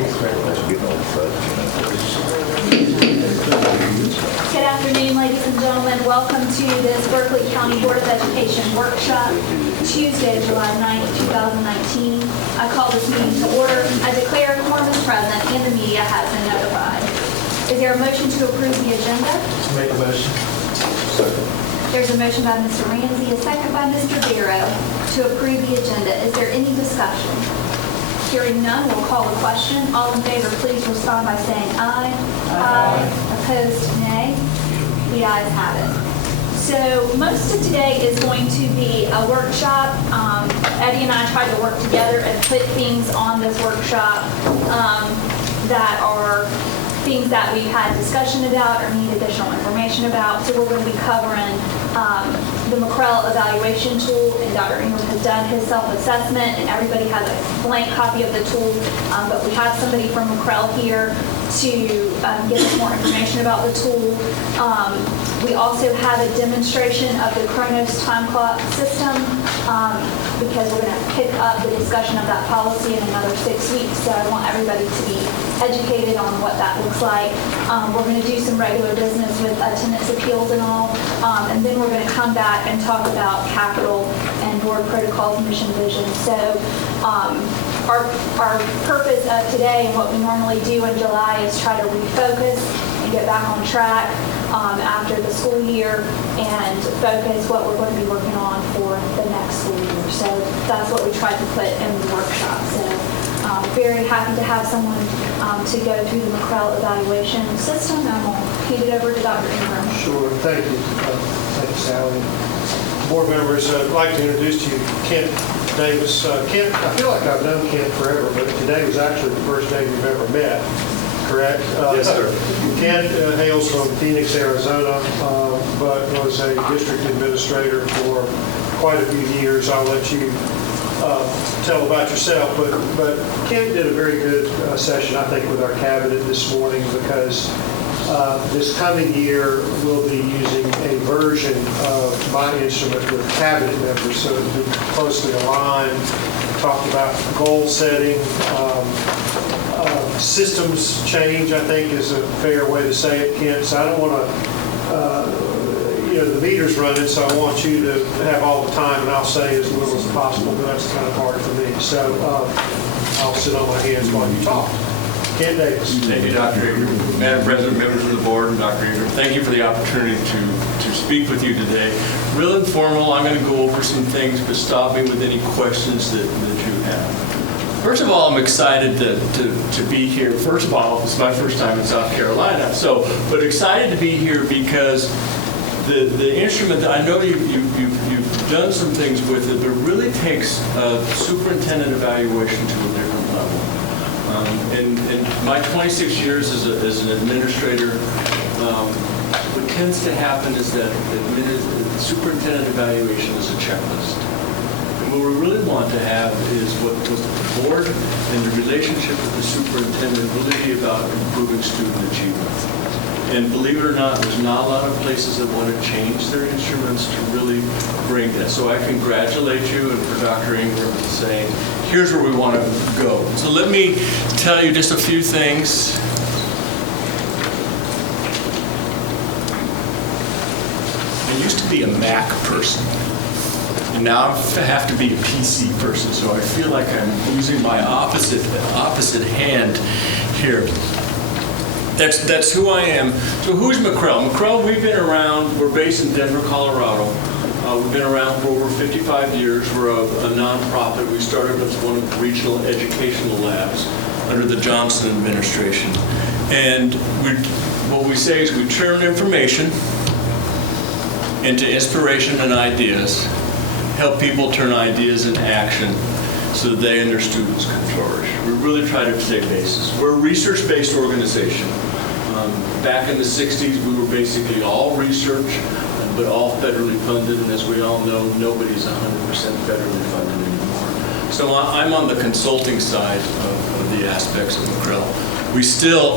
Good afternoon, ladies and gentlemen. Welcome to this Berkeley County Board of Education workshop, Tuesday, July 9th, 2019. I call this meeting to order. I declare a quorum is present and the media has been notified. Is there a motion to approve the agenda? Make a motion. Second. There's a motion by Mr. Ramsey, a second by Mr. Barrow to approve the agenda. Is there any discussion? Hearing none, we'll call the question. All in favor, please respond by saying aye. Aye. Opposed, nay. The ayes have it. So most of today is going to be a workshop. Eddie and I tried to work together and put things on this workshop that are things that we've had discussion about or need additional information about. So we're going to be covering the McCrell evaluation tool, and Dr. Ingram has done his self-assessment, and everybody has a blank copy of the tool, but we have somebody from McCrell here to give us more information about the tool. We also have a demonstration of the Chronos time clock system because we're going to pick up the discussion of that policy in another 6 weeks, so I want everybody to be educated on what that looks like. We're going to do some regular business with attendance appeals and all, and then we're going to come back and talk about capital and board protocols, mission, vision. So our purpose of today and what we normally do in July is try to refocus and get back on track after the school year and focus what we're going to be working on for the next school year. So that's what we tried to put in the workshop. So very happy to have someone to go through the McCrell evaluation system, and I'm going to hand it over to Dr. Ingram. Sure, thank you. Thank you, Sally. Board members, I'd like to introduce to you Kent Davis. Kent, I feel like I've known Kent forever, but today was actually the first day we've ever met, correct? Yes, sir. Kent hails from Phoenix, Arizona, but was a district administrator for quite a few years. I'll let you tell about yourself, but Kent did a very good session, I think, with our cabinet this morning because this coming year we'll be using a version of my instrument with cabinet members, so it'll be closely aligned. Talked about goal setting, systems change, I think is a fair way to say it, Kent. So I don't want to, the meter's running, so I want you to have all the time, and I'll say as little as possible, but that's kind of hard for me. So I'll sit on my hands while you talk. Kent Davis. Thank you, Dr. Ingram. Madam President, members of the board, and Dr. Ingram, thank you for the opportunity to speak with you today. Real informal, I'm going to go over some things, but stop me with any questions that you have. First of all, I'm excited to be here. First of all, it's my first time in South Carolina, but excited to be here because the instrument that I know you've done some things with it, but it really takes superintendent evaluation to a different level. In my 26 years as an administrator, what tends to happen is that superintendent evaluation is a checklist. And what we really want to have is what the board and the relationship with the superintendent really be about improving student achievement. And believe it or not, there's not a lot of places that want to change their instruments to really bring that. So I congratulate you, and for Dr. Ingram saying, here's where we want to go. So let me tell you just a few things. I used to be a Mac person, and now I have to be a PC person. So I feel like I'm using my opposite hand here. That's who I am. So who's McCrell? McCrell, we've been around. We're based in Denver, Colorado. We've been around for over 55 years. We're a nonprofit. We started as one of the regional educational labs under the Johnson administration. And what we say is we turn information into inspiration and ideas, help people turn ideas into action so that they and their students can flourish. We really try to take basis. We're a research-based organization. Back in the 60s, we were basically all research, but all federally funded, and as we all know, nobody's 100% federally funded anymore. So I'm on the consulting side of the aspects of McCrell. We still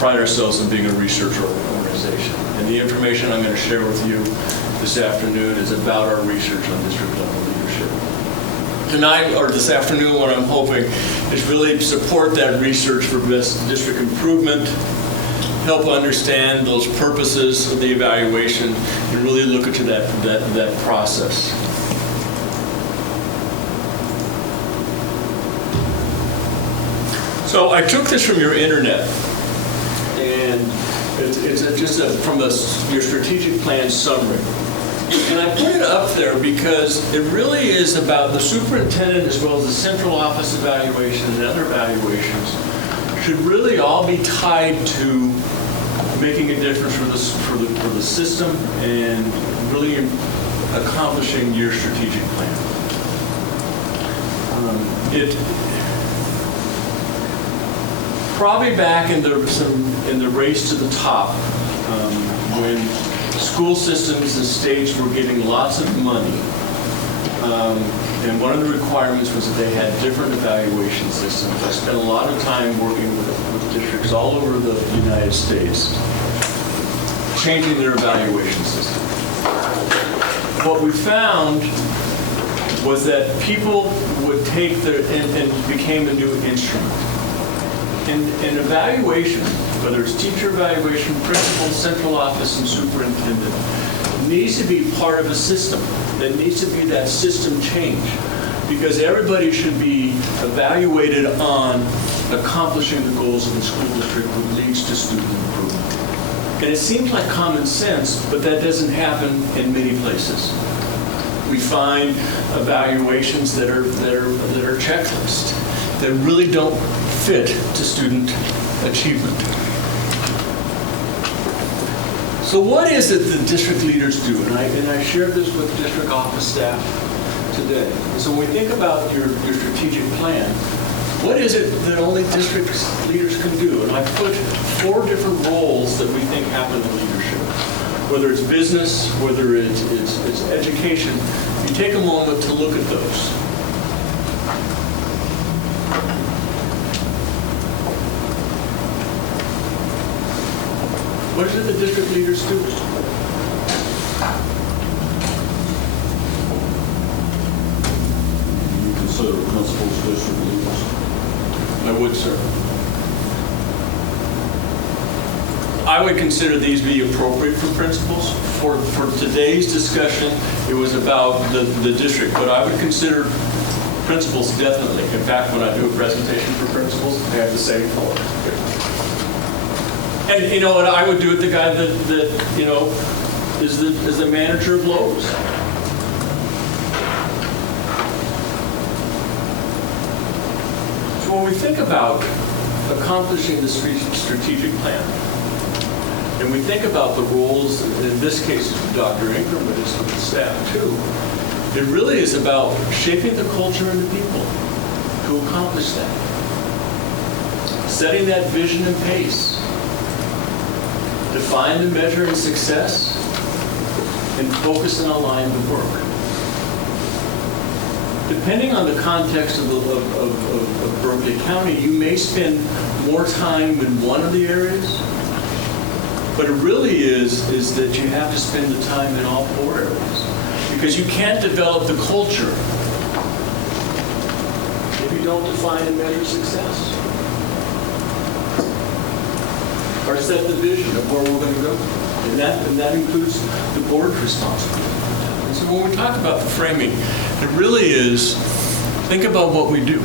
pride ourselves in being a research organization, and the information I'm going to share with you this afternoon is about our research on district level leadership. Tonight, or this afternoon, what I'm hoping is really support that research for best district improvement, help understand those purposes of the evaluation, and really look into that process. So I took this from your internet, and it's just from your strategic plan summary. And I put it up there because it really is about the superintendent as well as the central office evaluation and other evaluations should really all be tied to making a difference for the system and really accomplishing your strategic plan. Probably back in the race to the top, when school systems and states were getting lots of money, and one of the requirements was that they had different evaluation systems. I spent a lot of time working with districts all over the United States, changing their evaluation system. What we found was that people would take and became a new instrument. And evaluation, whether it's teacher evaluation, principal, central office, and superintendent, needs to be part of a system. There needs to be that system change because everybody should be evaluated on accomplishing the goals of the school district that leads to student improvement. And it seems like common sense, but that doesn't happen in many places. We find evaluations that are checklists that really don't fit to student achievement. So what is it that district leaders do? And I shared this with district office staff today. So when we think about your strategic plan, what is it that only district leaders can do? And I put 4 different roles that we think happen in leadership. Whether it's business, whether it's education, you take a moment to look at those. What is it that district leaders do? You consider principals district leaders? I would, sir. I would consider these be appropriate for principals. For today's discussion, it was about the district, but I would consider principals definitely. In fact, when I do a presentation for principals, I have the same color. And you know what I would do with the guy that you know is the manager of Lowe's. So when we think about accomplishing the strategic plan, and we think about the roles, in this case it's Dr. Ingram, but it's with the staff too, it really is about shaping the culture and the people to accomplish that. Setting that vision and pace. Define the measure and success, and focus and align the work. Depending on the context of Berkeley County, you may spend more time in one of the areas, but it really is that you have to spend the time in all 4 areas. Because you can't develop the culture if you don't define and measure success. Or set the vision of where we're going to go. And that includes the board's responsibility. And so when we talk about the framing, it really is, think about what we do.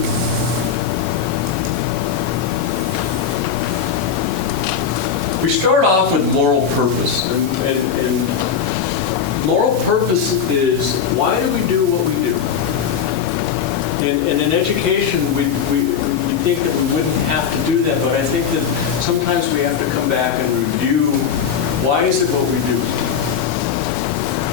We start off with moral purpose. And moral purpose is, why do we do what we do? And in education, we think that we wouldn't have to do that, but I think that sometimes we have to come back and review, why is it what we do?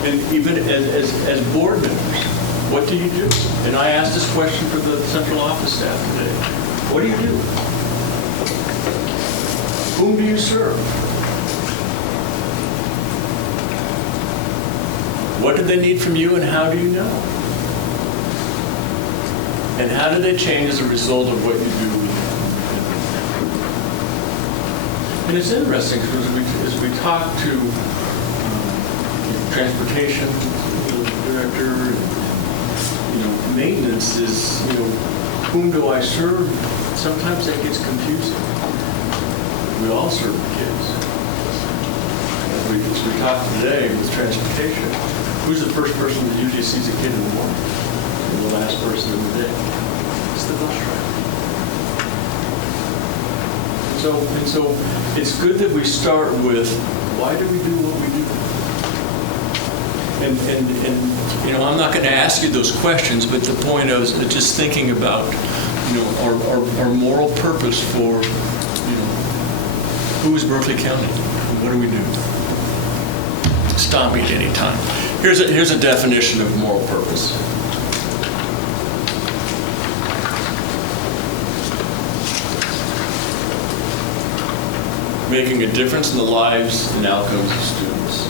And even as board members, what do you do? And I asked this question for the central office staff today. What do you do? Whom do you serve? What do they need from you and how do you know? And how do they change as a result of what you do? And it's interesting because as we talk to transportation director, maintenance is, whom do I serve? Sometimes that gets confusing. We all serve kids. As we talked today with transportation, who's the first person that usually sees a kid in the morning? And the last person in the day? It's the bus driver. And so it's good that we start with, why do we do what we do? And you know, I'm not going to ask you those questions, but the point is just thinking about, you know, our moral purpose for, you know, who is Berkeley County? What do we do? Stop me at any time. Here's a definition of moral purpose. Making a difference in the lives and outcomes of students.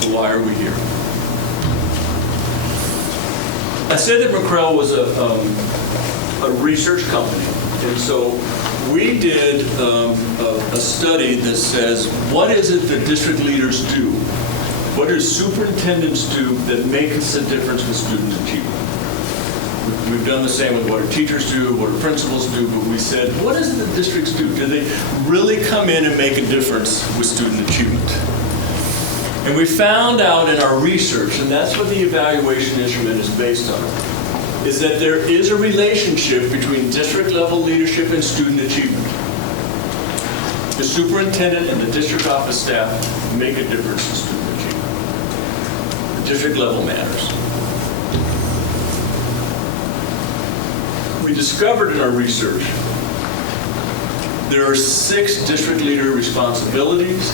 So why are we here? I said that McCrell was a research company, and so we did a study that says, what is it that district leaders do? What do superintendents do that makes a difference with student achievement? We've done the same with what do teachers do, what do principals do, but we said, what is it that districts do? Do they really come in and make a difference with student achievement? And we found out in our research, and that's what the evaluation instrument is based on, is that there is a relationship between district level leadership and student achievement. The superintendent and the district office staff make a difference in student achievement. The district level matters. We discovered in our research there are 6 district leader responsibilities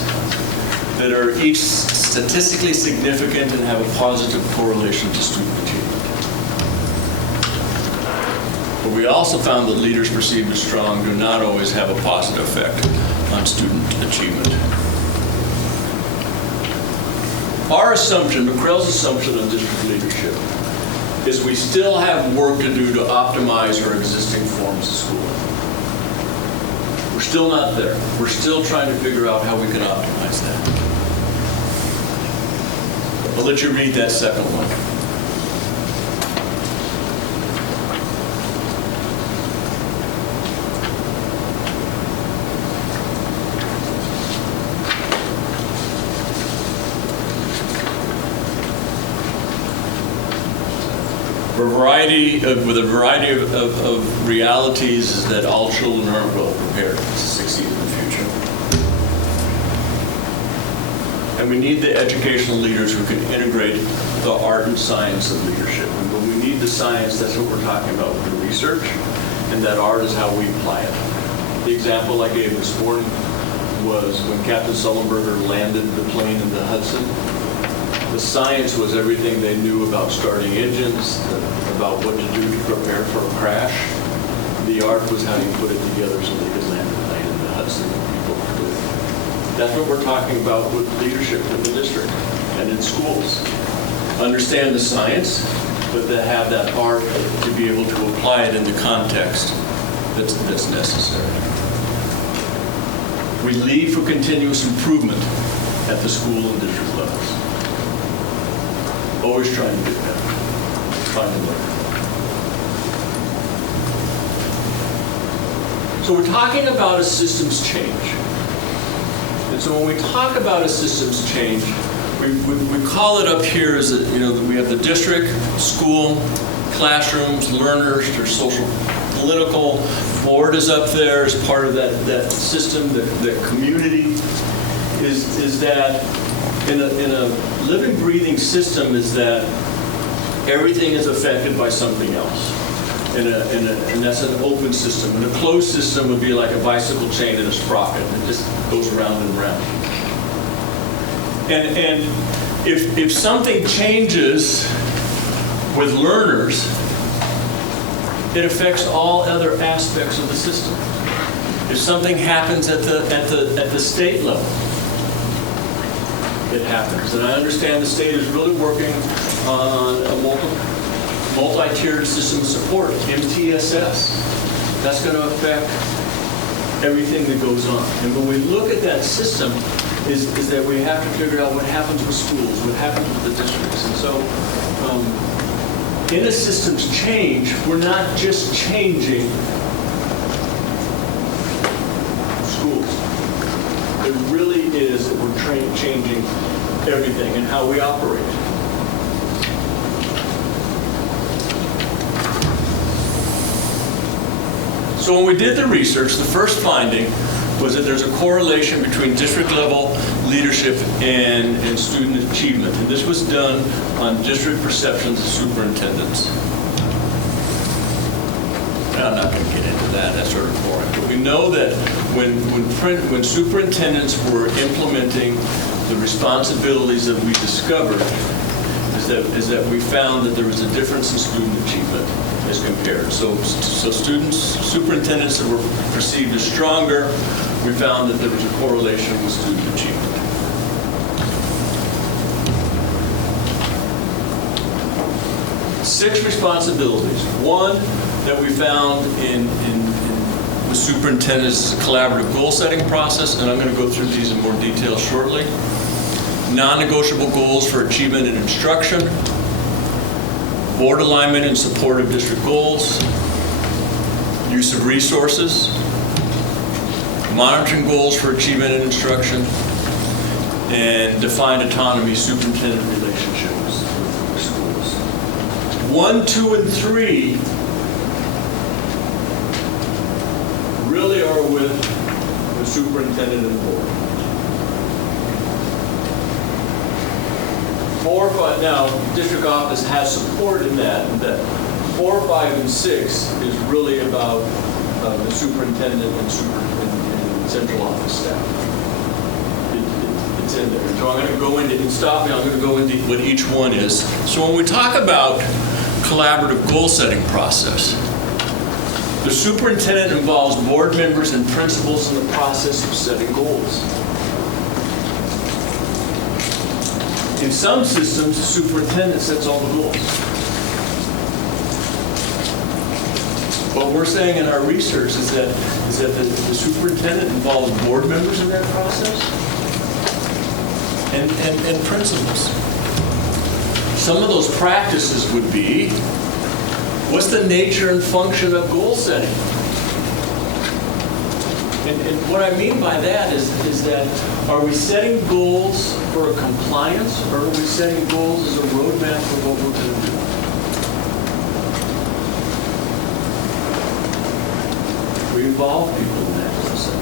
that are each statistically significant and have a positive correlation to student achievement. But we also found that leaders perceived as strong do not always have a positive effect on student achievement. Our assumption, McCrell's assumption on district leadership, is we still have work to do to optimize our existing forms of schooling. We're still not there. We're still trying to figure out how we can optimize that. I'll let you read that second one. With a variety of realities is that all children aren't well prepared to succeed in the future. And we need the educational leaders who can integrate the art and science of leadership. And when we need the science, that's what we're talking about with the research, and that art is how we apply it. The example I gave this morning was when Captain Sullenberger landed the plane in the Hudson. The science was everything they knew about starting engines, about what to do to prepare for a crash. The art was how you put it together so they could land the plane in the Hudson and people could do it. That's what we're talking about with leadership in the district and in schools. Understand the science, but to have that art to be able to apply it in the context that's necessary. We lead for continuous improvement at the school and district levels. Always trying to get better. Find a way. So we're talking about a systems change. And so when we talk about a systems change, we call it up here as that, you know, that we have the district, school, classrooms, learners, there's social, political, board is up there as part of that system, that community is that in a living, breathing system is that everything is affected by something else. And that's an open system. And a closed system would be like a bicycle chain and a sprocket. It just goes round and round. And if something changes with learners, it affects all other aspects of the system. If something happens at the state level, it happens. And I understand the state is really working on a multi-tiered system of support, MTSS. That's going to affect everything that goes on. And when we look at that system, is that we have to figure out what happens with schools, what happens with the districts. And so in a systems change, we're not just changing schools. It really is that we're changing everything and how we operate. So when we did the research, the first finding was that there's a correlation between district level leadership and student achievement. And this was done on district perceptions of superintendents. Now, I'm not going to get into that, that's sort of boring. But we know that when superintendents were implementing the responsibilities that we discovered, is that we found that there was a difference in student achievement as compared. So superintendents that were perceived as stronger, we found that there was a correlation with student achievement. Six responsibilities. One that we found with superintendents is a collaborative goal setting process, and I'm going to go through these in more detail shortly. Non-negotiable goals for achievement and instruction. Board alignment in support of district goals. Use of resources. Monitoring goals for achievement and instruction. And defined autonomy superintendent relationships with schools. 1, 2, and 3 really are with the superintendent and board. 4, 5, now, district office has support in that, and that 4, 5, and 6 is really about the superintendent and central office staff. It's in there. So I'm going to go into, I'm going to go into what each one is. So when we talk about collaborative goal setting process, the superintendent involves board members and principals in the process of setting goals. In some systems, the superintendent sets all the goals. What we're saying in our research is that the superintendent involves board members in that process and principals. Some of those practices would be, what's the nature and function of goal setting? And what I mean by that is that, are we setting goals for a compliance, or are we setting goals as a roadmap for what we're going to do? We involve people in that process.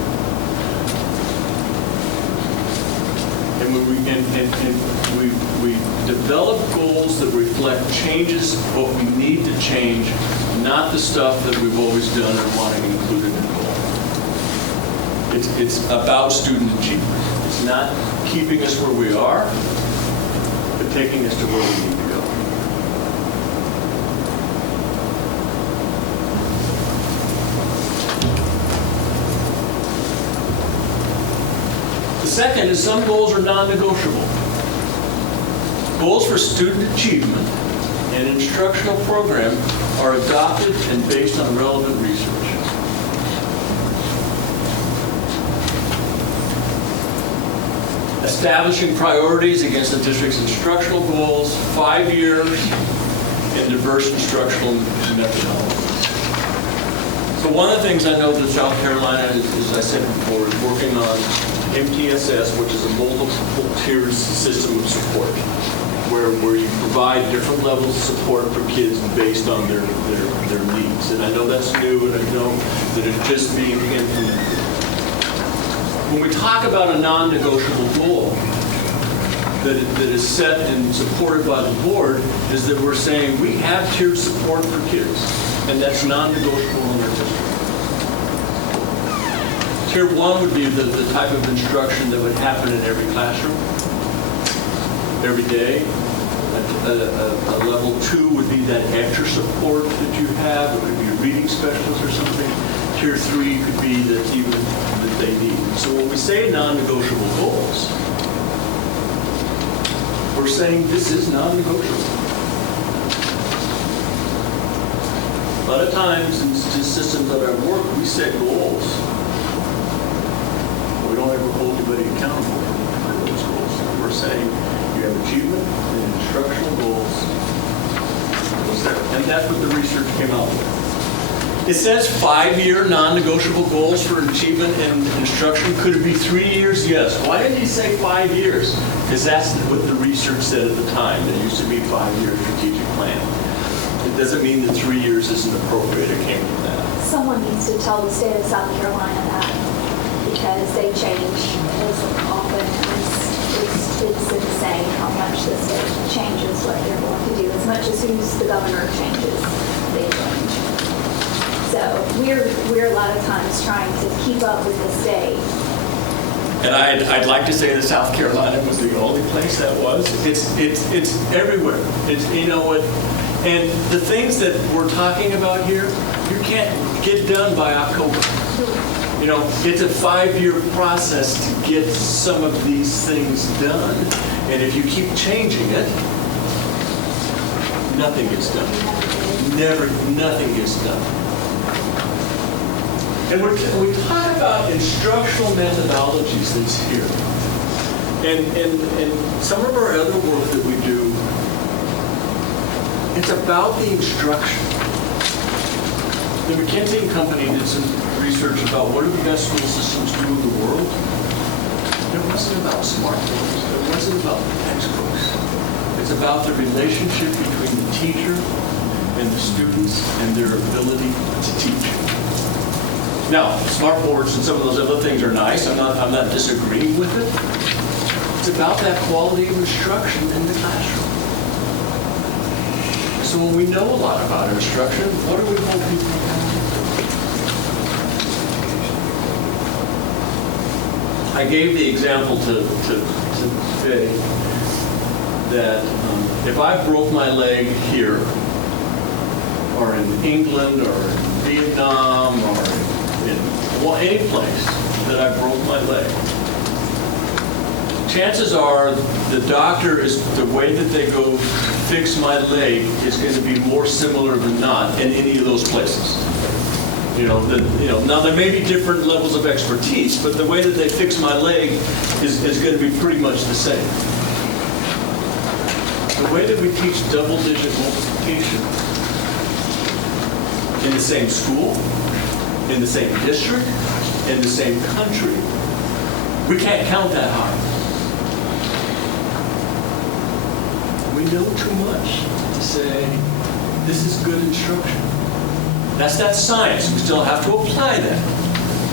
And we develop goals that reflect changes, what we need to change, not the stuff that we've always done and wanting included in the goal. It's about student achievement. It's not keeping us where we are, but taking us to where we need to go. The second is some goals are non-negotiable. Goals for student achievement and instructional program are adopted and based on relevant research. Establishing priorities against the district's instructional goals, 5 years, and diverse instructional methodologies. So one of the things I know that South Carolina, as I said before, is working on MTSS, which is a multiple tiered system of support, where you provide different levels of support for kids based on their needs. And I know that's new, and I know that it's just being implemented. When we talk about a non-negotiable goal that is set and supported by the board, is that we're saying we have tiered support for kids, and that's non-negotiable in our district. Tier 1 would be the type of instruction that would happen in every classroom, every day. A level 2 would be that extra support that you have. It could be a reading specialist or something. Tier 3 could be that they need. So when we say non-negotiable goals, we're saying this is non-negotiable. A lot of times in systems that I work, we set goals. We don't ever hold anybody accountable. saying you have achievement and instructional goals. And that's what the research came out with. It says 5-year non-negotiable goals for achievement and instruction. Could it be 3 years? Yes. Why didn't he say 5 years? Because that's what the research said at the time. There used to be 5-year strategic plan. It doesn't mean that 3 years isn't appropriate. It came from that. Someone needs to tell the state of South Carolina that, because they change as often as it's insane how much the state changes what they're going to do. As much as who's the governor changes, they change. So we're a lot of times trying to keep up with the state. And I'd like to say that South Carolina was the only place that was. It's everywhere. It's, you know what, and the things that we're talking about here, you can't get done by October. You know, it's a 5-year process to get some of these things done. And if you keep changing it, nothing gets done. Nothing gets done. And we talk about instructional methodologies that's here. And some of our other work that we do, it's about the instruction. The McKinsey & Company did some research about what do the best school systems do in the world. It wasn't about smartphones. It wasn't about textbooks. It's about the relationship between the teacher and the students and their ability to teach. Now, smart boards and some of those other things are nice. I'm not disagreeing with it. It's about that quality of instruction in the classroom. So when we know a lot about instruction, what do we hold people accountable to? I gave the example to say that if I broke my leg here, or in England, or in Vietnam, or in any place that I broke my leg, chances are the doctor the way that they go fix my leg is going to be more similar than not in any of those places. Now there may be different levels of expertise, but the way that they fix my leg is going to be pretty much the same. The way that we teach double-digit multiplication in the same school, in the same district, in the same country, we can't count that high. We know too much to say, this is good instruction. That's that science. We still have to apply that.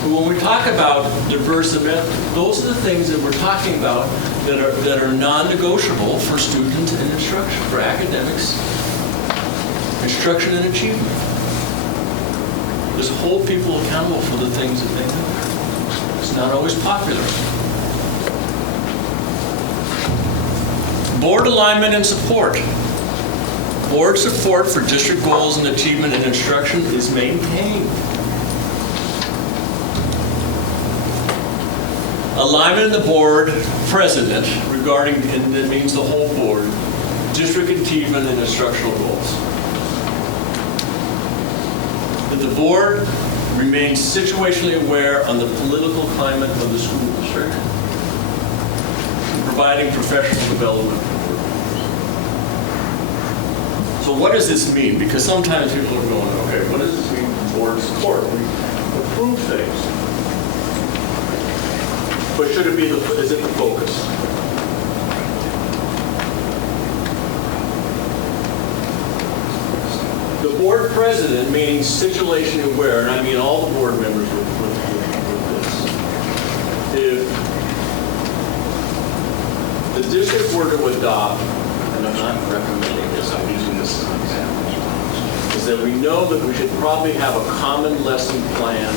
But when we talk about diverse events, those are the things that we're talking about that are non-negotiable for students and instruction, for academics, instruction and achievement. Just hold people accountable for the things that they do. It's not always popular. Board alignment and support. Board support for district goals and achievement and instruction is maintained. Alignment of the board president regarding, and that means the whole board, district achievement and instructional goals. That the board remains situationally aware on the political climate of the school district, and providing professional development. So what does this mean? Because sometimes people are going, okay, what does this mean for board support? We approve things. But should it be is it the focus? The board president, meaning situationally aware, and I mean all the board members with this. If the district were to adopt, and I'm not recommending this, I'm using this as an example, is that we know that we should probably have a common lesson plan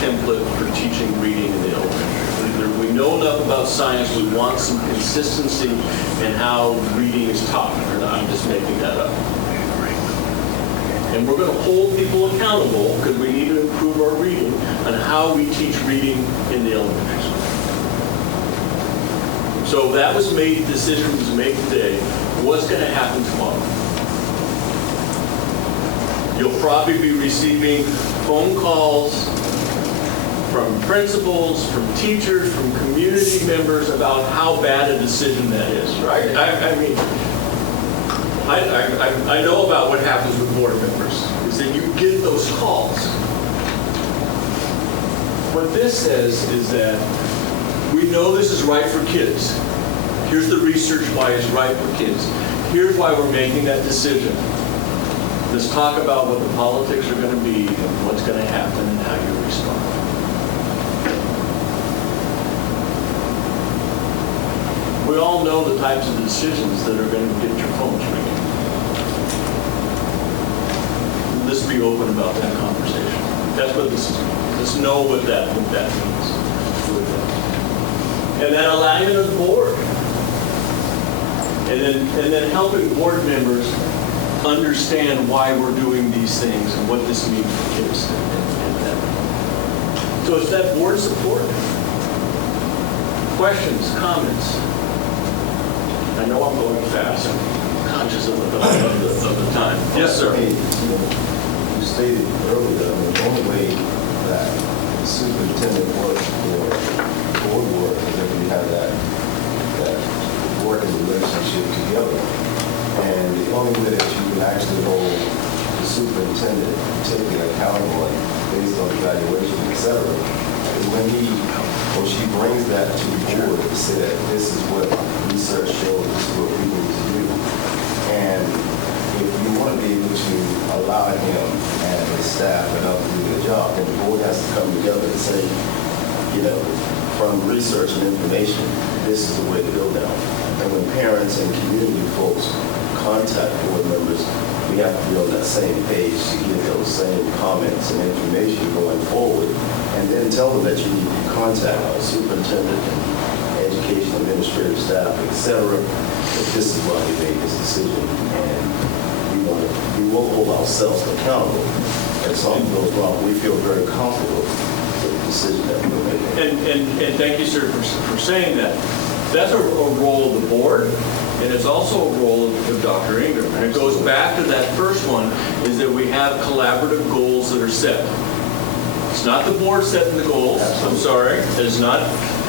template for teaching reading in the elementary. We know enough about science, we want some consistency in how reading is taught. I'm just making that up. And we're going to hold people accountable because we need to improve our reading on how we teach reading in the elementary school. So that was made, decision was made today. What's going to happen tomorrow? You'll probably be receiving phone calls from principals, from teachers, from community members about how bad a decision that is, right? I mean, I know about what happens with board members, is that you get those calls. What this says is that we know this is right for kids. Here's the research why it's right for kids. Here's why we're making that decision. Let's talk about what the politics are going to be and what's going to happen and how you respond. We all know the types of decisions that are going to get your phones ringing. Let's be open about that conversation. That's what this is. Let's know what that means. And then alignment of the board. And then helping board members understand why we're doing these things and what this means for kids and them. So it's that board support. Questions, comments? I know I'm going fast. I'm conscious of the time. Yes, sir. Hey, you stated earlier that the only way that the superintendent works or board work is if we have that working relationship together. And the only way that you can actually hold the superintendent taking accountable and based on evaluation, et cetera, is when he or she brings that to the board to say that this is what research shows, this is what we need to do. And if you want to be able to allow him and his staff and others to do their job, then the board has to come together and say, from research and information, this is the way to go now. And when parents and community folks contact board members, we have to be on that same page to get those same comments and information going forward, and then tell them that you need to contact our superintendent and education administrative staff, etc. That this is why we made this decision, and we will hold ourselves accountable. If something goes wrong, we feel very comfortable with the decision that we're making. And thank you, sir, for saying that. That's a role of the board, and it's also a role of Dr. Ingram. And it goes back to that first one, is that we have collaborative goals that are set. It's not the board setting the goals. I'm sorry. It's not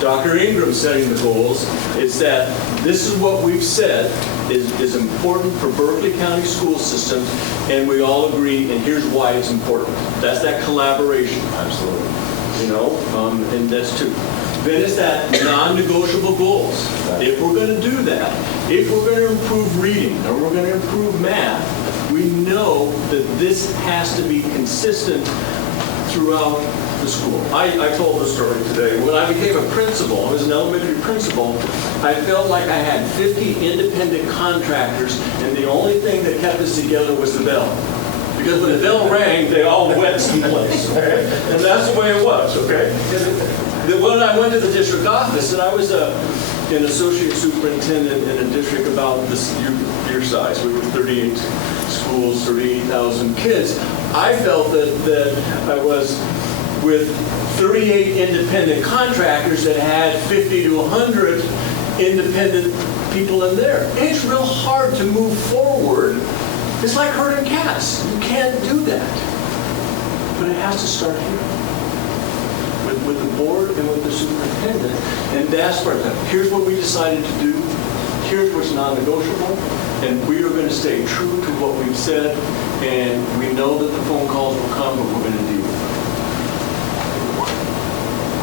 Dr. Ingram setting the goals. It's that this is what we've said is important for Berkeley County school systems, and we all agree, and here's why it's important. That's that collaboration. Absolutely. And that's two. Then it's that non-negotiable goals. If we're going to do that, if we're going to improve reading or we're going to improve math, we know that this has to be consistent throughout the school. I told the story today. When I became a principal, I was an elementary principal, I felt like I had 50 independent contractors, and the only thing that kept us together was the bell. Because when the bell rang, they all went someplace, okay? And that's the way it was, okay? When I went to the district office, and I was an associate superintendent in a district about your size. We were 38 schools, 38,000 kids. I felt that I was with 38 independent contractors that had 50 to 100 independent people in there. It's real hard to move forward. It's like herding cats. You can't do that. But it has to start here. With the board and with the superintendent. And that's part of that. Here's what we decided to do. Here's what's non-negotiable. And we are going to stay true to what we've said. And we know that the phone calls will come, but we're going to deal with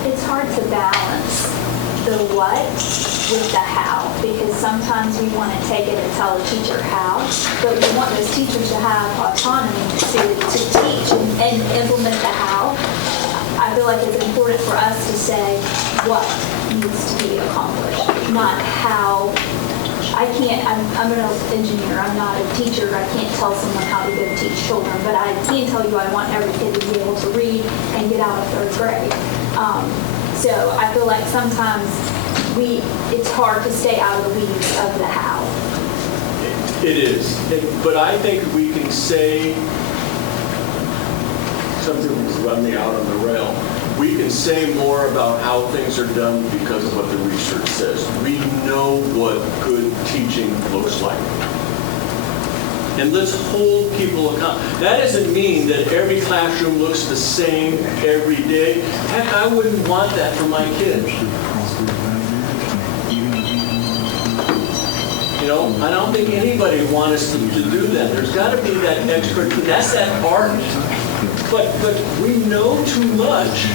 it. It's hard to balance the what with the how, because sometimes we want to take it and tell a teacher how, but we want those teachers to have autonomy to teach and implement the how. I feel like it's important for us to say what needs to be accomplished, not how. I'm an engineer, I'm not a teacher, I can't tell someone how to go teach children, but I can tell you I want every kid to be able to read and get out of third grade. So I feel like sometimes it's hard to stay out of the weeds of the how. It is, but I think we can say something was running out on the rail. We can say more about how things are done because of what the research says. We know what good teaching looks like. And let's hold people accountable. That doesn't mean that every classroom looks the same every day. Heck, I wouldn't want that for my kids. You know, I don't think anybody wants us to do that. There's got to be that extra, that's that art. But we know too much.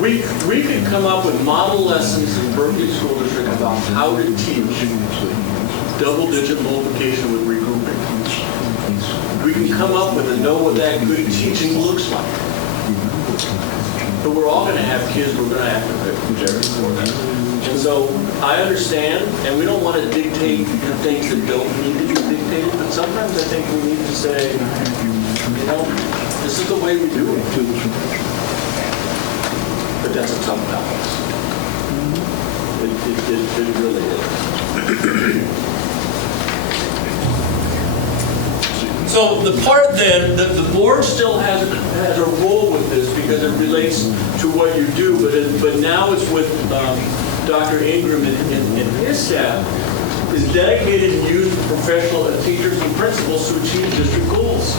We could come up with model lessons in Berkeley School District about how to teach double-digit multiplication with regrouping. We can come up with and know what that good teaching looks like. But we're all going to have kids we're going to have to prepare for that. And so I understand, and we don't want to dictate the things that don't need to be dictated, but sometimes I think we need to say, you know, this is the way we do it. But that's a tough balance. It really is. So the part then, the board still has a role with this because it relates to what you do, but now it's with Dr. Ingram and his staff is dedicated and used for professional teachers and principals to achieve district goals.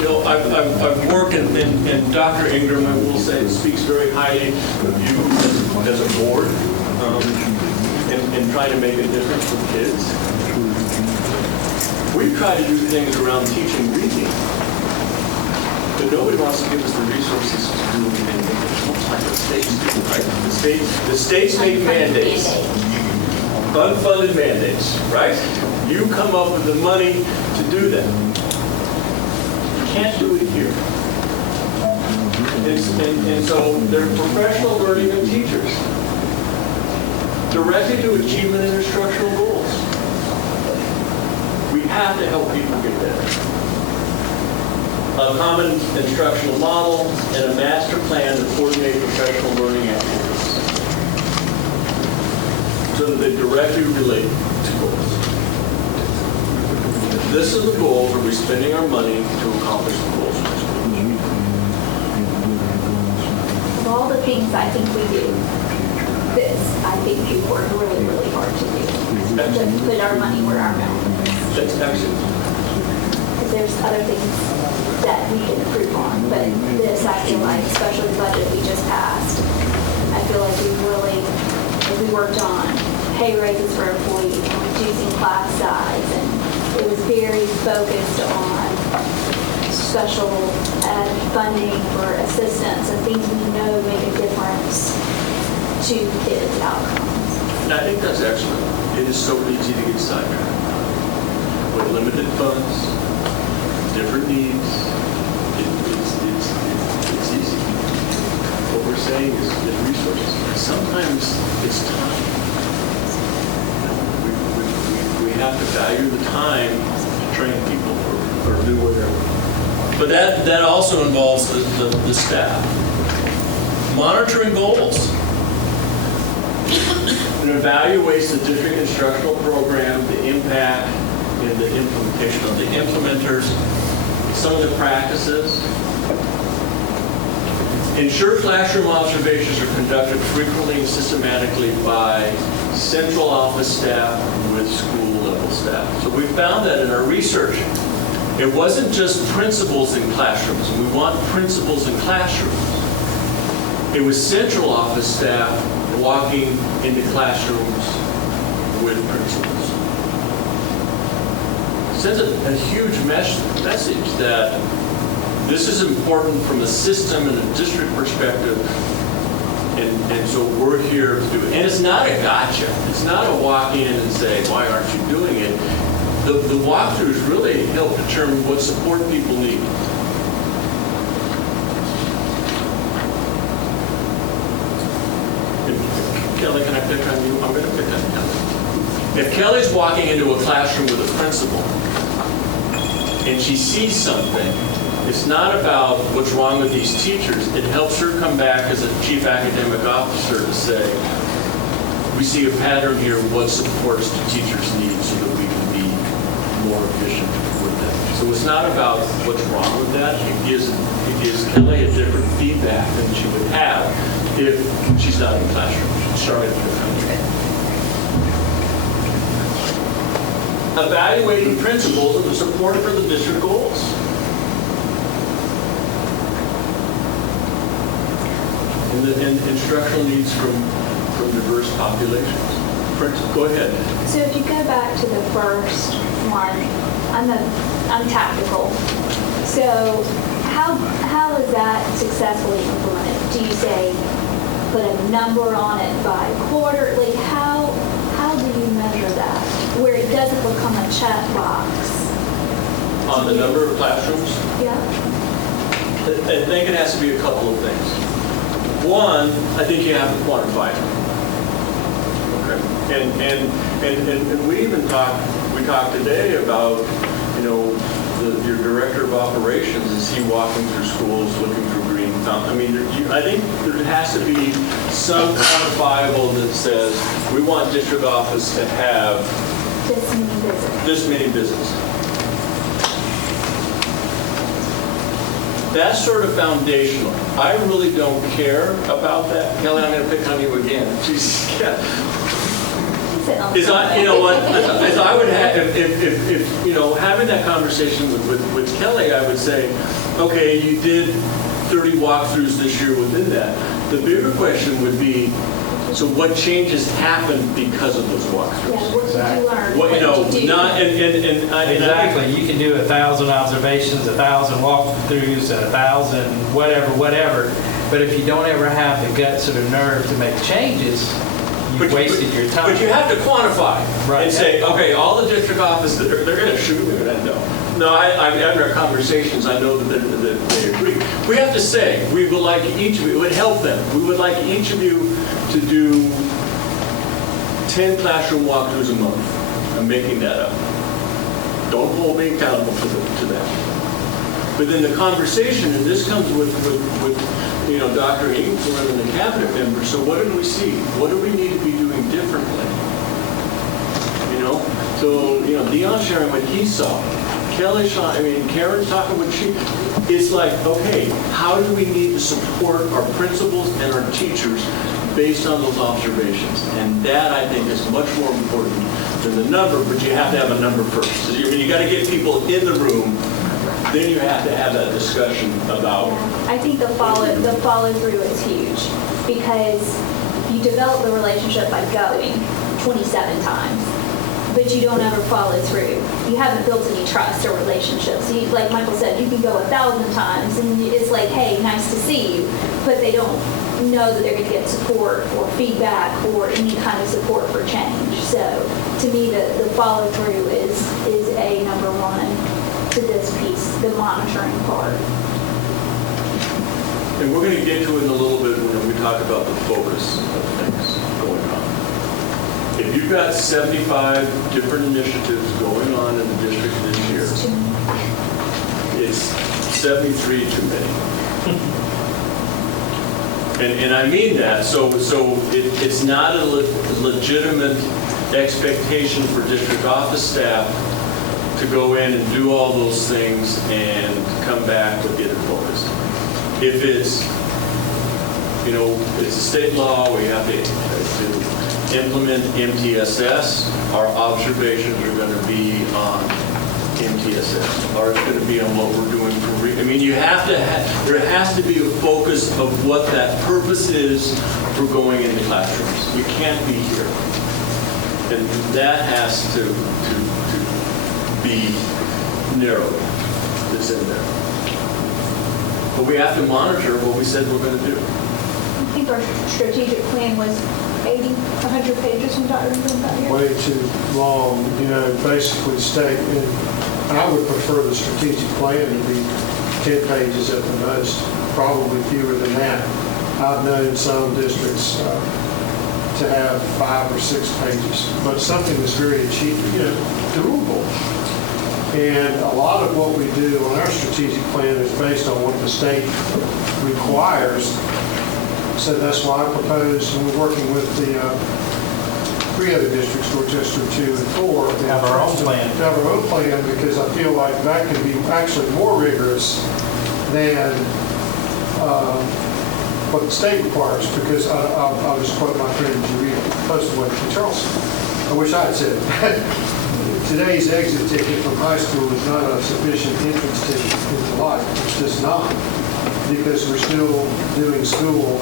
You know, I've worked and Dr. Ingram, I will say, speaks very highly of you as a board and trying to make a difference for kids. We've tried to do things around teaching reading, but nobody wants to give us the resources to do anything. Like the states do, right? The states make mandates, unfunded mandates, right? You come up with the money to do that. You can't do it here. And so they're professional learning of teachers, directed to achievement and instructional goals. We have to help people get better. A common instructional model and a master plan to coordinate professional learning activities so that they directly relate to goals. This is the goals. Are we spending our money to accomplish the goals? Of all the things I think we do, this, I think we work really, really hard to do. To put our money where our mouth is. That's excellent. Because there's other things that we can improve on, but this, I feel like, especially the budget we just passed, I feel like we really, if we worked on pay raises for employees, and reducing class size, and it was very focused on special ed funding for assistance and things we know make a difference to kids' outcomes. And I think that's excellent. It is so easy to get sidetracked. With limited funds, different needs, it's easy. What we're saying is resources. Sometimes it's time. We have to value the time to train people or do whatever. But that also involves the staff. Monitoring goals. It evaluates the district instructional program, the impact, and the implementation of the implementers, some of the practices. Ensure classroom observations are conducted frequently and systematically by central office staff with school-level staff. So we found that in our research. It wasn't just principals in classrooms. We want principals in classrooms. It was central office staff walking into classrooms with principals. Sends a huge message that this is important from a system and a district perspective, and so we're here to do it. And it's not a gotcha. It's not a walk in and say, why aren't you doing it? The walkthroughs really help determine what support people need. Kelly, can I pick on you? I'm going to pick on Kelly. If Kelly's walking into a classroom with a principal and she sees something, it's not about what's wrong with these teachers. It helps her come back as a chief academic officer to say, we see a pattern here of what supports the teachers need so that we can be more efficient with them. So it's not about what's wrong with that. It gives Kelly a different feedback than she would have if she's not in the classroom. Sorry. evaluating principals and the support for the district goals. And instructional needs from diverse populations. Go ahead. So if you go back to the first one, I'm tactical. So how is that successfully implemented? Do you say put a number on it by quarterly? How do you measure that where it doesn't become a checkbox? On the number of classrooms? Yeah. I think it has to be a couple of things. One, I think you have to quantify it. Okay. And we even talked today about, your director of operations, is he walking through schools looking for green thumb? I mean, I think there has to be some quantifiable that says we want district office to have this many visits. That's sort of foundational. I really don't care about that. Kelly, I'm going to pick on you again. Jeez, yeah. As I would have, if having that conversation with Kelly, I would say, okay, you did 30 walkthroughs this year within that. The bigger question would be, so what changes happened because of those walkthroughs? Yeah, what did you learn? What did you do? not, Exactly. You can do 1,000 observations, 1,000 walkthroughs, and 1,000 whatever. But if you don't ever have the guts or the nerve to make changes, you've wasted your time. But you have to quantify Right. and say, okay, all the district offices, they're going to shoot me, but I know. No, after our conversations, I know that they agree. We have to say, we would like each of you, it would help them, we would like each of you to do 10 classroom walkthroughs a month. I'm making that up. Don't hold me accountable to that. But then the conversation, and this comes with Dr. Ingleton and the cabinet members, so what did we see? What do we need to be doing differently? So, Dion sharing what he saw. Kelly saw, Karen talking what she, it's like, okay, how do we need to support our principals and our teachers based on those observations? And that, I think, is much more important than the number, but you have to have a number first. So you got to get people in the room, then you have to have that discussion about. I think the follow through is huge because you develop the relationship by going 27 times, but you don't ever follow through. You haven't built any trust or relationships. So like Michael said, you can go 1,000 times and it's like, hey, nice to see you, but they don't know that they're going to get support or feedback or any kind of support for change. So to me, the follow through is a number one to this piece, the monitoring part. And we're going to get to it in a little bit when we talk about the focus of things going on. If you've got 75 different initiatives going on in the district this year, it's 73 too many. And I mean that, so it's not a legitimate expectation for district office staff to go in and do all those things and come back with getting focused. If it's, it's a state law, we have to implement MTSS, our observations are going to be on MTSS, or it's going to be on what we're doing for you have to there has to be a focus of what that purpose is for going into classrooms. You can't be here. And that has to be narrowed. It's in there. But we have to monitor what we said we're going to do. I think our strategic plan was 80, 100 pages from Dr. Ingleton. Way too long, basically state, and I would prefer the strategic plan to be 10 pages at the most, probably fewer than that. I've known some districts to have 5 or 6 pages, but something that's very achievable, doable. And a lot of what we do on our strategic plan is based on what the state requires. So that's why I propose, and we're working with the 3 other districts, Dorchester 2 and 4. To have our own plan. To have our own plan, because I feel like that can be actually more rigorous than what the state requires, because I'll just quote my friend Judy Postaway from Charleston. I wish I had said it. today's exit ticket from high school is not a sufficient entrance ticket into life. It's just not. Because we're still doing school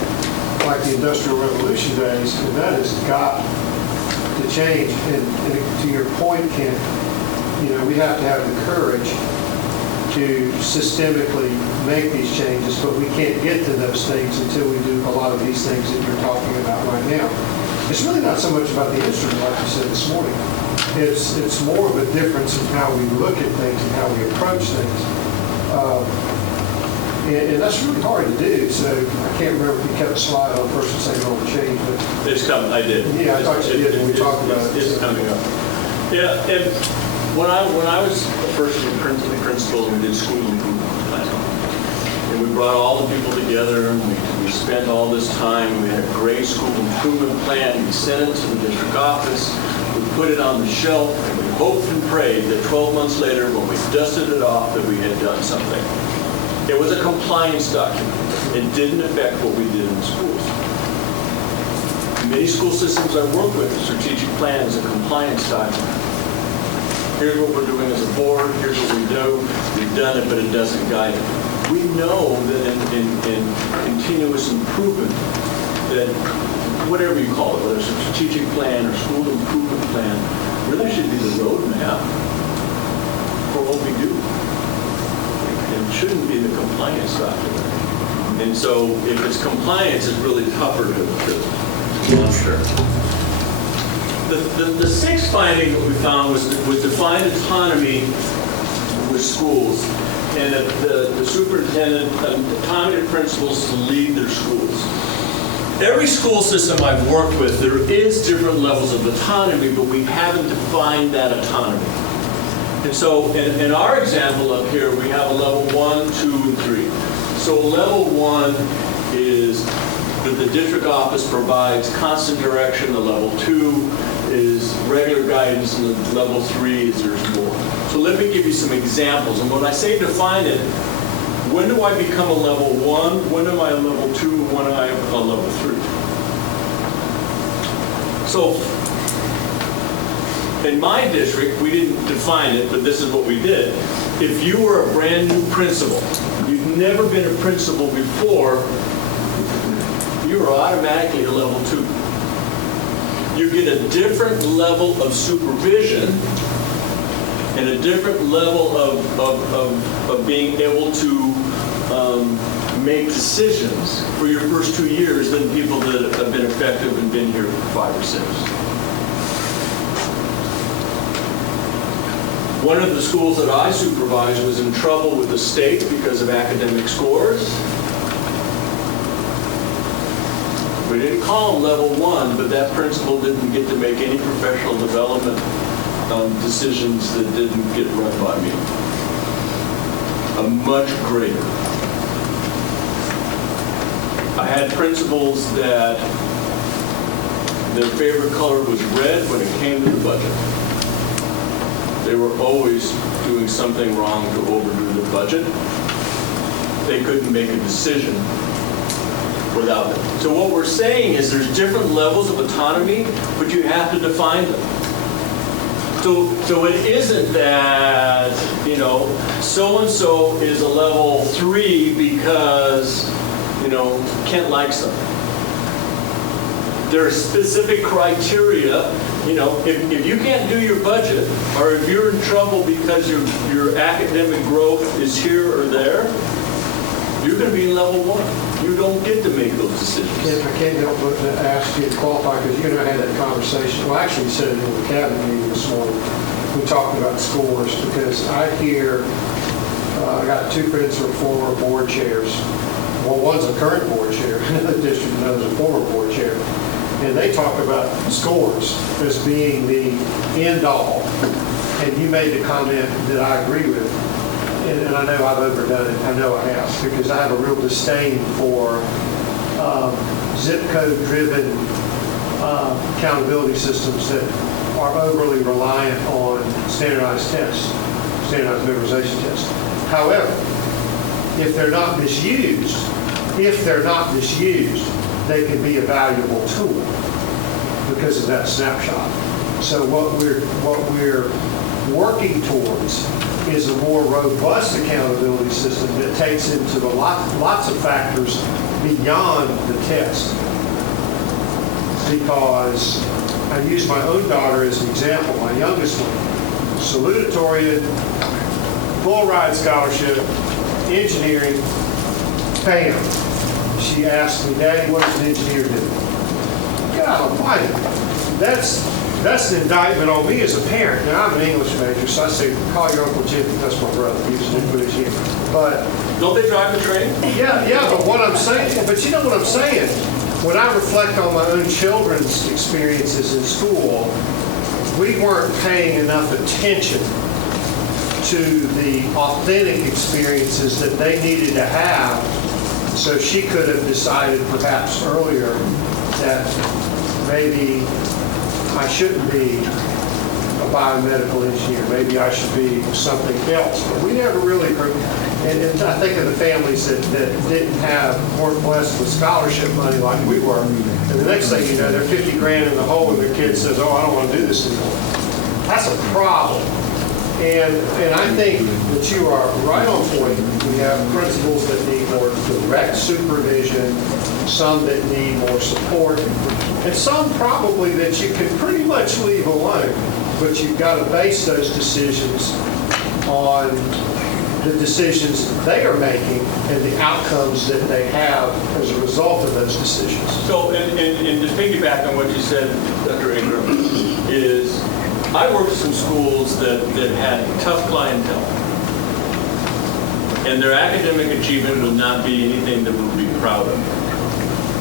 like the Industrial Revolution days, and that has got to change. And to your point, Ken, we have to have the courage to systemically make these changes, but we can't get to those things until we do a lot of these things that you're talking about right now. It's really not so much about the instrument, like you said this morning. It's more of a difference in how we look at things and how we approach things. And that's really hard to do. So I can't remember if you kept a slide on the person saying on the change, but It's coming, I did. yeah, I thought you did when we talked about it. It's coming up. Yeah, and when I was first principal, we did school improvement plan. And we brought all the people together, and we spent all this time, we had a great school improvement plan, we sent it to the district office, we put it on the shelf, and we hoped and prayed that 12 months later, when we dusted it off, that we had done something. It was a compliance document. It didn't affect what we did in the schools. Many school systems I work with, the strategic plan is a compliance document. Here's what we're doing as a board, here's what we do, we've done it, but it doesn't guide it. We know that in continuous improvement, that whatever you call it, whether it's a strategic plan or school improvement plan, really should be the roadmap for what we do. It shouldn't be the compliance document. And so if it's compliance, it's really tougher to monitor. The sixth finding that we found was defined autonomy with schools, and the superintendent autonomy to principals to lead their schools. Every school system I've worked with, there is different levels of autonomy, but we haven't defined that autonomy. And so in our example up here, we have a level 1, 2, and 3. So level 1 is that the district office provides constant direction. The level 2 is regular guidance, and the level 3 is there's more. So let me give you some examples. And when I say define it, when do I become a level 1? When am I a level 2? And when am I a level 3? So in my district, we didn't define it, but this is what we did. If you were a brand new principal, you've never been a principal before, you are automatically a level 2. You get a different level of supervision and a different level of being able to make decisions for your first 2 years than people that have been effective and been here for 5 or 6. One of the schools that I supervised was in trouble with the state because of academic scores. We didn't call them level 1, but that principal didn't get to make any professional development decisions that didn't get run by me. A much greater. I had principals that their favorite color was red when it came to the budget. They were always doing something wrong to overdo the budget. They couldn't make a decision without it. So what we're saying is there's different levels of autonomy, but you have to define them. So it isn't that, so-and-so is a level 3 because, Kent likes them. There are specific criteria. If you can't do your budget, or if you're in trouble because your academic growth is here or there, you're going to be in level 1. You don't get to make those decisions. I can't help but to ask you to qualify, because you and I had that conversation. Well, actually, you said it in the cabinet meeting this morning. We talked about scores, because I hear, I got 2 friends who are former board chairs. Well, one's a current board chair in the district, and another's a former board chair. And they talk about scores as being the end all. And you made the comment that I agree with. And I know I've overdone it. I know I have, because I have a real disdain for zip code driven accountability systems that are overly reliant on standardized tests, standardized memorization tests. However, if they're not misused, they can be a valuable tool because of that snapshot. So what we're working towards is a more robust accountability system that takes into the lots of factors beyond the test. Because I use my own daughter as an example, my youngest one, salutatorian, full ride scholarship, engineering, bam. She asked me, Daddy, what does an engineer do? God almighty. That's an indictment on me as a parent. Now, I'm an English major, so I say, call your Uncle Jimmy. That's my brother. He was an English here. But Don't they drive the train? yeah, but what I'm saying, but you know what I'm saying? When I reflect on my own children's experiences in school, we weren't paying enough attention to the authentic experiences that they needed to have, so she could have decided perhaps earlier that maybe I shouldn't be a biomedical engineer. Maybe I should be something else. But we never really, and I think of the families that weren't blessed with scholarship money like we were. And the next thing you know, they're 50 grand in the hole and their kid says, oh, I don't want to do this anymore. That's a problem. And I think that you are right on point. We have principals that need more direct supervision, some that need more support, and some probably that you can pretty much leave alone. But you've got to base those decisions on the decisions they are making and the outcomes that they have as a result of those decisions. So, and just piggyback on what you said, Dr. Ingram, is I worked in some schools that had tough clientele. And their academic achievement would not be anything that we would be proud of.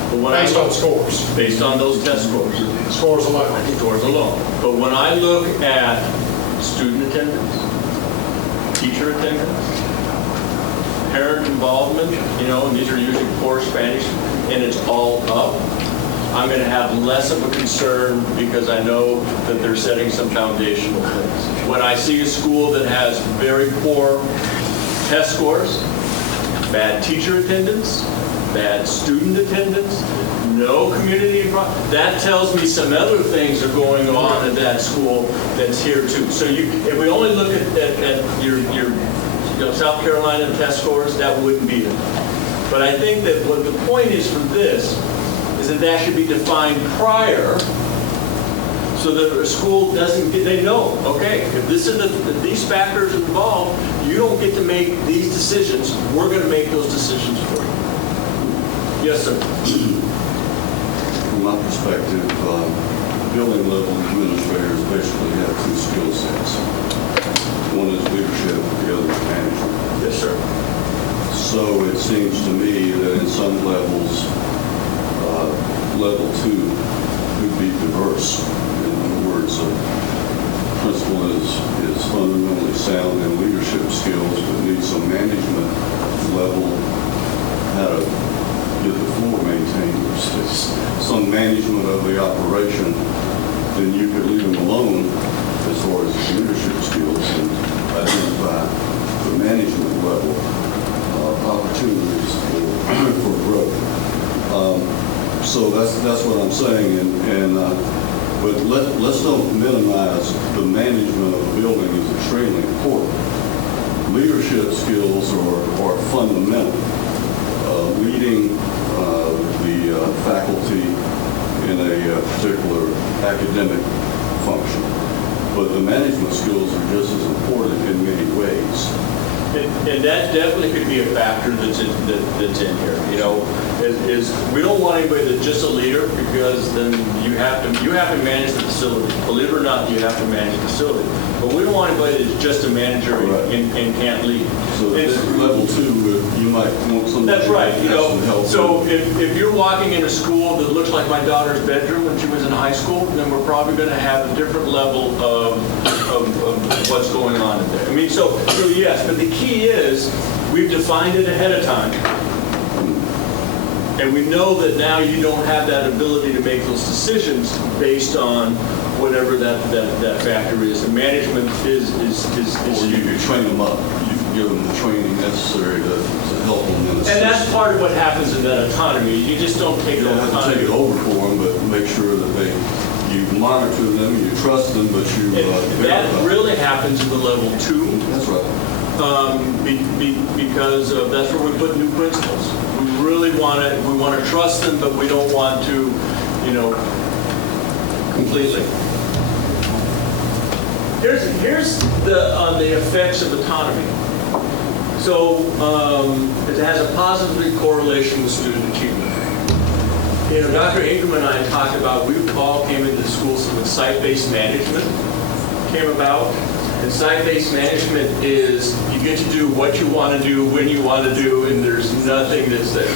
But when Based on scores. Based on those test scores. Scores alone. Scores alone. But when I look at student attendance, teacher attendance, parent involvement, and these are usually poor Spanish, and it's all up, I'm going to have less of a concern because I know that they're setting some foundational things. When I see a school that has very poor test scores, bad teacher attendance, bad student attendance, no community involvement, that tells me some other things are going on at that school that's here too. So if we only look at your South Carolina test scores, that wouldn't be it. But I think that what the point is for this is that should be defined prior so that a school doesn't get, they know, okay, if this is these factors involved, you don't get to make these decisions, we're going to make those decisions for you. Yes, sir. From my perspective, building level administrators basically have two skill sets. One is leadership, the other is management. Yes, sir. So it seems to me that in some levels, level 2 could be diverse. In other words, a principal is fundamentally sound in leadership skills, but needs some management level, how to get the floor maintained, some management of the operation. Then you could leave them alone as far as leadership skills and identify the management level opportunities for growth. So that's what I'm saying, but let's don't minimize the management of the building is extremely important. Leadership skills are fundamental. Leading the faculty in a particular academic function, but the management skills are just as important in many ways. And that definitely could be a factor that's in here. Is we don't want anybody that's just a leader, because then you have to manage the facility. Believe it or not, you have to manage the facility. But we don't want anybody that's just a manager and can't lead. So level 2, you might want somebody. That's right. Some help. So if you're walking in a school that looks like my daughter's bedroom when she was in high school, then we're probably going to have a different level of what's going on in there. I mean, so yes, but the key is we've defined it ahead of time. And we know that now you don't have that ability to make those decisions based on whatever that factor is. And management is Or you could train them up. You could give them the training necessary to help them in a And that's part of what happens in that autonomy. You just don't take You the don't have to take autonomy. it over for them, but make sure that they you monitor them, you trust them, but you And that verify. really happens in the level 2. That's right. Because that's where we put new principals. We really want to trust them, but we don't want to, completely. Here's on the effects of autonomy. So it has a positive correlation with student achievement. Dr. Ingram and I talked about, we all came into the school, so when site-based management came about. And site-based management is you get to do what you want to do, when you want to do, and there's nothing that's there.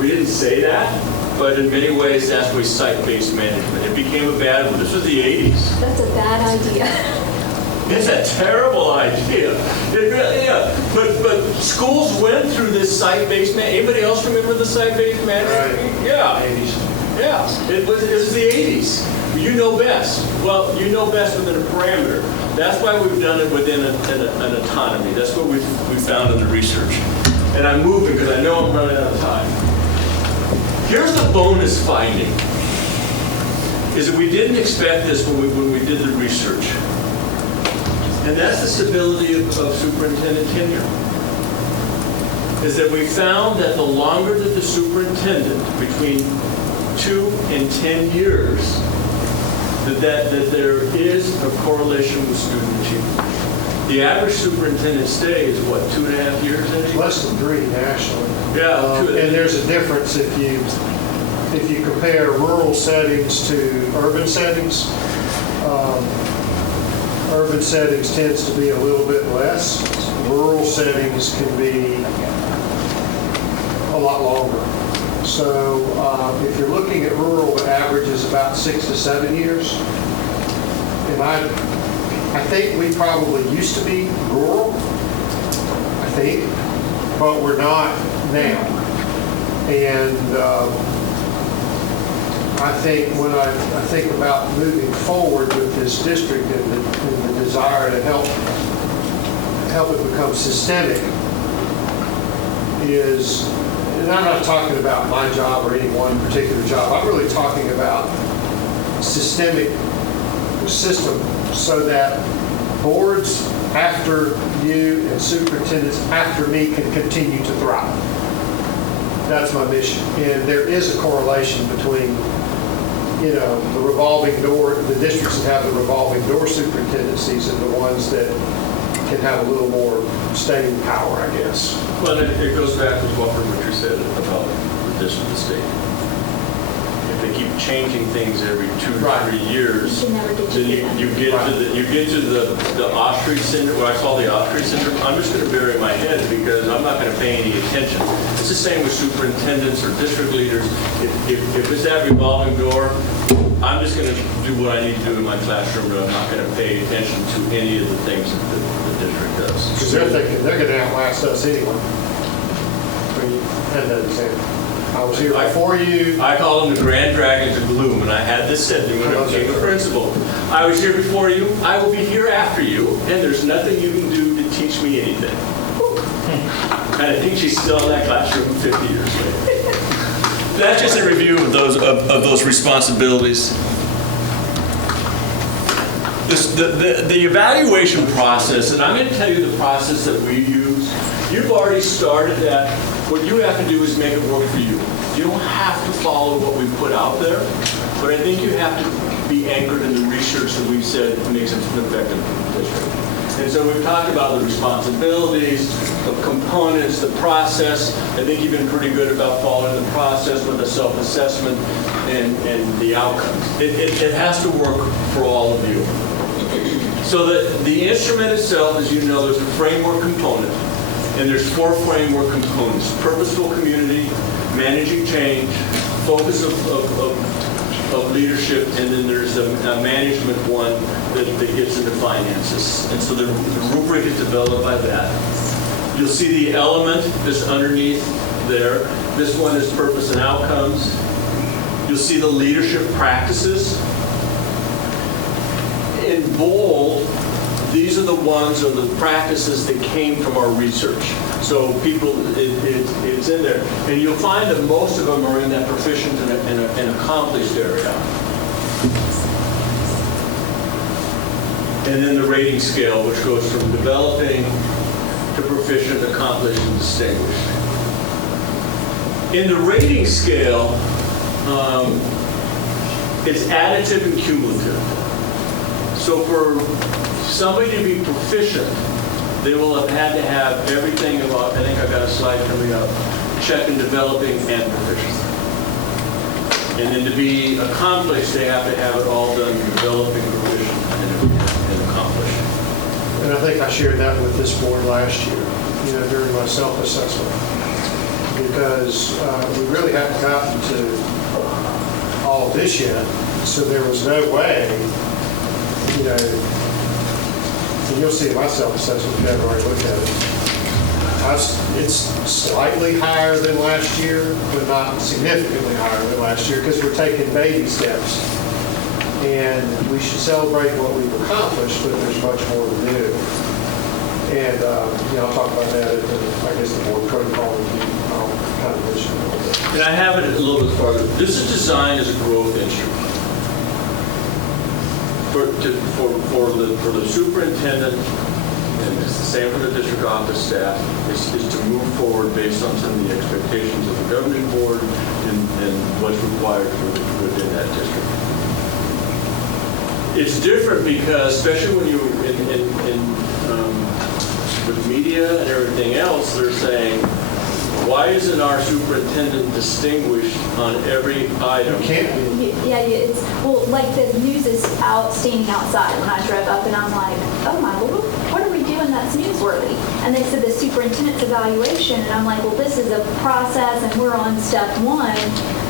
We didn't say that, but in many ways that's what site-based management. It became a bad one. This was the 80s. That's a bad idea. It's a terrible idea. It really is. But schools went through this site-based management. Anybody else remember the site-based management? Right. Yeah. 80s. Yeah. It was the 80s. You know best. Well, you know best within a parameter. That's why we've done it within an autonomy. That's what we found in the research. And I'm moving because I know I'm running out of time. Here's the bonus finding, is that we didn't expect this when we did the research. And that's the stability of superintendent tenure. Is that we found that the longer that the superintendent, between 2 and 10 years, that there is a correlation with student achievement. The average superintendent stay is what, 2.5 years? Eddie? Less than 3 nationally. Yeah, And there's a difference if you compare rural settings to urban settings. Urban settings tends to be a little bit less. Rural settings can be a lot longer. So if you're looking at rural, the average is about 6 to 7 years. And I think we probably used to be rural, I think, but we're not now. And I think when I think about moving forward with this district and the desire to help it become systemic is, and I'm not talking about my job or any one particular job, I'm really talking about systemic system so that boards after you and superintendents after me can continue to thrive. That's my mission. And there is a correlation between the revolving door, the districts that have the revolving door superintendencies and the ones that can have a little more staying power, I guess. Well, it goes back to what you said about the state. If they keep changing things every 2 to 3 years, You can never get then to you get to the ostrich syndrome, what I call the ostrich syndrome. I'm just going to bury my head because I'm not going to pay any attention. It's the same with superintendents or district leaders. If it's that revolving door, I'm just going to do what I need to do in my classroom, but I'm not going to pay attention to any of the things that the district does. Because they're thinking they're going to outlast us anyway. And that example. I was here before you. I call them the grand dragons of gloom, and I had this said to me when I became a principal. I was here before you, I will be here after you, and there's nothing you can do to teach me anything. And I think she's still in that classroom 50 years later. That's just a review of those responsibilities. The evaluation process, and I'm going to tell you the process that we use. You've already started that. What you have to do is make it work for you. You don't have to follow what we put out there, but I think you have to be anchored in the research that we've said makes it an effective district. And so we've talked about the responsibilities, the components, the process. I think you've been pretty good about following the process with the self-assessment and the outcomes. It has to work for all of you. So the instrument itself, as you know, there's a framework component, and there's 4 framework components: purposeful community, managing change, focus of leadership, and then there's a management one that gets into finances. And so the rubric is developed by that. You'll see the element that's underneath there. This one is purpose and outcomes. You'll see the leadership practices. In bold, these are the ones or the practices that came from our research. So people, it's in there. And you'll find that most of them are in that proficient and accomplished area. And then the rating scale, which goes from developing to proficient, accomplished, and distinguished. In the rating scale, it's additive and cumulative. So for somebody to be proficient, they will have had to have everything about, I think I've got a slide coming up, check in developing and proficiency. And then to be accomplished, they have to have it all done, developing, proficient, and accomplished. And I think I shared that with this board last year, during my self-assessment. Because we really hadn't gotten to all of this yet, so there was no way, and you'll see my self-assessment if you haven't already looked at it. It's slightly higher than last year, but not significantly higher than last year because we're taking baby steps. And we should celebrate what we've accomplished, but there's much more to do. And I'll talk about that at the board protocol review. I'll kind of mention it a little bit. And I have it a little bit farther. This is designed as a growth instrument. For the superintendent, and it's the same for the district office staff, is to move forward based on some of the expectations of the governing board and what's required within that district. It's different because, especially when you with media and everything else, they're saying, why isn't our superintendent distinguished on every item? Can't be. Yeah, it's, well, like the news is standing outside when I drove up, and I'm like, oh my Lord, what are we doing that's newsworthy? And they said the superintendent's evaluation, and I'm like, well, this is a process, and we're on step one,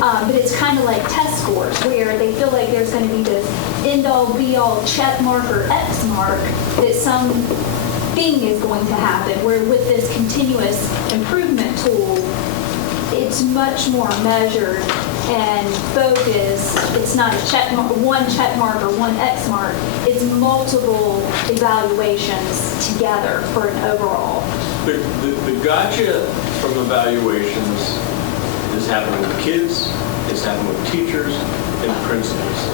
but it's kind of like test scores, where they feel like there's going to be this end-all, be-all check mark or X mark that some thing is going to happen, where with this continuous improvement tool, it's much more measured and focused. It's not a check mark, one check mark or one X mark. It's multiple evaluations together for an overall. The gotcha from evaluations is happening with kids, it's happening with teachers and principals.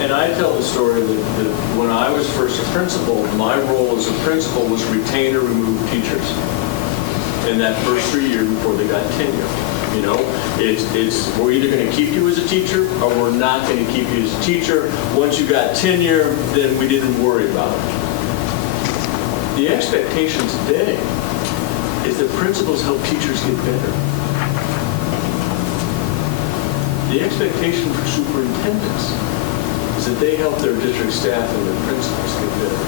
And I tell the story that when I was first a principal, my role as a principal was retain or remove teachers in that first 3 years before they got tenure. It's we're either going to keep you as a teacher or we're not going to keep you as a teacher. Once you got tenure, then we didn't worry about it. The expectation today is that principals help teachers get better. The expectation for superintendents is that they help their district staff and their principals get better.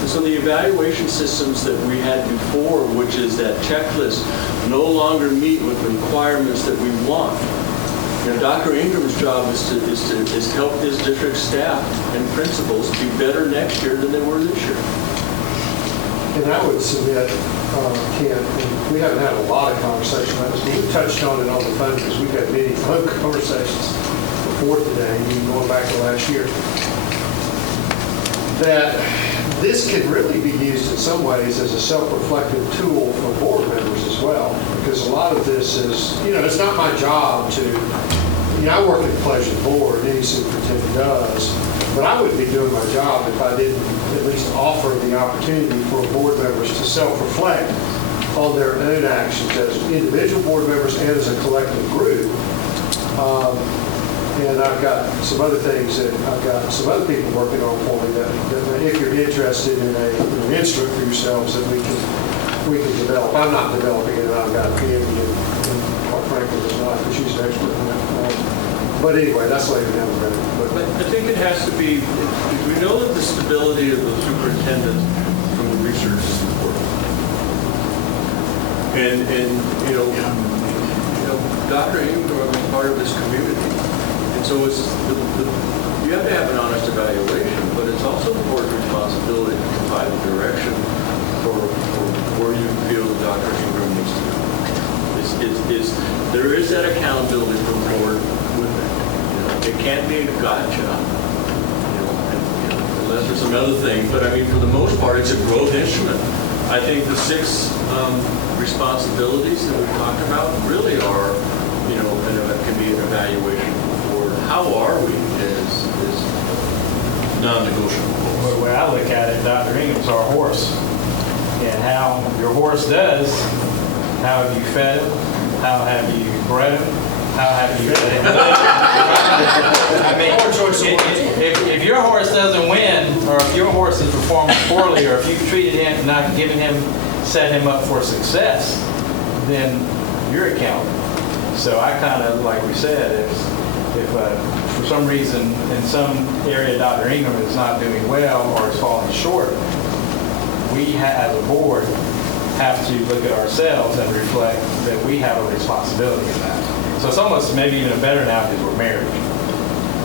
And so the evaluation systems that we had before, which is that checklist, no longer meet with the requirements that we want. Dr. Ingram's job is to help his district staff and principals be better next year than they were this year. And I would submit, Ken, and we haven't had a lot of conversation about this, but we touched on it on the phone because we've had many phone conversations before today, even going back to last year, that this can really be used in some ways as a self-reflective tool for board members as well, because a lot of this is, it's not my job to, I work at the pleasure of the board, any superintendent does, but I wouldn't be doing my job if I didn't at least offer the opportunity for board members to self-reflect on their own actions as individual board members and as a collective group. And I've got some other things that I've got some other people working on for me that if you're interested in an instrument for yourselves that we can develop. I'm not developing it, I've got Andy and quite frankly his wife, but she's an expert in that. But anyway, that's later down the road. But I think it has to be, we know that the stability of the superintendent from the research is important. And Dr. Ingram is part of this community. And so it's you have to have an honest evaluation, but it's also the board's responsibility to provide the direction for where you feel that Dr. Ingram needs to go. There is that accountability for the board with it. It can't be a gotcha, unless there's some other things. But I mean, for the most part, it's a growth instrument. I think the 6 responsibilities that we've talked about really are, can be an evaluation for how are we as non-negotiable. the way I look at it, Dr. Ingham's our horse. And how your horse does, how have you fed him? How have you bred him? How have you let him live? I mean, if your horse doesn't win, or if your horse is performing poorly, or if you've treated him, not given him, set him up for success, then you're accountable. So I kind of, like we said, if for some reason in some area Dr. Ingham is not doing well or is falling short, we as a board have to look at ourselves and reflect that we have a responsibility in that. So it's almost maybe even better now because we're married.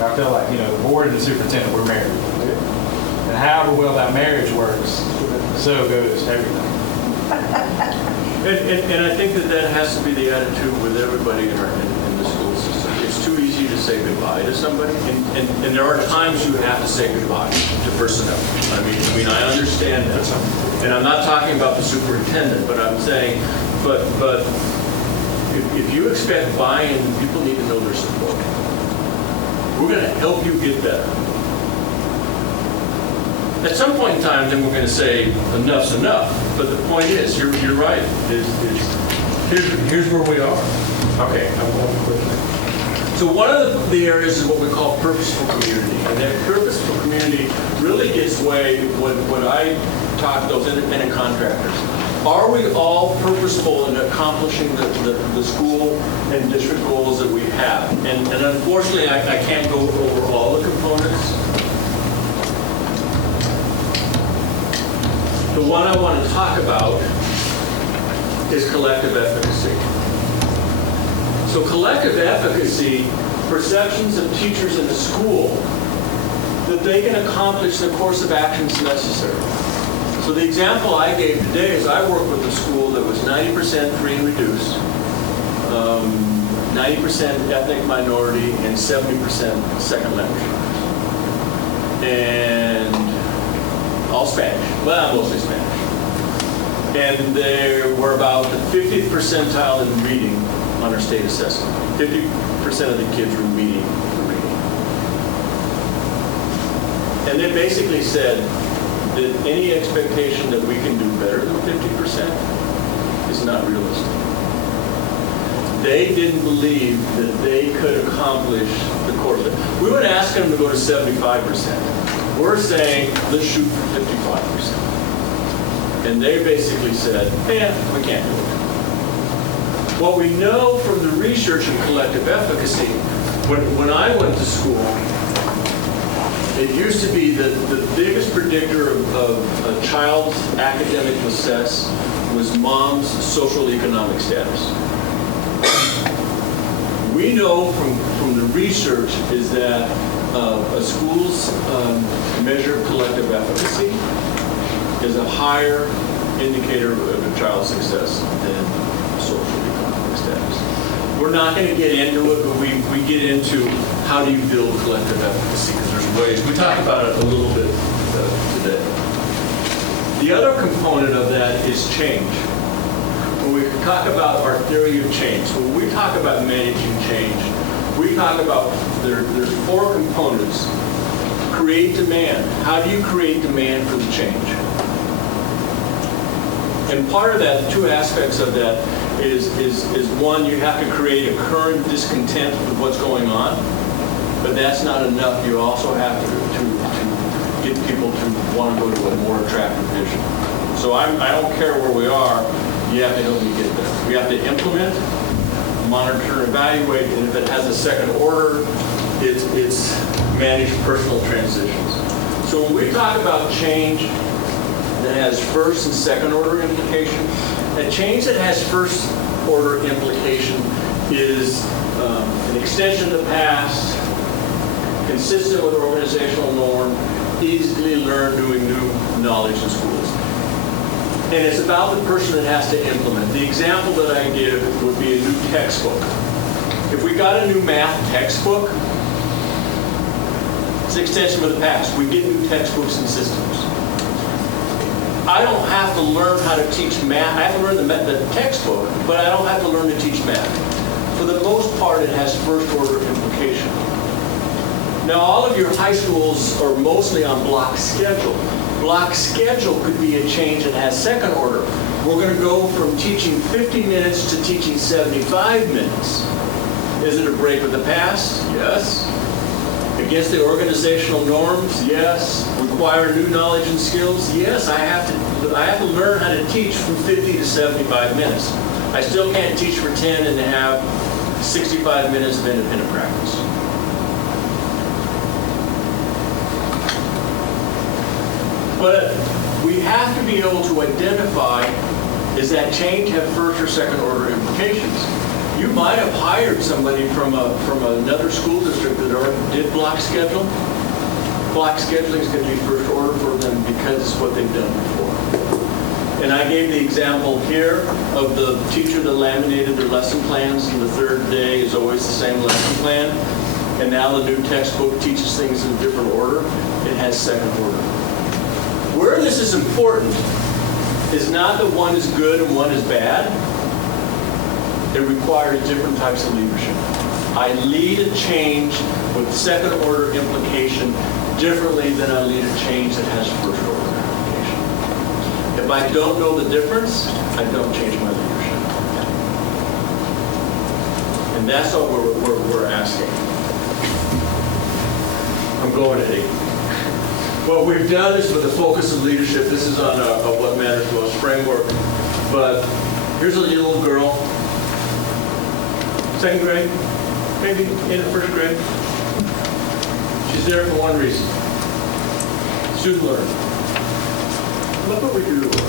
I feel like, the board and the superintendent, we're married. And however well that marriage works, so goes everything. And I think that has to be the attitude with everybody in the school system. It's too easy to say goodbye to somebody, and there are times you have to say goodbye to personnel. I mean, I understand that. And I'm not talking about the superintendent, but I'm saying, but if you expect buy-in, people need to know their support. We're going to help you get better. At some point in time, then we're going to say enough's enough. But the point is, you're right. Here's where we are. Okay, I'm going quickly. So one of the areas is what we call purposeful community. And that purposeful community really gets away when I talk to those independent contractors. Are we all purposeful in accomplishing the school and district goals that we have? And unfortunately, I can't go over all the components. The one I want to talk about is collective efficacy. So collective efficacy, perceptions of teachers in the school that they can accomplish the course of actions necessary. So the example I gave today is I work with a school that was 90% free and reduced, 90% ethnic minority, and 70% second language. And all Spanish. Well, mostly Spanish. And they were about the 50th percentile in reading on our state assessment. 50% of the kids were meeting the reading. And they basically said that any expectation that we can do better than 50% is not realistic. They didn't believe that they could accomplish the course. We would ask them to go to 75%. We're saying, let's shoot for 55%. And they basically said, we can't do it. What we know from the research in collective efficacy, when I went to school, it used to be that the biggest predictor of a child's academic success was mom's social economic status. We know from the research is that a school's measure of collective efficacy is a higher indicator of a child's success than social economic status. We're not going to get into it, but we get into how do you build collective efficacy, because there's ways. We talked about it a little bit today. The other component of that is change. When we talk about our theory of change, so when we talk about managing change, we talk about there's 4 components. Create demand. How do you create demand for the change? And part of that, 2 aspects of that is one, you have to create a current discontent with what's going on, but that's not enough. You also have to get people to want to go to a more attractive vision. So I don't care where we are, you have to help me get there. We have to implement, monitor, evaluate, and if it has a second order, it's manage personal transitions. So when we talk about change that has first and second order implication, a change that has first order implication is an extension of the past, consistent with organizational norm, easily learned doing new knowledge in schools. And it's about the person that has to implement. The example that I give would be a new textbook. If we got a new math textbook, it's an extension of the past. We get new textbooks and systems. I don't have to learn how to teach math. I have to learn the textbook, but I don't have to learn to teach math. For the most part, it has first order implication. Now, all of your high schools are mostly on block schedule. Block schedule could be a change that has second order. We're going to go from teaching 50 minutes to teaching 75 minutes. Is it a break with the past? Yes. Against the organizational norms? Yes. Require new knowledge and skills? Yes. I have to learn how to teach from 50 to 75 minutes. I still can't teach for 10 and have 65 minutes of independent practice. But we have to be able to identify, does that change have first or second order implications? You might have hired somebody from another school district that already did block schedule. Block scheduling is going to be first order for them because it's what they've done before. And I gave the example here of the teacher that laminated their lesson plans, and the third day is always the same lesson plan. And now the new textbook teaches things in a different order. It has second order. Where this is important is not that one is good and one is bad. It requires different types of leadership. I lead a change with second order implication differently than I lead a change that has first order implication. If I don't know the difference, I don't change my leadership. And that's what we're asking. I'm going at 8. What we've done is with the focus of leadership, this is on a what matters most framework, but here's a little girl, second grade, maybe in the first grade. She's there for one reason, student learning. Look what we do to her.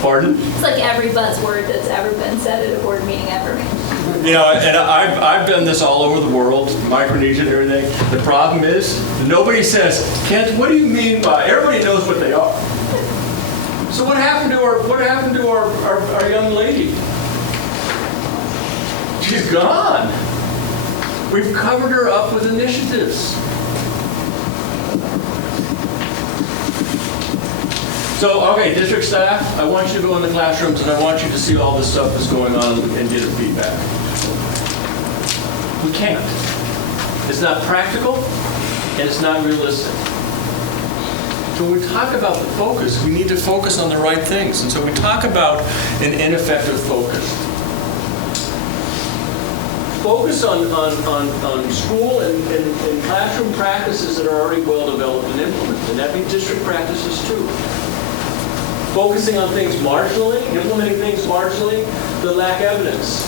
Pardon? It's like every buzzword that's ever been said at a board meeting ever. You know, and I've done this all over the world, Micronesia and everything. The problem is, nobody says, Kent, what do you mean by, everybody knows what they are. So what happened to our young lady? She's gone. We've covered her up with initiatives. So, okay, district staff, I want you to go in the classrooms and I want you to see all this stuff that's going on and get a feedback. We can't. It's not practical and it's not realistic. So when we talk about the focus, we need to focus on the right things. And so we talk about an ineffective focus. Focus on school and classroom practices that are already well developed and implemented. And that means district practices too. Focusing on things marginally, implementing things marginally that lack evidence.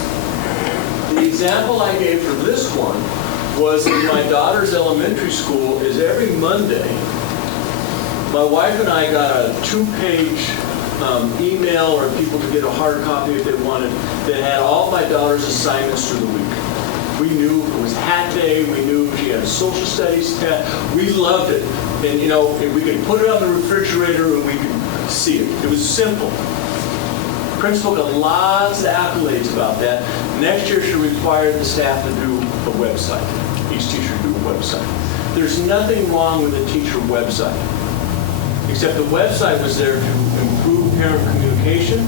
The example I gave for this one was in my daughter's elementary school is every Monday, my wife and I got a 2-page email or people could get a hard copy if they wanted that had all my daughter's assignments for the week. We knew it was hat day, we knew she had a social studies test, we loved it. And you know, we could put it on the refrigerator and we could see it. It was simple. Principal got lots of accolades about that. Next year she required the staff to do a website. Each teacher do a website. There's nothing wrong with a teacher website, except the website was there to improve parent communication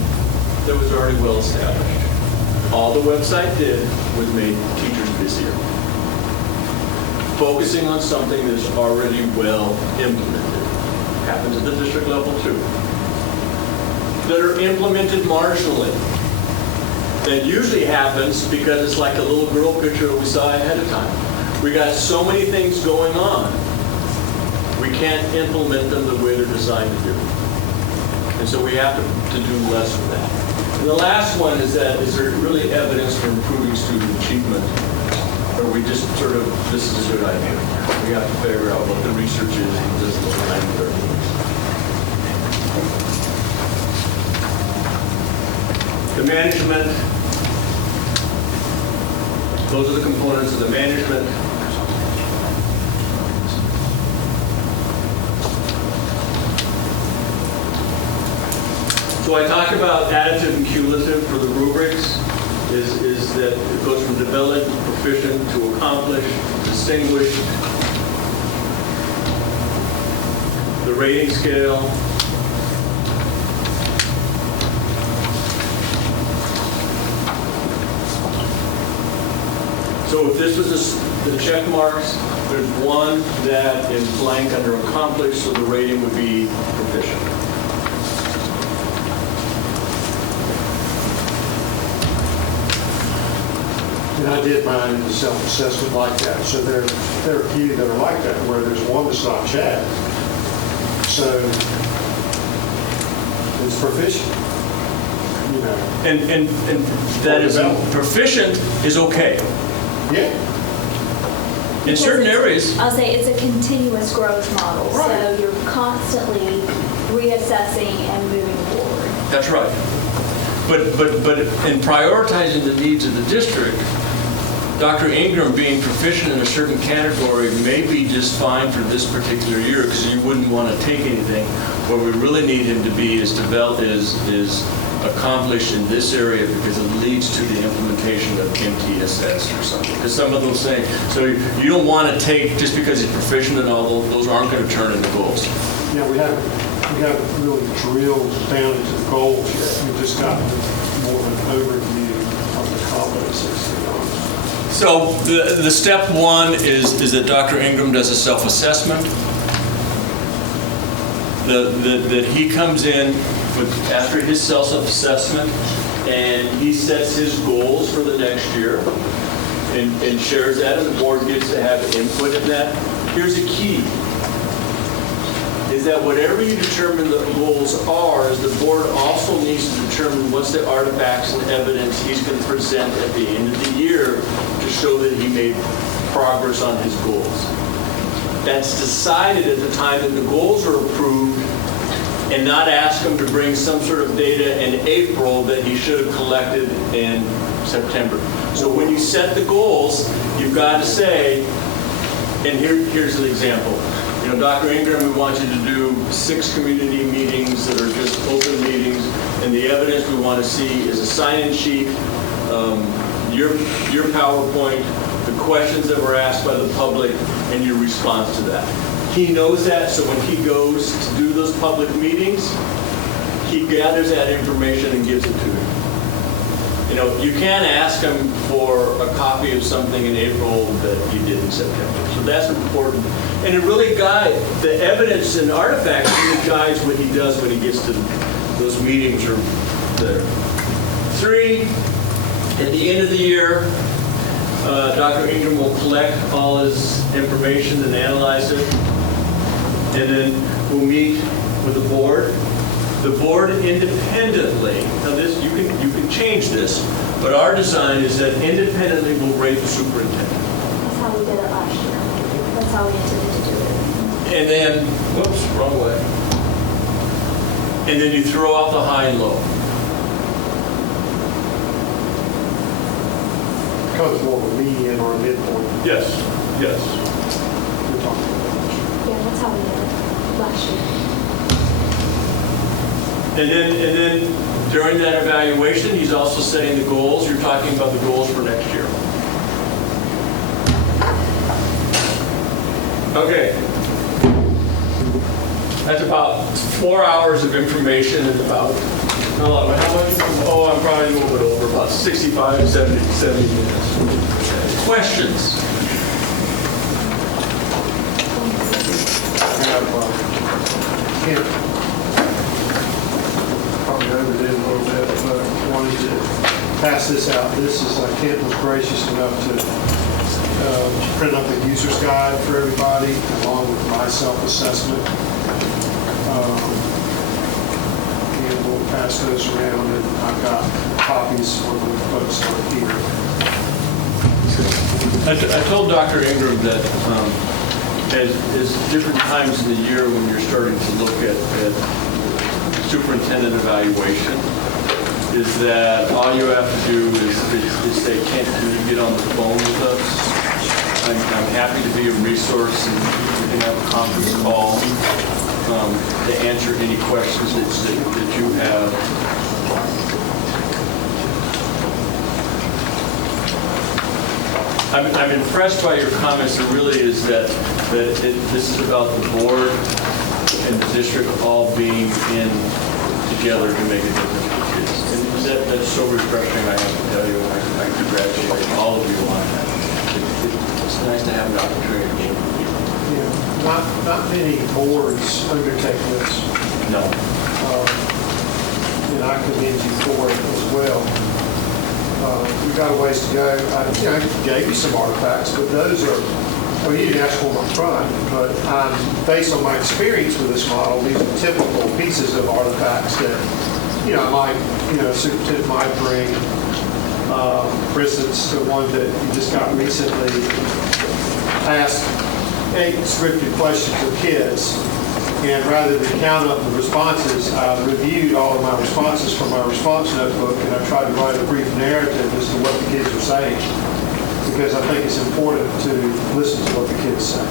that was already well established. All the website did was make teachers busier. Focusing on something that's already well implemented. Happens at the district level too. That are implemented marginally. That usually happens because it's like a little girl picture that we saw ahead of time. We got so many things going on, we can't implement them the way they're designed to do. And so we have to do less of that. And the last one is that, is there really evidence for improving student achievement? Or we just sort of, this is a good idea. We have to figure out what the research is and just align with our needs. The management, those are the components of the management. So I talked about additive and cumulative for the rubrics, is that it goes from developed, proficient, to accomplished, distinguished. The rating scale. So if this was the check marks, there's one that is blank under accomplished, so the rating would be proficient. And I did mine in the self-assessment like that. So there are a few that are like that, where there's one that's not chat. So it's proficient, you know. And that is, proficient is okay. Yeah. In certain areas, I'll say it's a continuous growth model, so Right. you're constantly reassessing and moving forward. that's right. But in prioritizing the needs of the district, Dr. Ingram being proficient in a certain category may be just fine for this particular year, because you wouldn't want to take anything. What we really need him to be is accomplished in this area, because it leads to the implementation of MTSS or something. Because some of those things, so you don't want to take, just because he's proficient in all those aren't going to turn into goals. Yeah, we haven't really drilled down into the goals yet. We've just got more of an overview of the competencies, to be honest. So the step one is that Dr. Ingram does a self-assessment. That he comes in after his self-assessment, and he sets his goals for the next year and shares that, and the board gets to have input in that. Here's a key, is that whatever you determine the goals are, is the board also needs to determine what's the artifacts and evidence he's going to present at the end of the year to show that he made progress on his goals. That's decided at the time that the goals are approved, and not ask him to bring some sort of data in April that he should have collected in September. So when you set the goals, you've got to say, and here's an example. You know, Dr. Ingram, we want you to do 6 community meetings that are just open meetings, and the evidence we want to see is a sign-in sheet, your PowerPoint, the questions that were asked by the public, and your response to that. He knows that, so when he goes to do those public meetings, he gathers that information and gives it to him. You know, you can't ask him for a copy of something in April that he did in September. So that's important. And it really guides, the evidence and artifacts really guides what he does when he gets to those meetings or there. 3, at the end of the year, Dr. Ingram will collect all his information and analyze it. And then we'll meet with the board. The board independently, now this, you can change this, but our design is that independently will rate the superintendent. That's how we did it last year. That's how we intended to do it. And then, whoops, wrong way. And then you throw out the high and low. Becomes more of a median or a midpoint. Yes, yes. We're talking about. Yeah, that's how we did it last year. And then during that evaluation, he's also setting the goals. You're talking about the goals for next year. Okay. That's about 4 hours of information and about, how much? Oh, I'm probably a little bit over, about 65 to 70 minutes. Questions? Kent, probably overdid a little bit, but wanted to pass this out. This is, Kent was gracious enough to print up a user's guide for everybody, along with my self-assessment. And we'll pass those around, and I've got copies for the folks that are here. I told Dr. Ingram that as different times in the year when you're starting to look at superintendent evaluation, is that all you have to do is say, Kent, can you get on the phone with us? I'm happy to be a resource, and we can have a conference call to answer any questions that you have. I'm impressed by your comments. It really is that this is about the board and the district all being in together to make a difference for kids. And that's so refreshing, I have to tell you. I congratulate all of you on that. It's nice to have an opportunity to work with people. Yeah, not many boards undertake this. No. And I commend you for it as well. We've got a ways to go. I gave you some artifacts, but those are, well, you didn't ask for them up front, but based on my experience with this model, these are typical pieces of artifacts that, superintendent might bring. For instance, the one that you just got recently asked 8 scripted questions of kids. And rather than count up the responses, I reviewed all of my responses from my response notebook, and I tried to write a brief narrative as to what the kids are saying, because I think it's important to listen to what the kids say.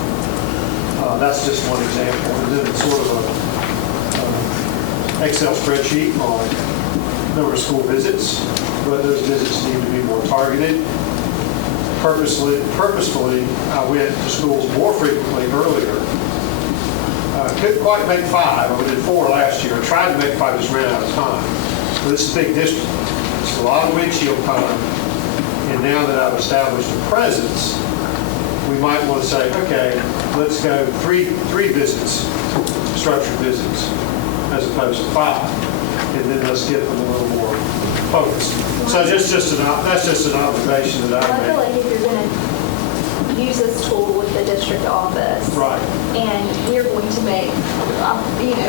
That's just one example. And then it's sort of an Excel spreadsheet on number of school visits, but those visits need to be more targeted. Purposefully, I went to schools more frequently earlier. Couldn't quite make 5. I did 4 last year. I tried to make 5, just ran out of time. But it's a big district. It's a lot of windshield time. And now that I've established a presence, we might want to say, okay, let's go 3 visits, structured visits, as opposed to 5. And then let's get them a little more focused. So that's just an observation that I I feel made. like if you're going to use this tool with the district office, Right. and we're going to make,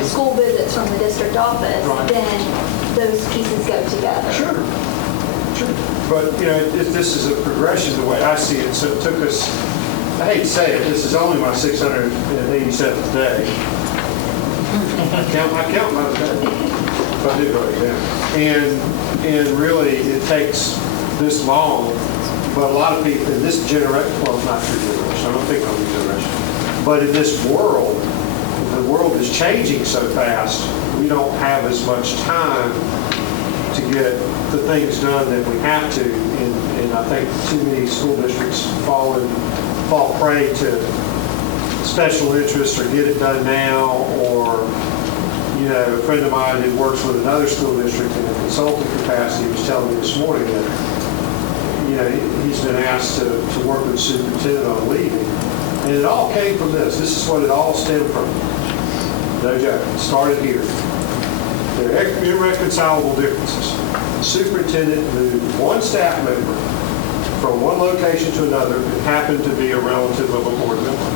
school visits from the district office, Right. then those pieces go together. Sure. But, this is a progression the way I see it. So it took us, I hate to say it, this is only my 687th day. I count my day. If I do write it down. And really, it takes this long, but a lot of people in this generation, well, not your generation, I don't think I'm your generation, but in this world, the world is changing so fast, we don't have as much time to get the things done that we have to. And I think too many school districts fall prey to special interests or get it done now, or a friend of mine who works with another school district in a consultant capacity was telling me this morning that he's been asked to work with the superintendent on leaving. And it all came from this. This is what it all stemmed from. No joke. It started here. There are irreconcilable differences. The superintendent moved one staff member from one location to another that happened to be a relative of a board member.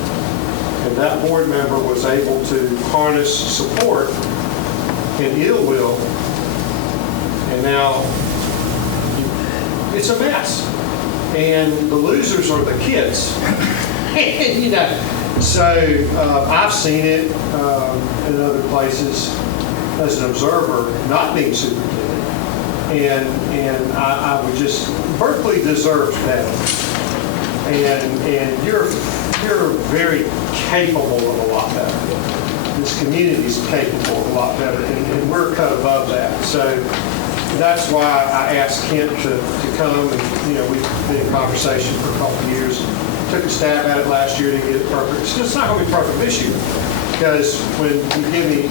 And that board member was able to harness support and ill will. And now it's a mess. And the losers are the kids. So I've seen it in other places as an observer, not being superintendent. And I would just, Berkeley deserves better. And you're very capable of a lot better. This community is capable of a lot better, and we're cut above that. So that's why I asked Kent to come, and we've been in conversation for a couple of years. Took a stab at it last year to get it perfect. It's not going to be perfect this year, because when you give me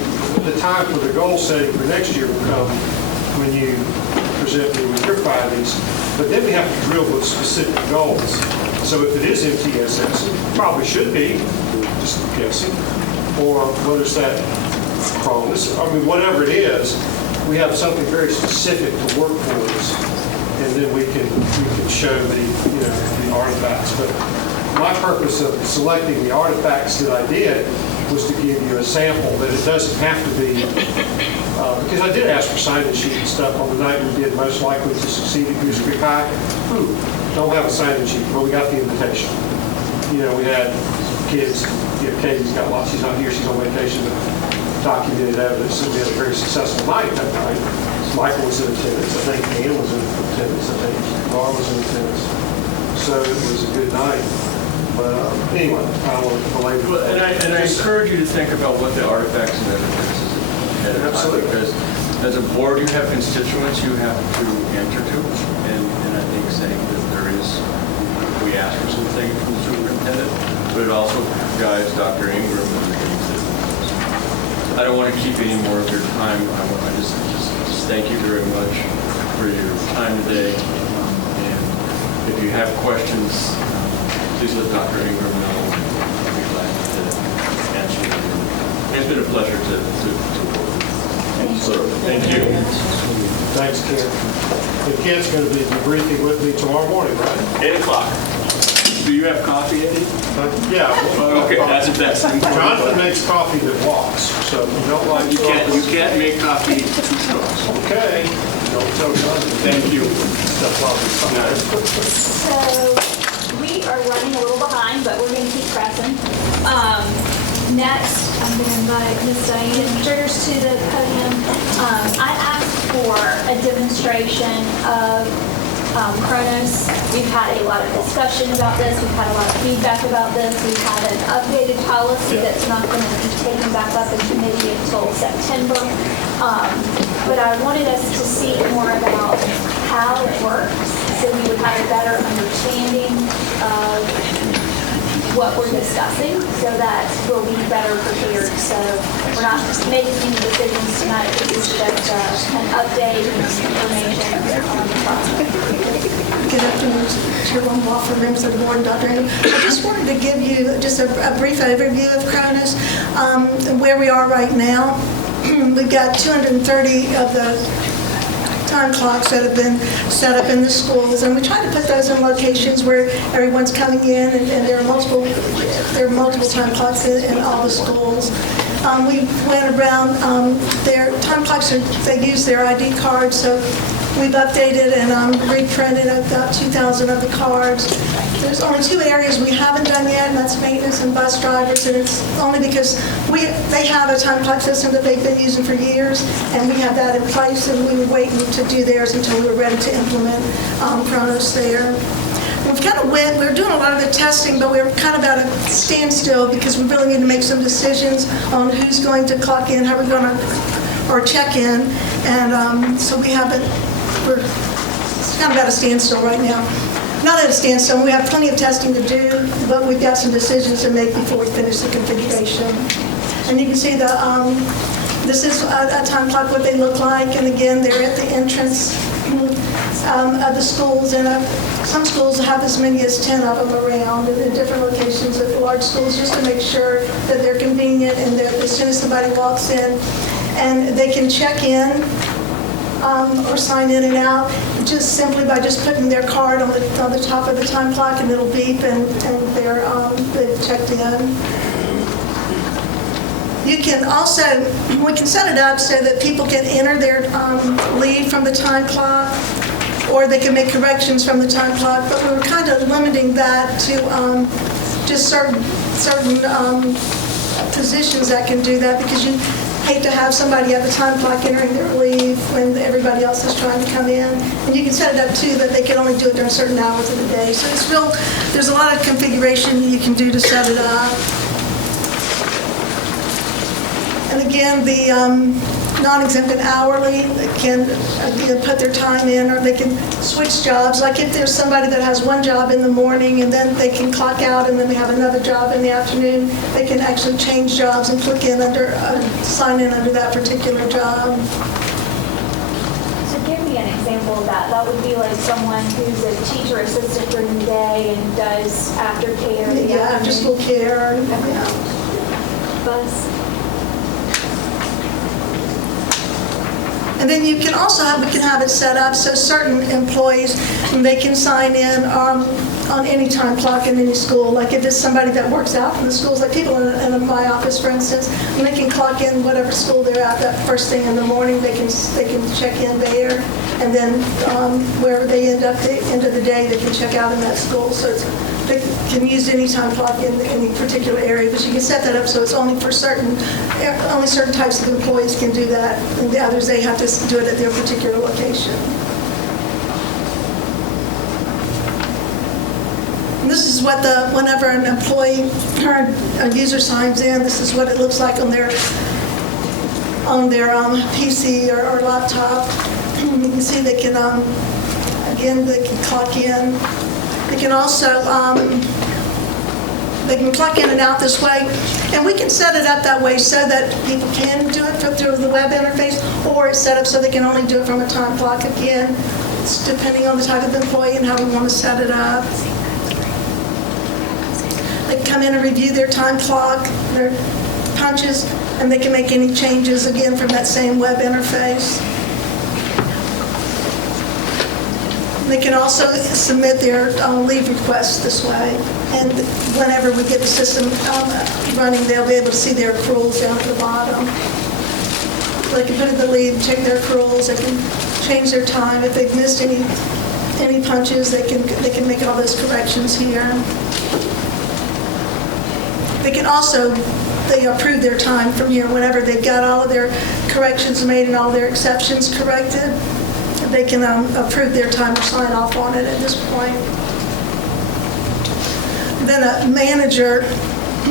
the time for the goal setting for next year will come when you present me with your findings. But then we have to drill with specific goals. So if it is MTSS, it probably should be, just guessing, or what is that called? Whatever it is, we have something very specific to work towards, and then we can show the artifacts. But my purpose of selecting the artifacts that I did was to give you a sample that it doesn't have to be, because I did ask for sign-in sheet and stuff on the night we did most likely to succeed at Goose Creek High. Don't have a sign-in sheet, but we got the invitation. We had kids, Katie's got lots, she's not here, she's on vacation. documented evidence that we had a very successful night that night. Michael was in attendance, I think Ann was in attendance, I think Laura was in attendance. So it was a good night. But anyway, I don't want to belabor Well, and I encourage you to think about what the artifacts and evidence is ahead of time, Absolutely. because as a board, you have constituents you have to answer to, and I think saying that there is, we ask for some things from the superintendent, but it also guides Dr. Ingram and the things that, I don't want to keep any more of your time. I just thank you very much for your time today, and if you have questions, please let Dr. Ingram know. I'll be glad to answer them. It's been a pleasure to work with you. Thank you, sir. Thank you. Thanks, Ken. And Ken's going to be debriefing with me tomorrow morning, right? 8 o'clock. Do you have coffee, Eddie? Yeah. Okay, that's the best. Jonathan makes coffee that walks, so if you don't like You can't make coffee too strong. Okay. Don't tell Jonathan. Thank you. That's probably So we are running a little behind, but we're going to keep pressing. Next, I'm going to invite Ms. Diane Jitters to the podium. I asked for a demonstration of Kronos. We've had a lot of discussion about this. We've had a lot of feedback about this. We've had an updated policy that's not going to be taken back up in committee until September. But I wanted us to see more about how it works, so we would have a better understanding of what we're discussing, so that we'll be better prepared. So we're not making any decisions tonight. This is just an update and information on the process. Good afternoon, Chairwoman Wofford, members of the board, and Dr. Ingram. I just wanted to give you just a brief overview of Kronos, where we are right now. We've got 230 of the time clocks that have been set up in the schools, and we try to put those in locations where everyone's coming in, and there are multiple time clocks in all the schools. We went around, their time clocks, they use their ID cards, so we've updated and reprinted about 2,000 of the cards. There's only 2 areas we haven't done yet, and that's maintenance and bus drivers, and it's only because they have a time clock system that they've been using for years, and we have that in place, and we were waiting to do theirs until we were ready to implement Kronos there. We're doing a lot of the testing, but we're kind of at a standstill because we really need to make some decisions on who's going to clock in, how we're going to, or check in, and so we're kind of at a standstill right now. Not at a standstill, we have plenty of testing to do, but we've got some decisions to make before we finish the configuration. And you can see this is a time clock, what they look like, and again, they're at the entrance of the schools, and some schools have as many as 10 of them around in different locations at large schools, just to make sure that they're convenient and that as soon as somebody walks in, and they can check in or sign in and out just simply by just putting their card on the top of the time clock, and it'll beep, and they've checked in. You can also, we can set it up so that people can enter their leave from the time clock, or they can make corrections from the time clock, but we're kind of limiting that to just certain positions that can do that, because you hate to have somebody at the time clock entering their leave when everybody else is trying to come in. And you can set it up too that they can only do it during certain hours of the day. So there's a lot of configuration you can do to set it up. And again, the non-exempt and hourly can put their time in, or they can switch jobs. Like if there's somebody that has one job in the morning and then they can clock out and then they have another job in the afternoon, they can actually change jobs and click in under, sign in under that particular job. So give me an example of that. That would be like someone who's a teacher assistant during the day and does aftercare. Yeah, after school care. Okay. Yeah. Bus. And then you can also we can have it set up so certain employees, they can sign in on any time clock in any school. Like if it's somebody that works out in the schools, like people in my office, for instance, and they can clock in whatever school they're at that first thing in the morning. They can check in there, and then wherever they end up at the end of the day, they can check out in that school. So they can use any time clock in any particular area, but you can set that up so it's only for certain types of employees can do that, and the others, they have to do it at their particular location. And this is what whenever an employee or a user signs in, this is what it looks like on their PC or laptop. You can see they can, again, they can clock in. They can also, they can clock in and out this way, and we can set it up that way so that people can do it through the web interface, or it's set up so they can only do it from a time clock. Again, it's depending on the type of employee and how we want to set it up. They can come in and review their time clock, their punches, and they can make any changes, again, from that same web interface. They can also submit their leave requests this way. And whenever we get the system running, they'll be able to see their accruals down at the bottom. They can put in the leave, check their accruals. They can change their time. If they've missed any punches, they can make all those corrections here. They can also, they approve their time from here whenever they've got all of their corrections made and all their exceptions corrected. They can approve their time or sign off on it at this point. Then a manager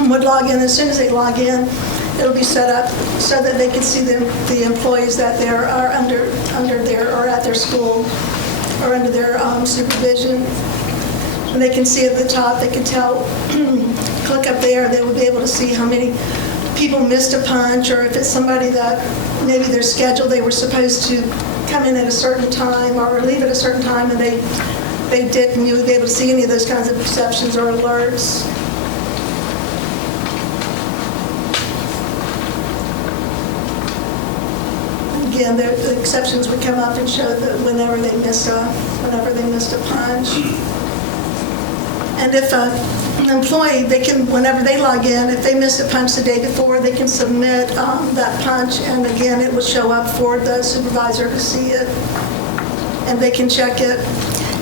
would log in. As soon as they log in, it'll be set up so that they can see the employees that they are under their or at their school or under their supervision. And they can see at the top. They can tell. Click up there. They will be able to see how many people missed a punch, or if it's somebody that maybe their schedule they were supposed to come in at a certain time or leave at a certain time and they didn't. You would be able to see any of those kinds of exceptions or alerts. Again, the exceptions would come up and show that whenever they missed a punch. And if an employee, they can, whenever they log in, if they missed a punch the day before, they can submit that punch, and again, it will show up for the supervisor to see it, and they can check it.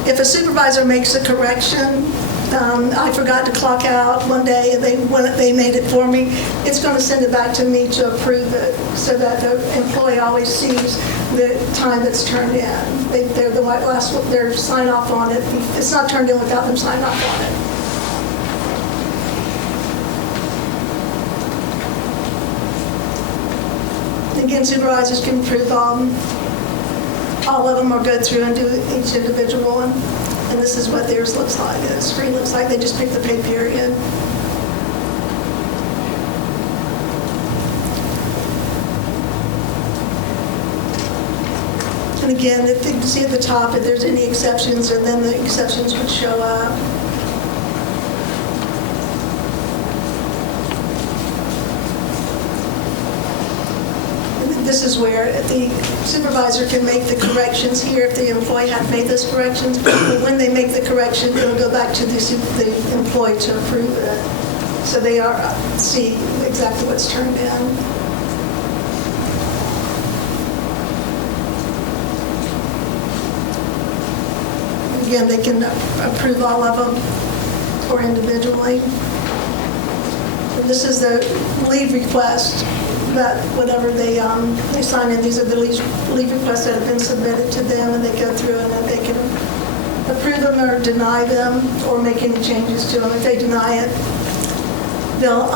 If a supervisor makes a correction, I forgot to clock out one day, and they made it for me, it's going to send it back to me to approve it, so that the employee always sees the time that's turned in. They're the last, their sign off on it. It's not turned in without them signing off on it. Again, supervisors can approve all of them or go through and do each individual one. And this is what theirs looks like. The screen looks like they just pick the pay period. And again, if you can see at the top if there's any exceptions, and then the exceptions would show up. This is where the supervisor can make the corrections here if the employee had made those corrections. But when they make the correction, it'll go back to the employee to approve it. So they see exactly what's turned in. Again, they can approve all of them or individually. And this is the leave request. That whatever they sign in, these are the leave requests that have been submitted to them, and they go through and then they can approve them or deny them or make any changes to them. If they deny it, they'll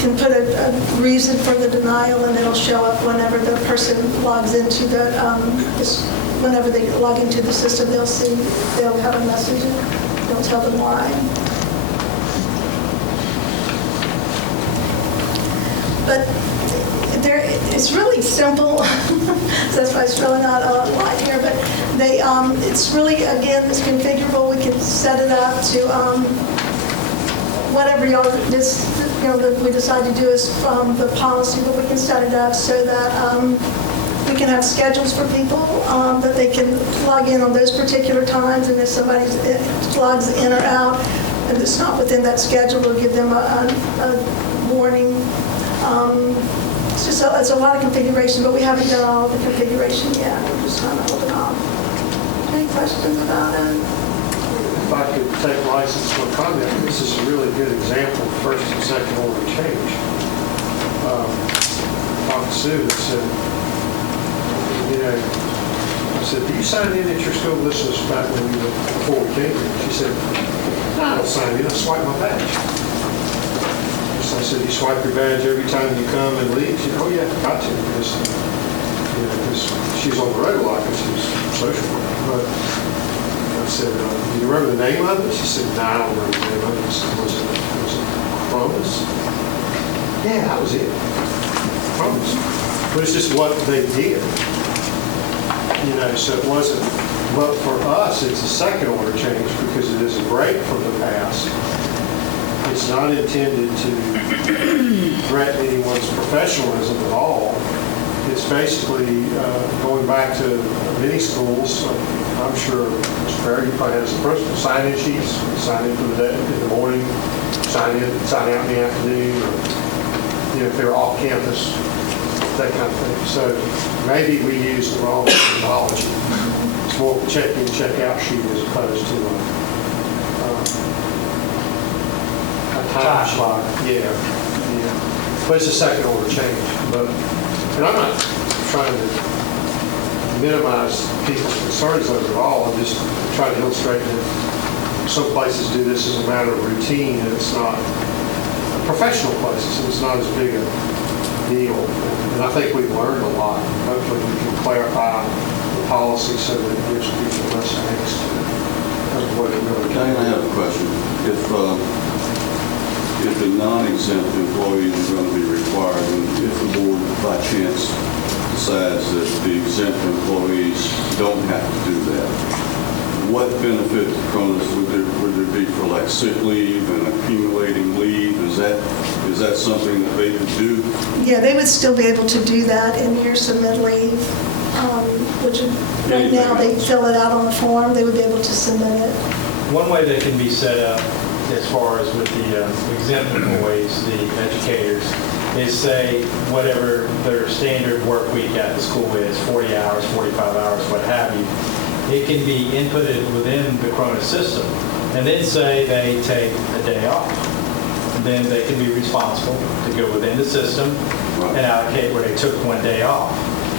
can put a reason for the denial, and it'll show up whenever the person logs into the whenever they log into the system. They'll have a message and they'll tell them why. But it's really simple. That's why it's really not a lot here. But it's really, again, it's configurable. We can set it up to whatever we decide to do is from the policy, but we can set it up so that we can have schedules for people that they can log in on those particular times, and if somebody logs in or out, and it's not within that schedule, we'll give them a warning. It's just it's a lot of configuration, but we haven't done all of the configuration yet. We're just kind of holding off. Any questions about it? If I could take license for a comment, this is a really good example of first and second order change. Talked to Sue and said, I said, do you sign in at your school? This was back when before we came here. She said, no, I don't sign in, I swipe my badge. So I said, you swipe your badge every time you come and leave? She said, oh yeah, got to, because she's on the road a lot because she's social worker. But I said, do you remember the name of it? She said, no, I don't remember the name of it. I said, was it Cronus? Yeah, that was it. Cronus. But it's just what they did. So it wasn't, but for us, it's a second order change because it is a break from the past. It's not intended to threaten anyone's professionalism at all. It's basically going back to many schools. I'm sure Mr. Barry, you probably has some personal sign-in sheets, sign in for the day, in the morning, sign in, sign out in the afternoon, or if they're off campus, that kind of thing. So maybe we use the wrong terminology. It's more of a check-in, check-out sheet as opposed to a time clock. Yeah. But it's a second order change. And I'm not trying to minimize people's concerns over it all. I'm just trying to illustrate that some places do this as a matter of routine, and it's not professional places, and it's not as big a deal. And I think we've learned a lot. Hopefully we can clarify the policy so that it gives people less angst of what it really I have a question. If the non-exempt employees are going to be required, and if the board by chance decides that the exempt employees don't have to do that, what benefit to Cronus would there be for like sick leave and accumulating leave? Is that something that they could do? Yeah, they would still be able to do that in your submit leave, which right now they fill it out on the form. They would be able to submit it. One way that can be set up as far as with the exempt employees, the educators, is say whatever their standard work week at the school is, 40 hours, 45 hours, what have you, it can be inputted within the Cronus system. And then say they take a day off. And then they can be responsible to go within the system and allocate where they took one day off.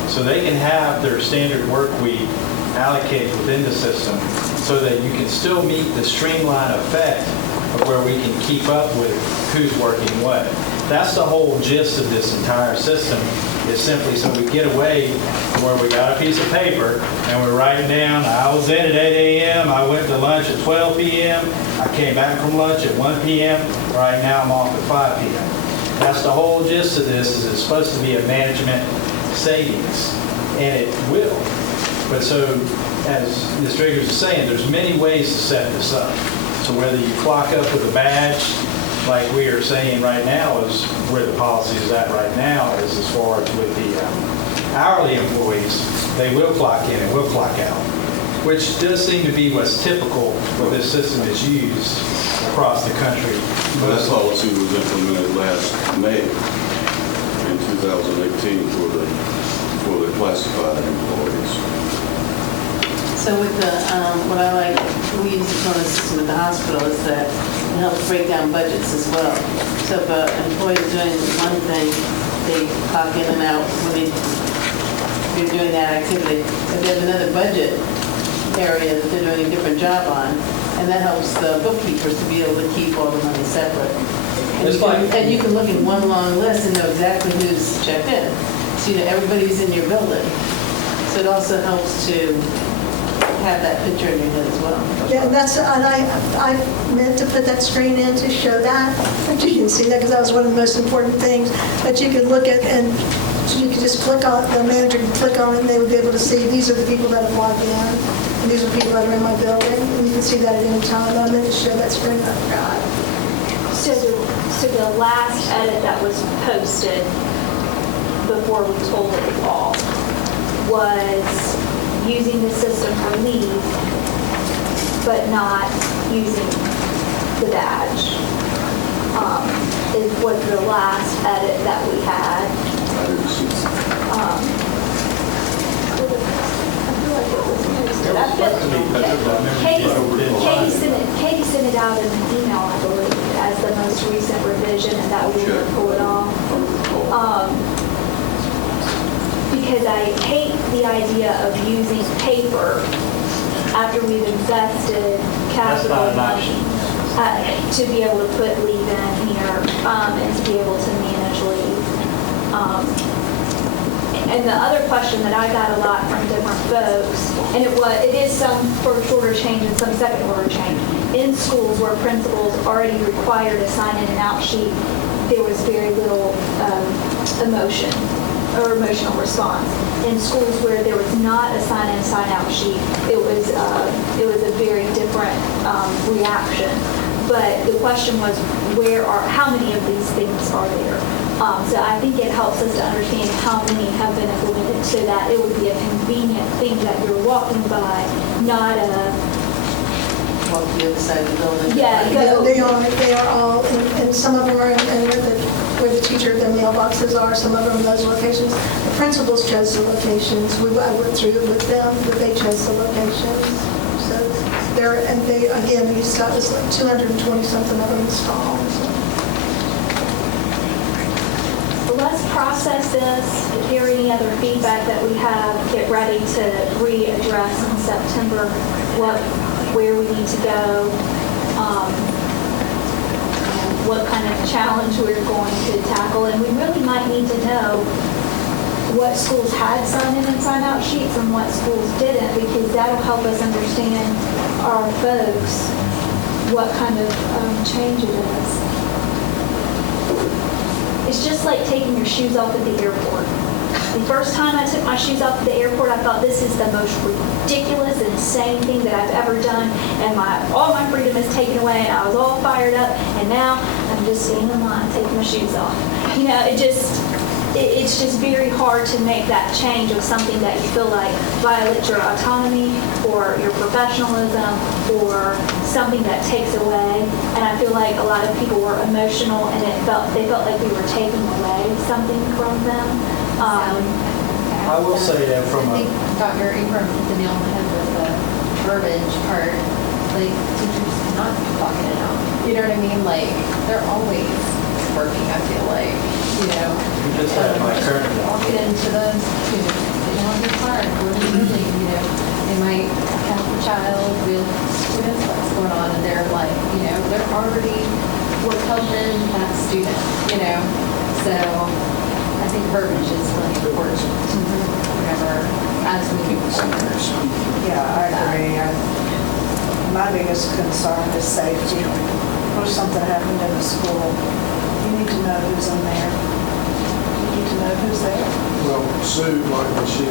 So they can have their standard work week allocated within the system so that you can still meet the streamline effect of where we can keep up with who's working what. That's the whole gist of this entire system, is simply so we get away from where we got a piece of paper and we're writing down, I was in at 8 a.m., I went to lunch at 12 p.m., I came back from lunch at 1 p.m., right now I'm off at 5 p.m. That's the whole gist of this, is it's supposed to be a management savings, and it will. But so, as Ms. Driggers is saying, there's many ways to set this up. So whether you clock up with a badge, like we are saying right now, is where the policy is at right now, is as far as with the hourly employees, they will clock in and will clock out, which does seem to be what's typical for this system is used across the country. Well, that policy was implemented last May in 2018 for the classified employees. So with the, what I like, we use the Cronus system at the hospital is that it helps break down budgets as well. So if an employee is doing one thing, they clock in and out when they're doing that activity. If they have another budget area that they're doing a different job on, and that helps the bookkeepers to be able to keep all the money separate. And you can look at one long list and know exactly who's checked in. So you know everybody's in your building. So it also helps to have that picture in your head as well. Yeah, and I meant to put that screen in to show that, but you can see that because that was one of the most important things that you could look at, and you could just click on the manager could click on it and they would be able to see these are the people that have logged in, and these are people that are in my building, and you can see that at any time. I meant to show that screen, I forgot. So the last edit that was posted before we pulled it off was using the system for leave, but not using the badge. It was the last edit that we had. I didn't see. I feel like it was posted. I feel- Katie sent it out in an email, I believe, as the most recent revision, and that we would pull it off. Because I hate the idea of using paper after we've invested That's not capital an money option. to be able to put leave in here and to be able to manage leave. And the other question that I got a lot from different folks, and it is some first order change and some second order change. In schools where principals already required a sign in and out sheet, there was very little emotion or emotional response. In schools where there was not a sign in, sign out sheet, it was a very different reaction. But the question was, how many of these things are there? So I think it helps us to understand how many have been implemented so that it would be a convenient thing that you're walking by, not a, Walk to the other side of the building. yeah, go. They are all, and some of them are in where the teacher, the mailboxes are, some of them in those locations. The principals chose the locations. I went through it with them, but they chose the locations. So again, we got this like 220 something of them installed. So let's process this. If there are any other feedback that we have, get ready to readdress in September where we need to go, and what kind of challenge we're going to tackle. And we really might need to know what schools had sign-in and sign-out sheets and what schools didn't, because that'll help us understand our folks what kind of change it is. It's just like taking your shoes off at the airport. The first time I took my shoes off at the airport, I thought this is the most ridiculous and insane thing that I've ever done, and all my freedom is taken away, and I was all fired up, and now I'm just standing in line taking my shoes off. You know, it's just very hard to make that change of something that you feel like violates your autonomy or your professionalism or something that takes away. And I feel like a lot of people were emotional and they felt like we were taking away something from them. I will say that from I a, think Dr. Abrams hit the nail on the head with the verbiage part. Like, teachers cannot clock in and out. You know what I mean? Like, they're always working, I feel like, you know. you just had my current job. Walking into the, sitting on the park, or in the building, they might have a child with students that's going on, and they're like, they're already helping that student, So I think verbiage is really important whenever, as we move forward. Yeah, I agree. My biggest concern is safety. Or something happened in the school, you need to know who's in there. You need to know who's there. Well, Sue, like when she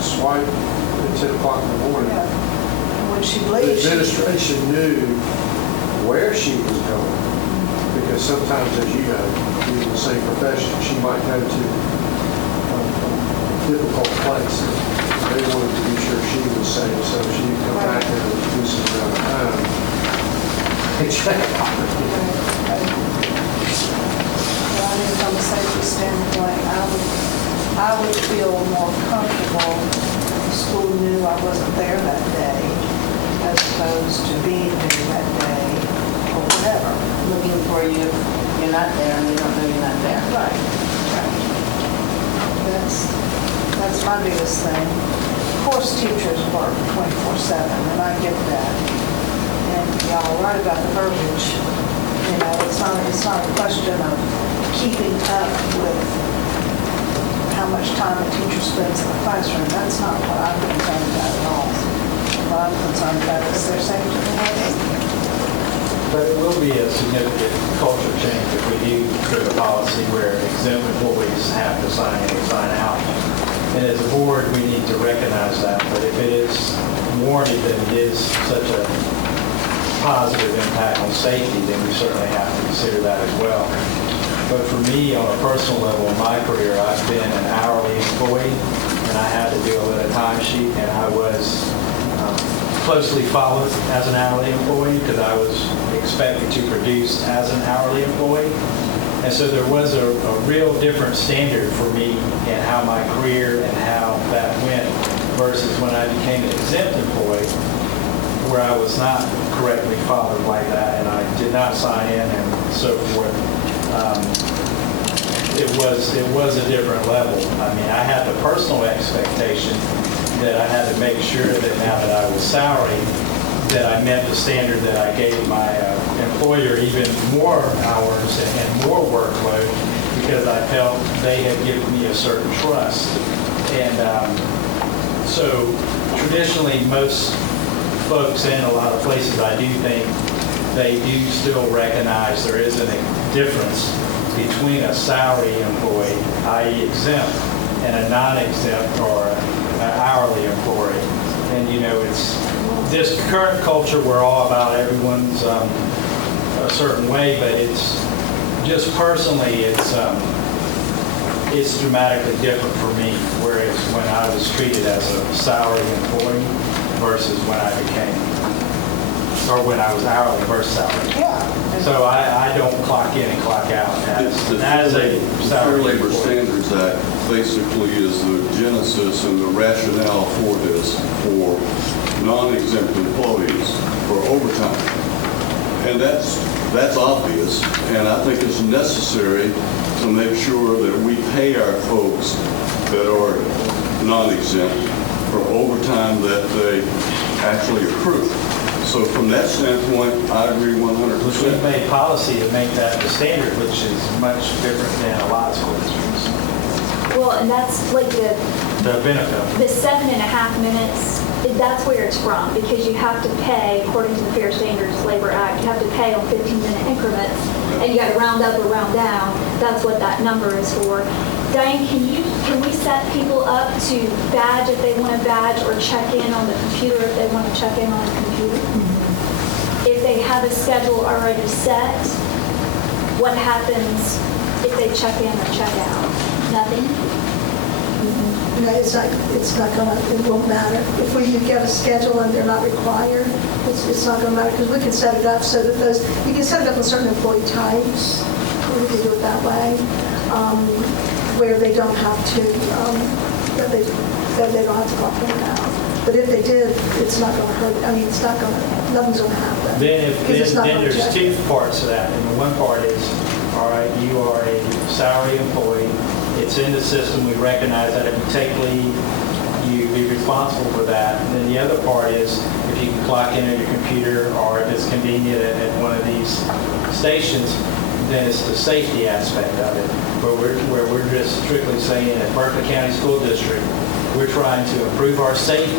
swiped at 10 o'clock in the morning, Yeah. When she the leaves, administration knew where she was going. Because sometimes, as you know, in the same profession, she might go to a difficult place. They wanted to be sure she was safe, so she could come back there and do some amount of time. And check on her. I think from a safety standpoint, I would feel more comfortable if the school knew I wasn't there that day, as opposed to being there that day, or whatever. Looking for you, you're not there, and they don't know you're not there. Right. That's my biggest thing. Of course, teachers work 24/7, and I get that. And y'all are right about the verbiage. It's not a question of keeping up with how much time a teacher spends in the classroom. That's not what I'm concerned about at all. What I'm concerned about is their safety and well-being. but it will be a significant culture change if we do create a policy where exempt employees have to sign in and sign out. And as a board, we need to recognize that, but if it is warranted that it is such a positive impact on safety, then we certainly have to consider that as well. But for me, on a personal level in my career, I've been an hourly employee, and I had to deal with a timesheet, and I was closely followed as an hourly employee because I was expected to produce as an hourly employee. And so there was a real different standard for me in how my career and how that went versus when I became an exempt employee, where I was not correctly followed like that, and I did not sign in and so forth. It was a different level. I mean, I had the personal expectation that I had to make sure that now that I was salaried, that I met the standard that I gave my employer even more hours and more workload because I felt they had given me a certain trust. And so traditionally, most folks in a lot of places, I do think they do still recognize there is a difference between a salary employee, i.e. exempt, and a non-exempt or an hourly employee. And it's this current culture, we're all about everyone's a certain way, but it's just personally, it's dramatically different for me, whereas when I was treated as a salary employee versus when I became, or when I was hourly versus salary. Yeah. So I don't clock in and clock out It's the as a Fair salary Labor employee. Standards Act basically is the genesis and the rationale for this for non-exempt employees for overtime. And that's obvious, and I think it's necessary to make sure that we pay our folks that are non-exempt for overtime that they actually accrue. So from that standpoint, I agree 100%. We've made policy to make that the standard, which is much different than a lot of school districts. Well, and that's like The benefit. the 7.5 minutes, that's where it's from, because you have to pay, according to the Fair Standards Labor Act, you have to pay on 15-minute increments, and you got to round up or round down. That's what that number is for. Diane, can we set people up to badge if they want to badge or check in on the computer if they want to check in on the computer? If they have a schedule already set, what happens if they check in or check out? Nothing? It's not gonna, it won't matter. If we get a schedule and they're not required, it's not gonna matter, because we can set it up so that you can set it up on certain employee types, we can do it that way, where they don't have to, that they don't have to clock in and out. But if they did, it's not gonna hurt, nothing's gonna happen. Then Because it's not gonna there's check. two parts to that. And the one part is, all right, you are a salary employee. It's in the system. We recognize that if you take leave, you be responsible for that. And then the other part is if you can clock in on your computer or if it's convenient at one of these stations, then it's the safety aspect of it. Where we're just strictly saying at Berkeley County School District, we're trying to improve our safety.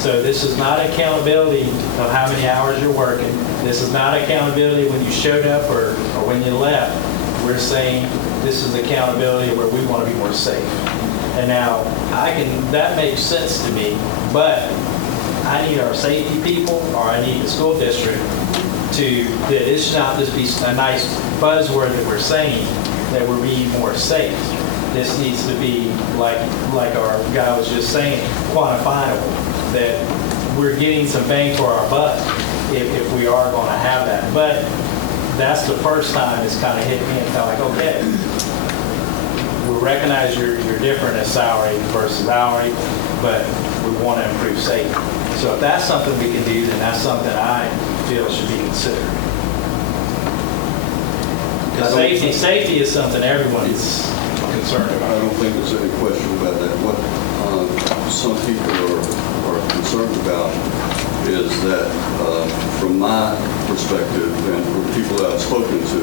So this is not accountability of how many hours you're working. This is not accountability when you showed up or when you left. We're saying this is accountability where we want to be more safe. And now that makes sense to me, but I need our safety people or I need the school district that it should not just be a nice buzzword that we're saying that we're being more safe. This needs to be, like our guy was just saying, quantifiable, that we're getting some bang for our buck if we are going to have that. But that's the first time it's kind of hit me and kind of like, okay, we recognize you're different as salary versus hourly, but we want to improve safety. So if that's something we can do, then that's something I feel should be considered. Because safety is something everyone's concerned I about. don't think there's any question about that. What some people are concerned about is that, from my perspective and from people that I've spoken to,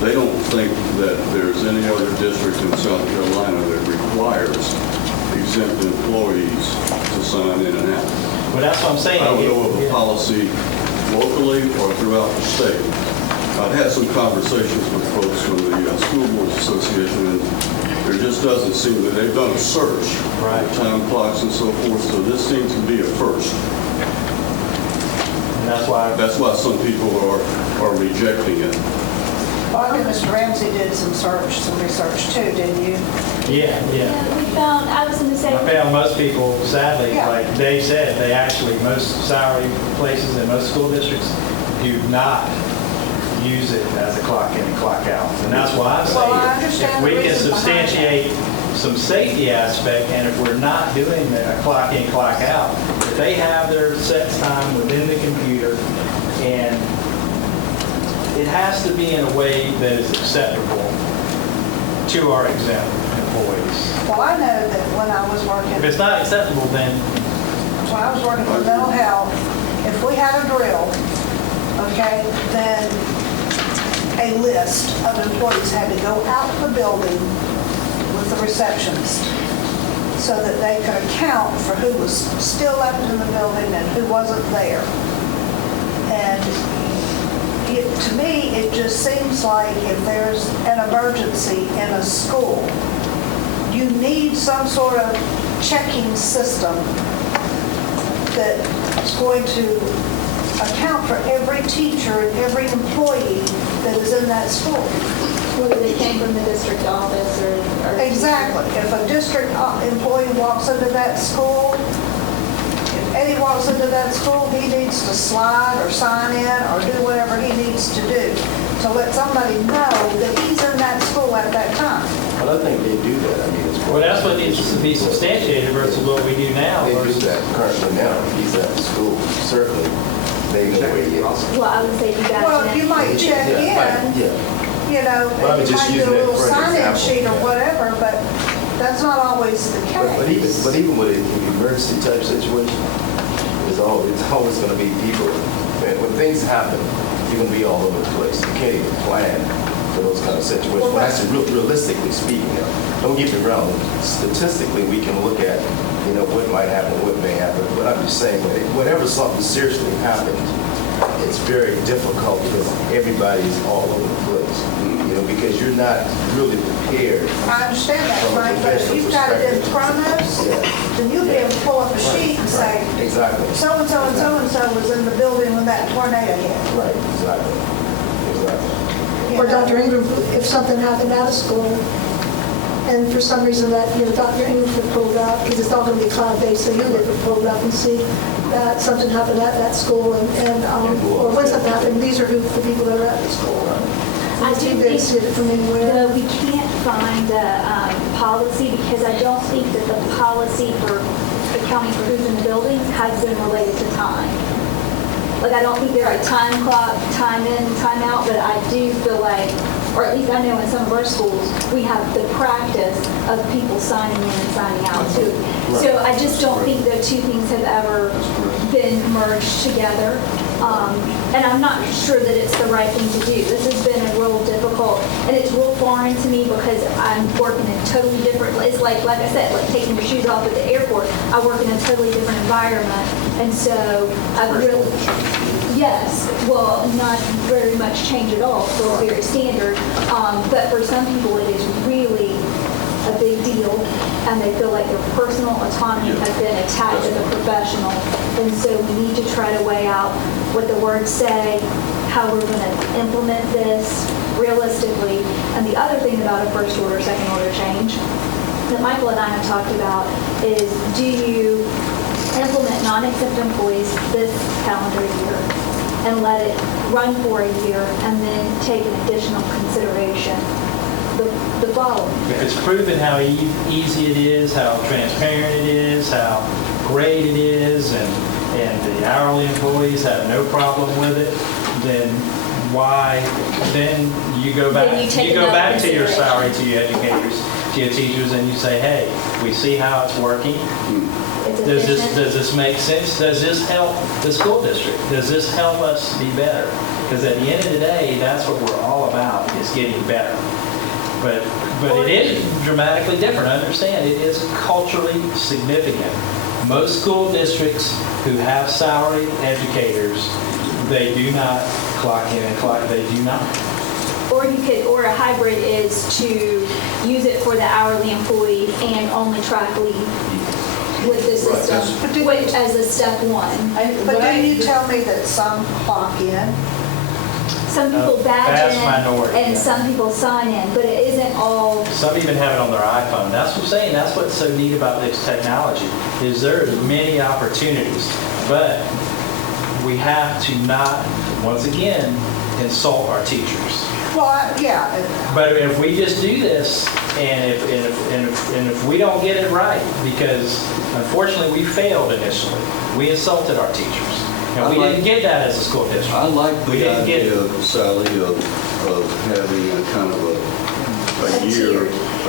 they don't think that there's any other district in South Carolina that requires exempt employees to sign in and out. But that's what I'm saying. I don't know of a policy locally or throughout the state. I've had some conversations with folks from the School Boards Association, and there just doesn't seem that they've done a search. Right. Time clocks and so forth, so this seems to be a first. And that's why That's why some people are rejecting it. Well, I think Mr. Ramsey did some research too, didn't you? Yeah. We found, I was going to say, I found most people, sadly, Yeah. like Dave said, they actually, most salary places in most school districts do not use it as a clock in and clock out. And that's why I Well, I say, understand if the we can reason behind that. substantiate some safety aspect, and if we're not doing a clock in, clock out, if they have their set time within the computer, and it has to be in a way that is acceptable to our exempt employees. Well, I know that when I was working, If it's not acceptable, then when I was working for mental health, if we had a drill, okay, then a list of employees had to go out to the building with the receptionist so that they could account for who was still left in the building and who wasn't there. And to me, it just seems like if there's an emergency in a school, you need some sort of checking system that's going to account for every teacher and every employee that is in that school. whether they came from the district office or... Exactly. If a district employee walks into that school, if Eddie walks into that school, he needs to slide or sign in or do whatever he needs to do to let somebody know that he's in that school at that time. But I think they do that. I mean, it's. well, that's what needs to be substantiated versus what we do now. They do versus- that currently now. He's at school, certainly. They know where he is. Well, I would say you guys... Well, you might check Yeah, in, yeah. you know, Well, I and was you just might do a using that little for an sign-in example, sheet or yeah. whatever, but that's not always the But case. even with an emergency type situation, it's always going to be people. When things happen, you're going to be all over the place. You can't even plan for those kind of situations. Well, Well, actually, realistically speaking, don't get me wrong. Statistically, we can look at, what might happen, what may happen. But I'm just saying, whenever something seriously happens, it's very difficult because everybody is all over the place. Because you're not really prepared. I understand that, From a right, but if professional you've got it in perspective. Chronos, Yeah. then you'll be able to pull up a sheet and say, Exactly. so-and-so and so-and-so was in the building when that tornado hit. Right, exactly. you Or know. Dr. Ingram, if something happened out of school, and for some reason that, Dr. Ingram could pull up, because it's all going to be cloud-based, so you could pull up and see that something happened at that school, or when something happened, these are the people that are at the school. I do You guys think see it from anywhere. we can't find a policy because I don't think that the policy for accounting for who's in the building has been related to time. Like, I don't think there's a time clock, time in, time out, but I do feel like, or at least I know in some of our schools, we have the practice of people signing in and signing out too. So I just don't think the two things have ever been merged together. And I'm not sure that it's the right thing to do. This has been a real difficult, and it's real foreign to me because I'm working in a totally different, it's like I said, like taking your shoes off at the airport. I work in a totally different environment. And so I've really, yes, well, not very much change at all, still very standard. But for some people, it is really a big deal, and they feel like their personal autonomy has been attacked as a professional. And so we need to try to weigh out what the words say, how we're going to implement this realistically. And the other thing about a first order, second order change that Michael and I have talked about is, do you implement non-exempt employees this calendar year and let it run for a year and then take an additional consideration the following year? If it's proven how easy it is, how transparent it is, how great it is, and the hourly employees have no problem with it, then why, then you go back, Then you take you go another back to your consideration. salary, to your educators, to your teachers, and you say, hey, we see how it's working. It's Does efficient. this make sense? Does this help the school district? Does this help us be better? Because at the end of the day, that's what we're all about, is getting better. But it is dramatically different. Understand, it is culturally significant. Most school districts who have salaried educators, they do not clock in and clock, they do not. Or a hybrid is to use it for the hourly employees and only track leave with the system, which as a step one. But didn't you tell me that some clock in? Some people badge Vast in, minority, and yeah. some people sign in, but it isn't all. Some even have it on their iPhone. That's what I'm saying. That's what's so neat about this technology, is there are many opportunities, but we have to not, once again, insult our teachers. Well, yeah, But if we just do this, and if we don't get it right, because unfortunately we failed initially, we insulted our teachers, and we didn't get that as a school district. I like We the didn't get idea, it. Sally, of having a kind of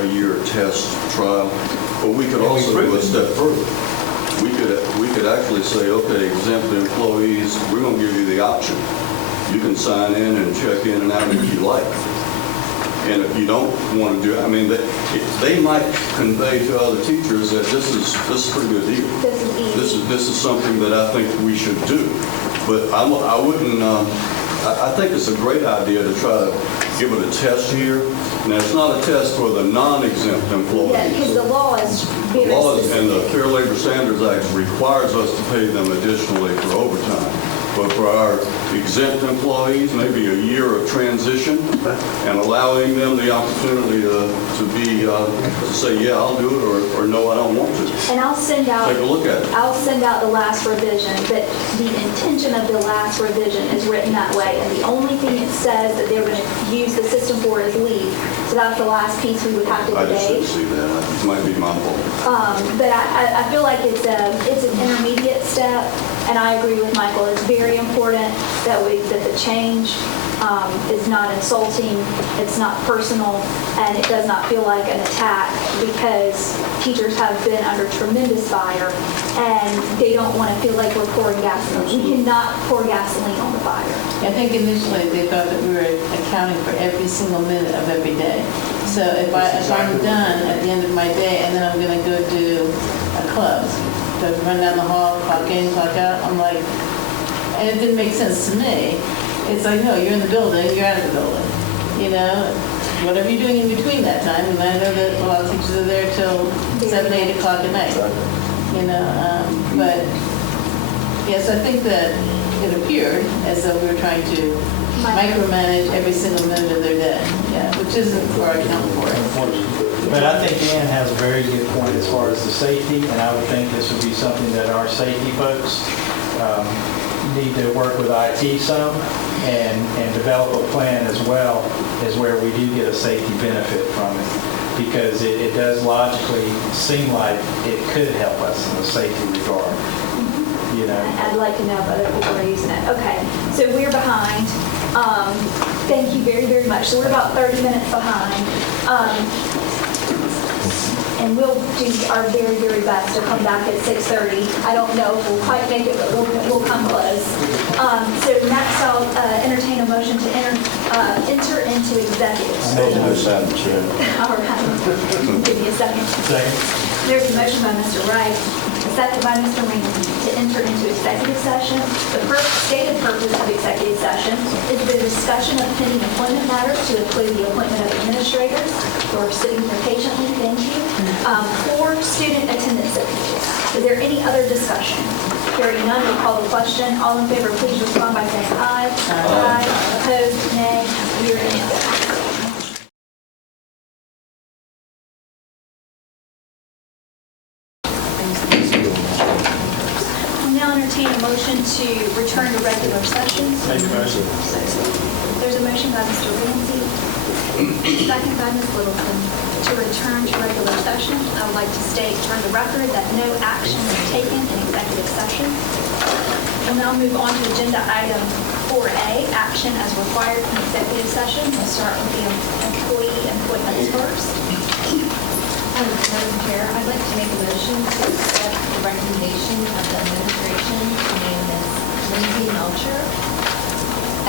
a year test trial, but we could And we also proved go a it. step further. We could actually say, okay, exempt employees, we're going to give you the option. You can sign in and check in and out if you like. And if you don't want to do it, I mean, they might convey to other teachers that this is a pretty good deal. This is easy. This is something that I think we should do. But I wouldn't, I think it's a great idea to try to give it a test year. Now, it's not a test for the non-exempt employees. Yeah, because the law is The very law and specific. the Fair Labor Standards Act requires us to pay them additionally for overtime. But for our exempt employees, maybe a year of transition and allowing them the opportunity to say, yeah, I'll do it, or no, I don't want to. And I'll send out. Take a look at it. I'll send out the last revision, but the intention of the last revision is written that way, and the only thing it says that they're going to use the system for is leave. So that's the last piece we would have to I just debate. didn't see that. It might be my fault. But I feel like it's an intermediate step, and I agree with Michael. It's very important that the change is not insulting, it's not personal, and it does not feel like an attack, because teachers have been under tremendous fire, and they don't want to feel like we're pouring gasoline. We cannot pour gasoline on the fire. I think initially they thought that we were accounting for every single minute of every day. So if I'm done at the end of my day and then I'm going to go do a club, so run down the hall, clock in, clock out, I'm like, and it didn't make sense to me. It's like, no, you're in the building, you're out of the building. You know, whatever you're doing in between that time, and I know that a lot of teachers are there till 7, 8 o'clock at night. You know, but yes, I think that it appeared as though we were trying to micromanage every single minute of their day, yeah, which isn't where I count for it. But I think Ann has a very good point as far as the safety, and I would think this would be something that our safety folks need to work with IT some and develop a plan as well, as where we do get a safety benefit from it. Because it does logically seem like it could help us in the safety regard. You know? I'd like to know if other people are using it. Okay, so we're behind. Thank you very, very much. So we're about 30 minutes behind. And we'll do our very, very best to come back at 6:30. I don't know if we'll quite make it, but we'll come close. So next, I'll entertain a motion to enter into executive session. All right. Give me a second. There's a motion by Mr. Wright, a second by Mr. Ramsey, to enter into executive session. The stated purpose of executive session is the discussion of pending employment matters to include the appointment of administrators who are sitting here patiently, thank you, or student attendance. Is there any other discussion? Hearing none, we'll call the question. All in favor, please respond by saying aye. Aye. Opposed, nay. We are in executive. Entertain a motion to return to regular session. Make a motion. There's a motion by Mr. Ramsey, second by Ms. Littleton, to return to regular session. I would like to state for the record that no action was taken in executive session. We'll now move on to agenda item 4A, action as required in executive session. We'll start with the employee appointments first. Madam Chair, I'd like to make a motion to accept the recommendation of the administration to name Ms. Lindsay Melcher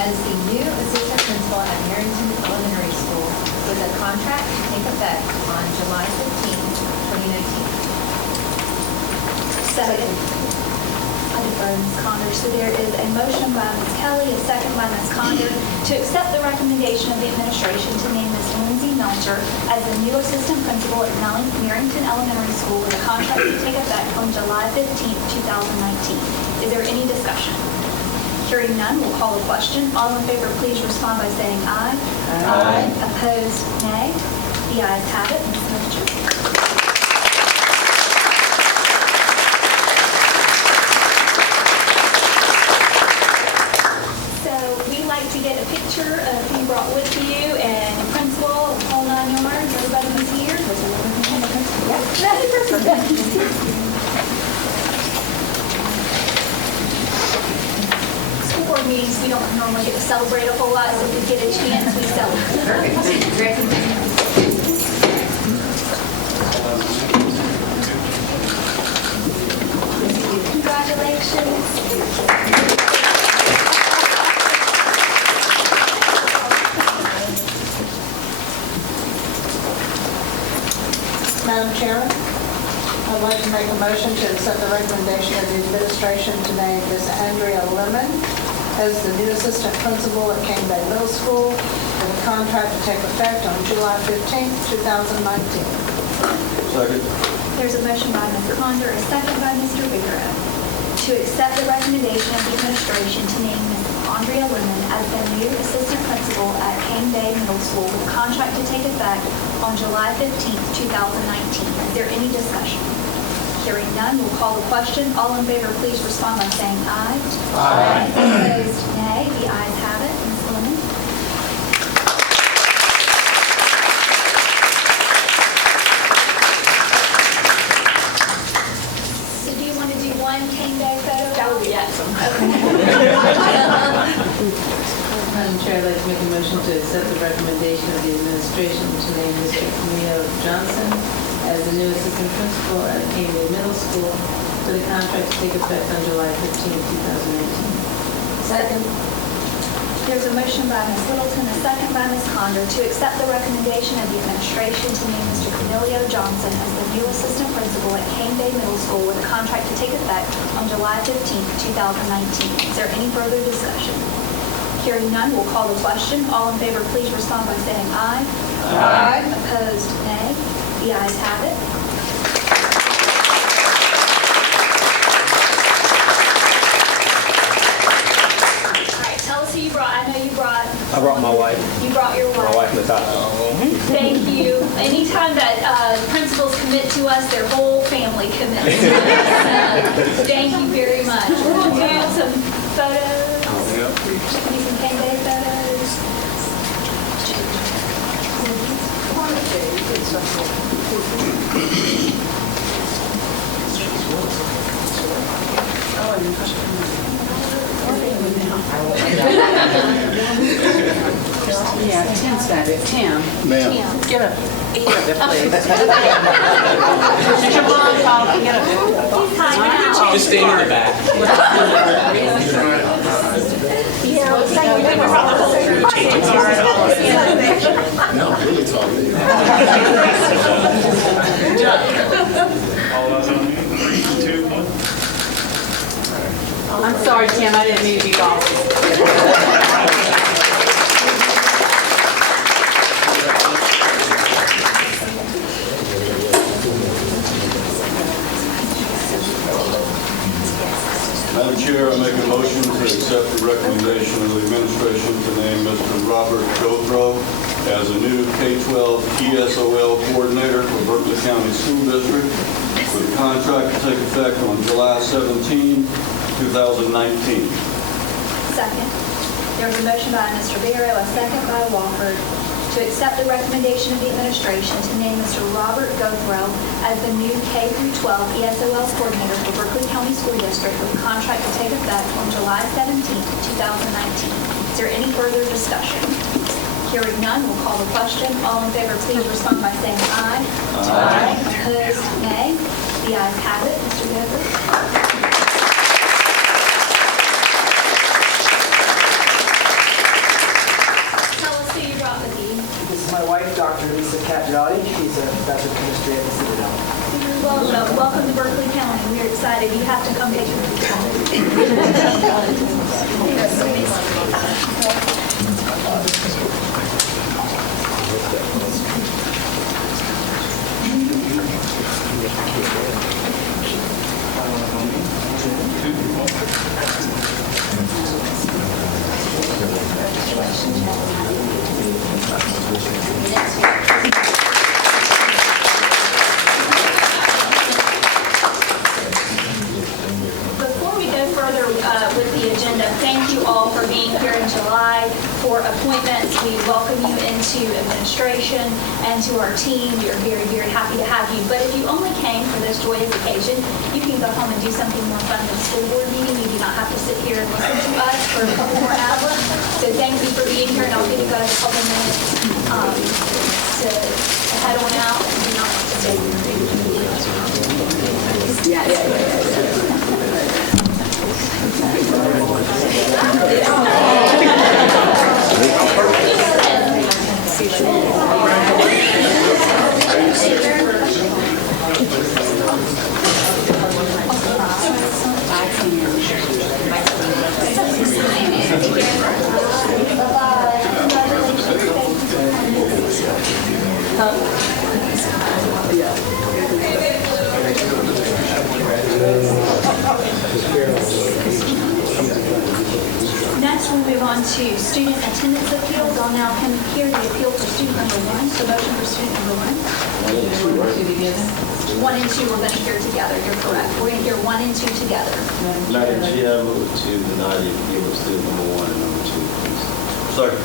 as the new assistant principal at Harrington Elementary School with a contract to take effect on July 15, 2019. Second. I defer to Ms. Conder. So there is a motion by Ms. Kelly, a second by Ms. Conder, to accept the recommendation of the administration to name Ms. Lindsay Melcher as the new assistant principal at Harrington Elementary School with a contract to take effect on July 15, 2019. Is there any discussion? Hearing none, we'll call the question. All in favor, please respond by saying aye. Aye. Opposed, nay. The ayes have it. Ms. Mosher. So we like to get a picture of who you brought with you and the principal, the whole 9 yards. Everybody who's here. School board meetings, we don't normally get to celebrate a whole lot, so if we get a chance, we celebrate. Congratulations. Madam Chairman, I'd like to make a motion to accept the recommendation of the administration to name Ms. Andrea Lemon as the new assistant principal at Cane Bay Middle School, with a contract to take effect on July 15, 2019. Second. There's a motion by Ms. Condor, a second by Mr. Vero, to accept the recommendation of the administration to name Ms. Andrea Lemon as the new assistant principal at Cane Bay Middle School, with a contract to take effect on July 15, 2019. Is there any discussion? Hearing none, we'll call the question. All in favor, please respond by saying aye. Aye. Opposed, nay. The ayes have it. Ms. Lemon. So do you want to do one Cane Day photo? That would be excellent. Madam Chair, I'd like to make a motion to accept the recommendation of the administration to name Mr. Camille Johnson as the new assistant principal at Cane Bay Middle School, with a contract to take effect on July 15, 2019. Second. There's a motion by Ms. Littleton, a second by Ms. Condor, to accept the recommendation of the administration to name Mr. Camilio Johnson as the new assistant principal at Cane Bay Middle School, with a contract to take effect on July 15, 2019. Is there any further discussion? Hearing none, we'll call the question. All in favor, please respond by saying aye. Aye. Opposed, nay. The ayes have it. All right, tell us who you brought. I know you brought. I brought my wife. You brought your wife. My wife, Natasha. Thank you. Anytime that principals commit to us, their whole family commits to us. Thank you very much. We'll do some photos. Maybe some Cane Day photos. Yeah, Tim's got it. Tim, Tim. get up there, please. This is your mom talking. Get up there. He's hiding out. Just stay in the back. No, really talk to you. All eyes on me. 3, 2, 1. I'm sorry, Tim, I didn't mean to be bossy. Madam Chair, I make a motion to accept the recommendation of the administration to name Mr. Robert Gothro as a new K-12 ESOL coordinator for Berkeley County School District, with a contract to take effect on July 17, 2019. Second. There was a motion by Mr. Vero, a second by Walford, to accept the recommendation of the administration to name Mr. Robert Gothro as the new K-12 ESOL coordinator for Berkeley County School District, with a contract to take effect on July 17, 2019. Is there any further discussion? Hearing none, we'll call the question. All in favor, please respond by saying aye. Aye. Opposed, nay. The ayes have it. Mr. Gothro. My wife, Dr. Lisa Capriati, she's a professor of chemistry at the Citadel. You're welcome. Welcome to Berkeley County. We're excited. You have to come here. Before we go further with the agenda, thank you all for being here in July for appointments. We welcome you into administration and to our team. We are very, very happy to have you. But if you only came for this joyous occasion, you can go home and do something more fun than a school board meeting. You do not have to sit here and listen to us for a couple more hours. So thank you for being here, and I'll give you guys a couple minutes to head on out. Do not stay. Next, we'll move on to student attendance appeals. I'll now hear the appeal for student number 1. So motion for student number 1. 1 and 2 we're going to hear together. You're correct. We're going to hear 1 and 2 together. Madam Chair, I move to deny the appeal of student number 1 and number 2, please. Second.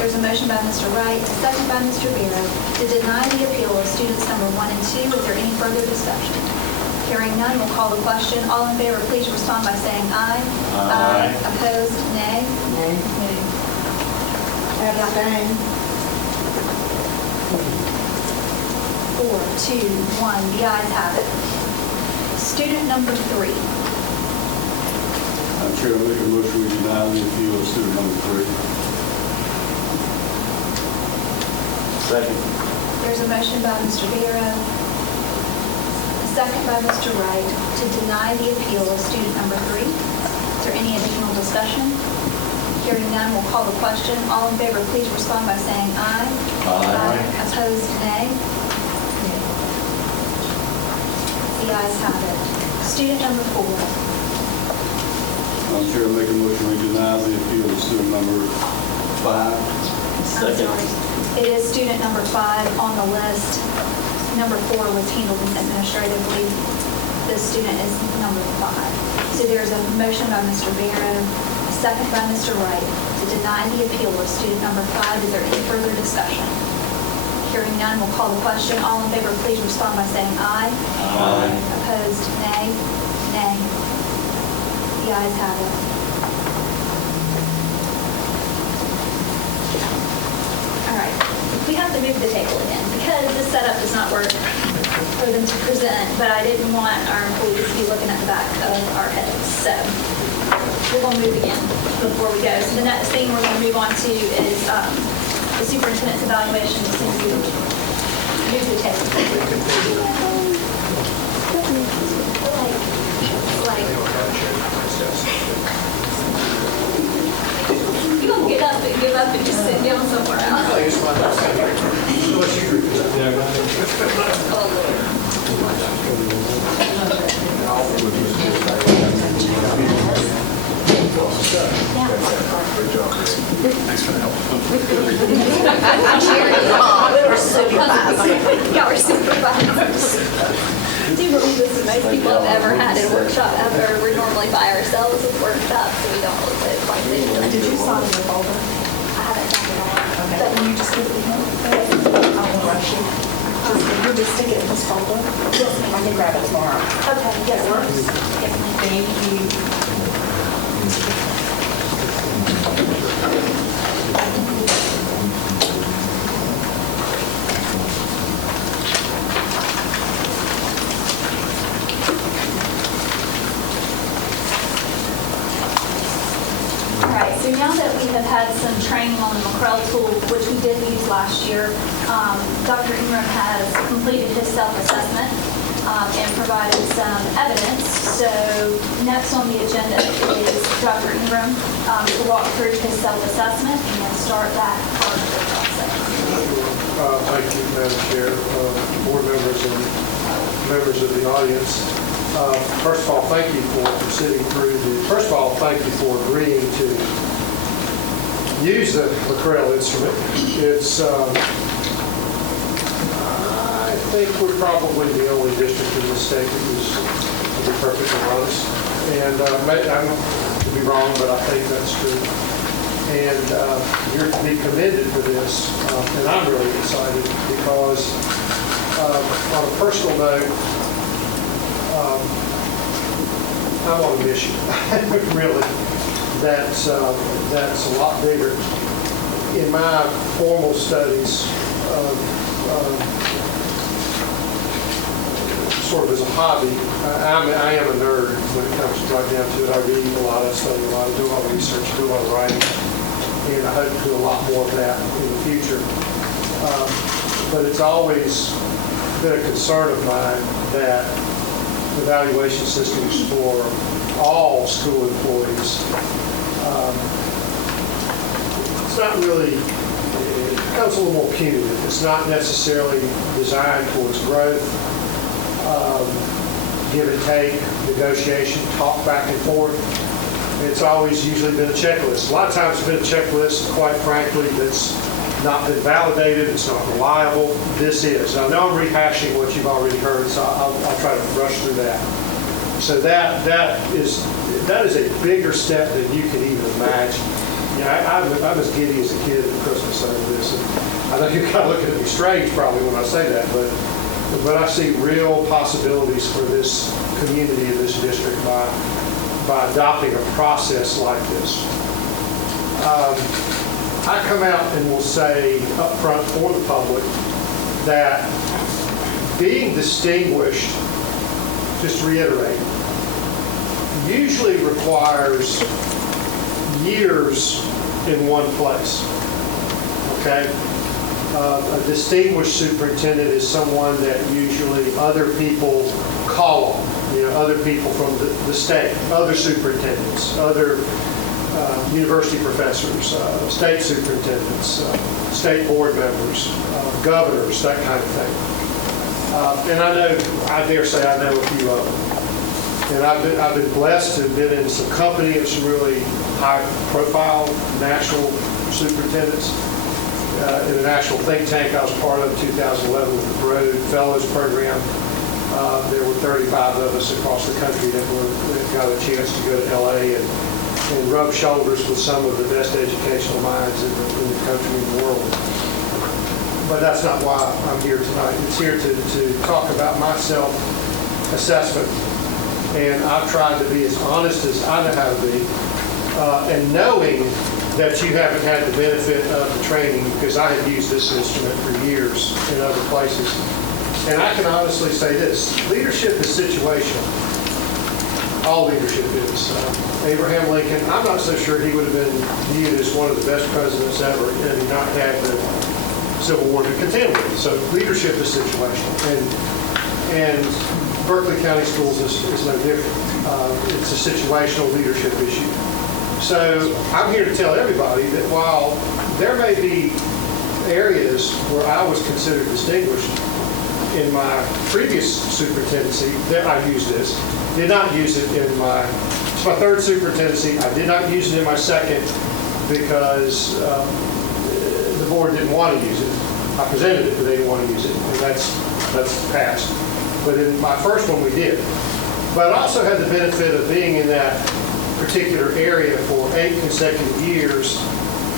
There's a motion by Mr. Wright, a second by Mr. Vero, to deny the appeal of students number 1 and 2. Is there any further discussion? Hearing none, we'll call the question. All in favor, please respond by saying aye. Aye. Opposed, nay. Nay. Abstain. 4, 2, 1, the ayes have it. Student number 3. Madam Chair, I make a motion we deny the appeal of student number 3. Second. There's a motion by Mr. Vero, a second by Mr. Wright, to deny the appeal of student number 3. Is there any additional discussion? Hearing none, we'll call the question. All in favor, please respond by saying aye. Aye. Opposed, nay. The ayes have it. Student number 4. Madam Chair, I make a motion we deny the appeal of student number 5. I'm sorry. It is student number 5 on the list. Number 4 was handled administratively. This student is number 5. So there's a motion by Mr. Vero, a second by Mr. Wright, to deny the appeal of student number 5. Is there any further discussion? Hearing none, we'll call the question. All in favor, please respond by saying aye. Aye. Opposed, nay. Nay. The ayes have it. All right. We have to move the table again because this setup does not work for them to present, but I didn't want our employees to be looking at the back of our heads. So we're going to move again before we go. So the next thing we're going to move on to is the superintendent's evaluation. As soon as you move the table. You don't get up and give up and just sit down somewhere else. Thanks for the help. I'm cheering you on. We're supervisors. Y'all are supervisors. Do you believe this is most people have ever had at a workshop ever? We're normally by ourselves at workshops, so we don't look at it like this. Did you sign the folder? I haven't done it all. Okay. But when you just give it to him? I won't rush you. You just stick it in this folder? Yes, ma'am. I can grab it tomorrow. Okay, yes, ma'am. Yes, ma'am. Thank you. All right, so now that we have had some training on the McCrell tool, which we did use last year, Dr. Ingram has completed his self-assessment and provided some evidence. So next on the agenda is Dr. Ingram to walk through his self-assessment and start that part of the process. Thank you, Madam Chair, board members and members of the audience. First of all, thank you for sitting through first of all, thank you for agreeing to use the McCrell instrument. It's, I think we're probably the only district in the state that uses it, to be perfectly honest. And I'm to be wrong, but I think that's true. And you're to be commended for this. And I'm really excited because on a personal note, I'm on a mission. Really, that's a lot bigger. In my formal studies, sort of as a hobby, I am a nerd when it comes right down to it. I read a lot, I study a lot, I do a lot of research, do a lot of writing, and I hope to do a lot more of that in the future. But it's always been a concern of mine that evaluation systems for all school employees, it's not really, it becomes a little more punitive. It's not necessarily designed towards growth, give and take, negotiation, talk back and forth. It's always usually been a checklist. A lot of times it's been a checklist, quite frankly, that's not been validated, it's not reliable. This is. I know I'm rehashing what you've already heard, so I'll try to rush through that. So that is a bigger step than you can even imagine. You know, I'm as giddy as a kid at Christmas over this. And I know you're kind of looking at me strange probably when I say that, but I see real possibilities for this community in this district by adopting a process like this. I come out and will say up front for the public that being distinguished, just to reiterate, usually requires years in one place, okay? A distinguished superintendent is someone that usually other people call on, you know, other people from the state, other superintendents, other university professors, state superintendents, state board members, governors, that kind of thing. And I dare say I know a few of them. And I've been blessed to have been in some company of some really high-profile national superintendents. In a national think tank I was part of in 2011 with the Broad Fellows Program. There were 35 of us across the country that got a chance to go to LA and rub shoulders with some of the best educational minds in the country and the world. But that's not why I'm here tonight. It's here to talk about my self-assessment. And I've tried to be as honest as I know how to be, and knowing that you haven't had the benefit of the training, because I have used this instrument for years in other places. And I can honestly say this, leadership is situational. All leadership is. Abraham Lincoln, I'm not so sure he would have been viewed as one of the best presidents ever had he not had the Civil War to contend with. So leadership is situational. And Berkeley County Schools is no different. It's a situational leadership issue. So I'm here to tell everybody that while there may be areas where I was considered distinguished in my previous superintendency, that I used this, did not use it in it's my third superintendency. I did not use it in my second because the board didn't want to use it. I presented it, but they didn't want to use it, and that's passed. But in my first one, we did. But I also had the benefit of being in that particular area for 8 consecutive years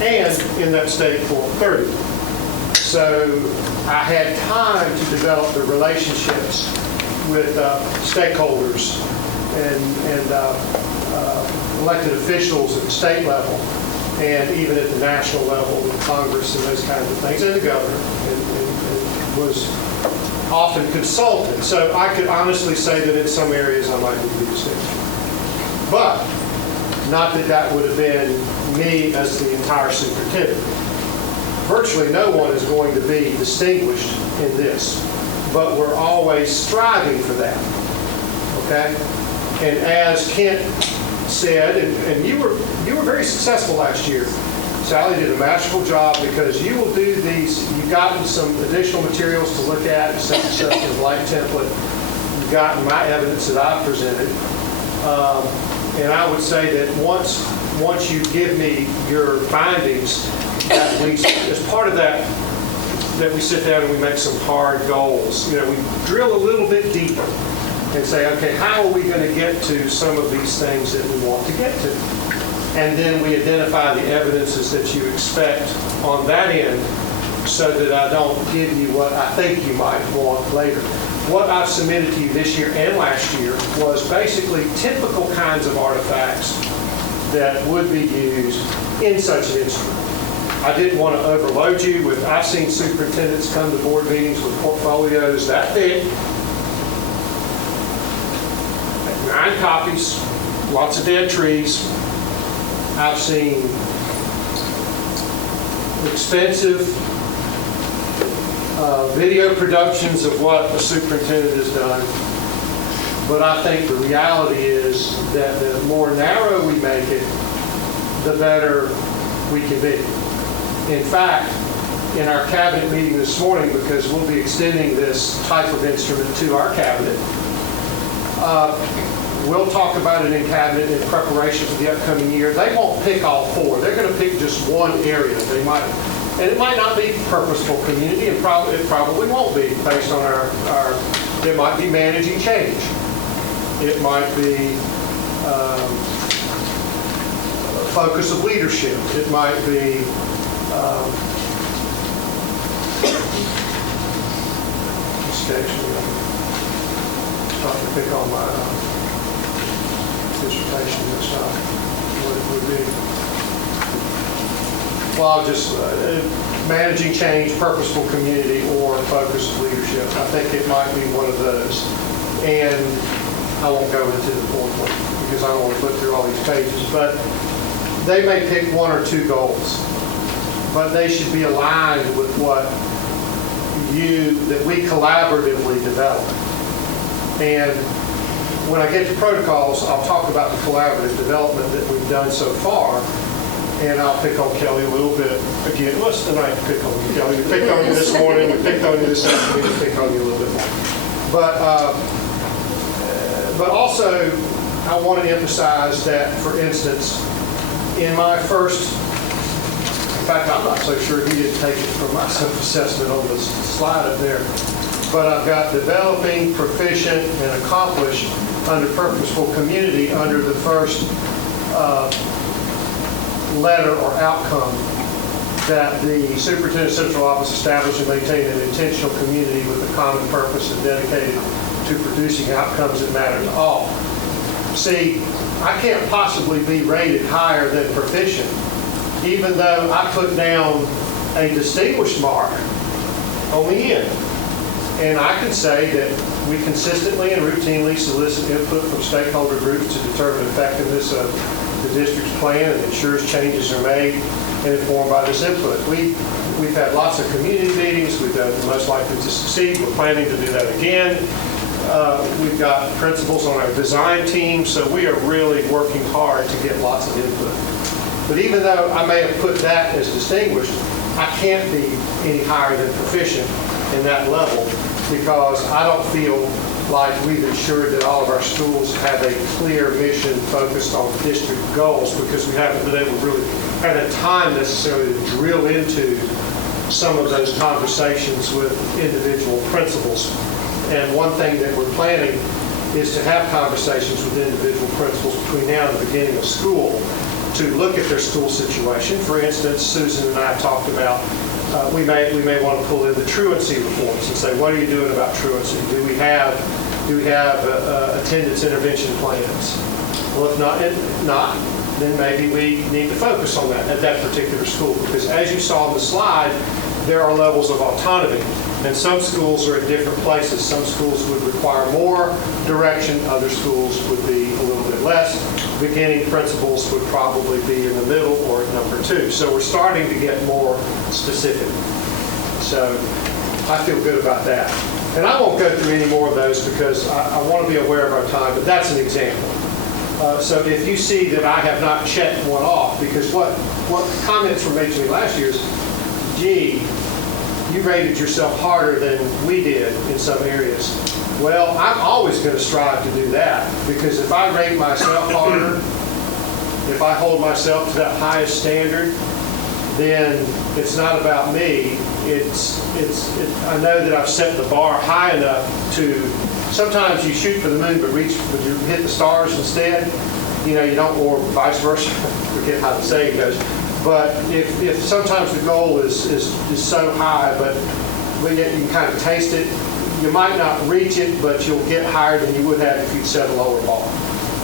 and in that state for 30. So I had time to develop the relationships with stakeholders and elected officials at the state level and even at the national level with Congress and those kinds of things, and the governor, and was often consulted. So I could honestly say that in some areas I might be distinguished. But not that would have been me as the entire superintendent. Virtually no one is going to be distinguished in this, but we're always striving for that, okay? And as Kent said, and you were very successful last year. Sally did a masterful job because you will do these, you've gotten some additional materials to look at, such as a blank template. You've gotten my evidence that I've presented. And I would say that once once you give me your findings, that we, as part of that we sit down and we make some hard goals. You know, we drill a little bit deeper and say, okay, how are we going to get to some of these things that we want to get to? And then we identify the evidences that you expect on that end so that I don't give you what I think you might want later. What I've submitted to you this year and last year was basically typical kinds of artifacts that would be used in such an instrument. I didn't want to overload you with, I've seen superintendents come to board meetings with portfolios that big, 9 copies, lots of dead trees. I've seen expensive video productions of what a superintendent has done. But I think the reality is that the more narrow we make it, the better we can be. In fact, in our cabinet meeting this morning, because we'll be extending this type of instrument to our cabinet, we'll talk about it in cabinet in preparation for the upcoming year. They won't pick all 4. They're going to pick just one area. They might, and it might not be purposeful community, and it probably won't be based on our it might be managing change. It might be focus of leadership. It might be not to pick on my dissertation, that's not what it would be. Well, I'll just managing change, purposeful community, or focus of leadership. I think it might be one of those. And I won't go into the 4th one because I don't want to put through all these pages. But they may pick 1 or 2 goals, but they should be aligned with what that we collaboratively develop. And when I get to protocols, I'll talk about the collaborative development that we've done so far, and I'll pick on Kelly a little bit. Again, what's the night to pick on you, Kelly? We picked on you this morning, we picked on you this afternoon, we picked on you a little bit more. But also, I want to emphasize that, for instance, in my first, in fact, I'm not so sure he didn't take it from my self-assessment on the slide up there, but I've got developing, proficient, and accomplished under purposeful community under the first letter or outcome that the Superintendent Central Office established and maintain an intentional community with a common purpose and dedicated to producing outcomes that matter to all. See, I can't possibly be rated higher than proficient, even though I put down a distinguished mark on the end. And I can say that we consistently and routinely solicit input from stakeholder groups to determine effectiveness of the district's plan and ensures changes are made and informed by this input. We've had lots of community meetings. We've done Most Likely to Succeed. We're planning to do that again. We've got principals on our design team, so we are really working hard to get lots of input. But even though I may have put that as distinguished, I can't be any higher than proficient in that level because I don't feel like we've ensured that all of our schools have a clear mission focused on district goals because we haven't been able to really have the time necessarily to drill into some of those conversations with individual principals. And one thing that we're planning is to have conversations with individual principals between now and the beginning of school to look at their school situation. For instance, Susan and I talked about we may want to pull in the truancy reports and say, what are you doing about truancy? Do we have attendance intervention plans? Well, if not, then maybe we need to focus on that at that particular school because as you saw on the slide, there are levels of autonomy. And some schools are at different places. Some schools would require more direction. Other schools would be a little bit less. Beginning principals would probably be in the middle or at number 2. So we're starting to get more specific. So I feel good about that. And I won't go through any more of those because I want to be aware of our time, but that's an example. So if you see that I have not checked one off, because what comments were made to me last year is, gee, you rated yourself harder than we did in some areas. Well, I'm always going to strive to do that because if I rate myself harder, if I hold myself to that highest standard, then it's not about me. I know that I've set the bar high enough to, sometimes you shoot for the moon, but you hit the stars instead. You don't, or vice versa. I forget how the saying goes. But if sometimes the goal is so high, but yet you can kind of taste it, you might not reach it, but you'll get higher than you would have if you'd set a lower bar.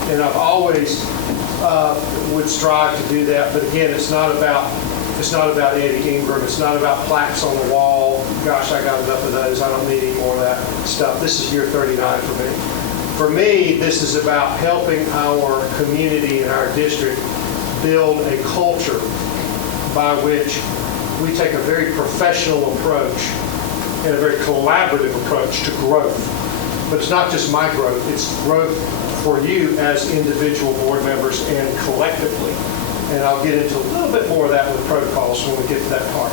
And I've always would strive to do that. But again, it's not about Eddie Ingram. It's not about plaques on the wall. Gosh, I got enough of those. I don't need any more of that stuff. This is year 39 for me. For me, this is about helping our community and our district build a culture by which we take a very professional approach and a very collaborative approach to growth. But it's not just my growth, it's growth for you as individual board members and collectively. And I'll get into a little bit more of that with protocols when we get to that part.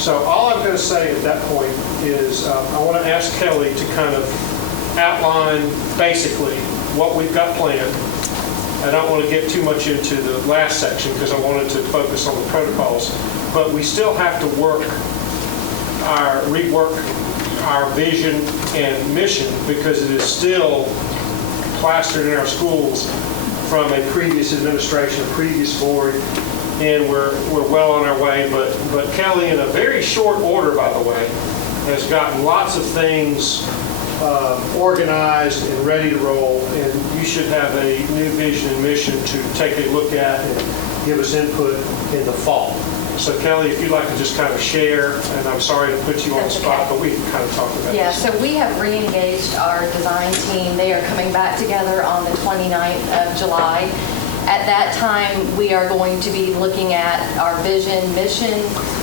So all I'm going to say at that point is I want to ask Kelly to kind of outline basically what we've got planned. I don't want to get too much into the last section because I wanted to focus on the protocols, but we still have to rework our vision and mission because it is still plastered in our schools from a previous administration, a previous board, and we're well on our way. But Kelly, in a very short order, by the way, has gotten lots of things organized and ready to roll, and you should have a new vision and mission to take a look at and give us input in the fall. So Kelly, if you'd like to just kind of share, and I'm sorry to put you on the spot, but we can kind of talk about Yeah, this. so we have re-engaged our design team. They are coming back together on the 29th of July. At that time, we are going to be looking at our vision, mission,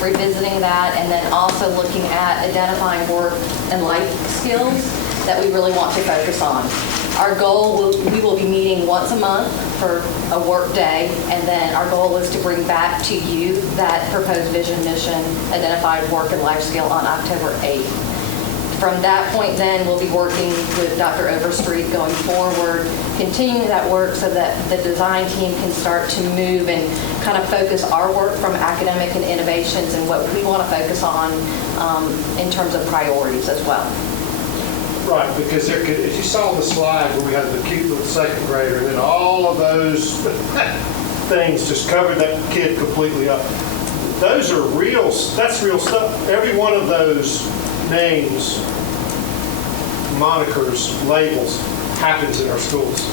revisiting that, and then also looking at identifying work and life skills that we really want to focus on. Our goal, we will be meeting once a month for a work day, and then our goal is to bring back to you that proposed vision, mission, identified work and life skill on October 8th. From that point then, we'll be working with Dr. Overstreet going forward, continuing that work so that the design team can start to move and kind of focus our work from academic and innovations and what we want to focus on in terms of priorities as well. Right, because there could, if you saw the slide where we had the cute little second grader, and then all of those things just covered that kid completely up. Those are real, that's real stuff. Every one of those names, monikers, labels, happens in our schools.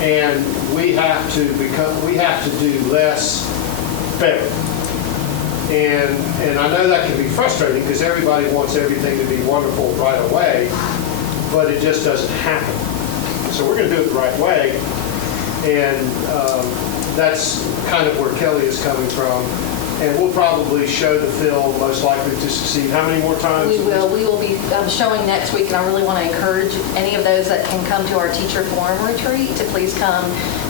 And we have to do less better. And I know that can be frustrating because everybody wants everything to be wonderful right away, but it just doesn't happen. So we're going to do it the right way. And that's kind of where Kelly is coming from. And we'll probably show the film most likely to succeed. How many more times? We will. We will be showing next week, and I really want to encourage any of those that can come to our teacher forum retreat to please come.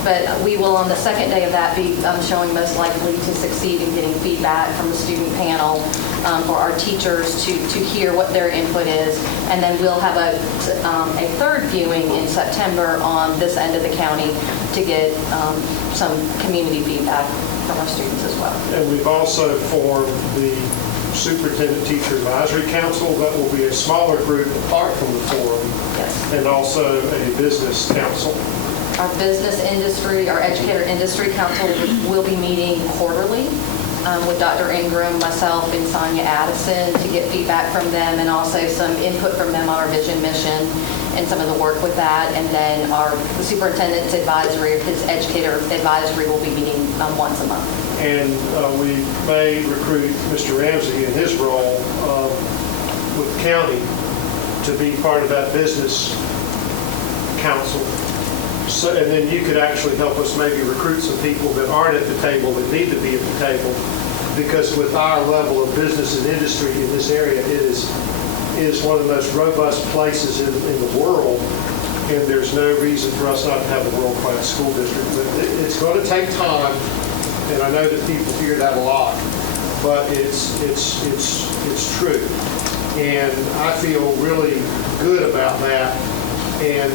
But we will, on the second day of that, be showing most likely to succeed in getting feedback from the student panel for our teachers to hear what their input is. And then we'll have a third viewing in September on this end of the county to get some community feedback from our students as well. And we've also formed the Superintendent Teacher Advisory Council. That will be a smaller group apart from the forum. Yes. And also a business council. Our business industry, our educator industry council will be meeting quarterly with Dr. Ingram, myself, and Sonia Addison to get feedback from them and also some input from them on our vision mission and some of the work with that. And then the superintendent's advisory, his educator advisory, will be meeting once a month. And we may recruit Mr. Ramsey in his role with the county to be part of that business council. So, and then you could actually help us maybe recruit some people that aren't at the table that need to be at the table, because with our level of business and industry in this area, it is one of the most robust places in the world, and there's no reason for us not to have a world-class school district. But it's going to take time, and I know that people hear that a lot, but it's true. And I feel really good about that. And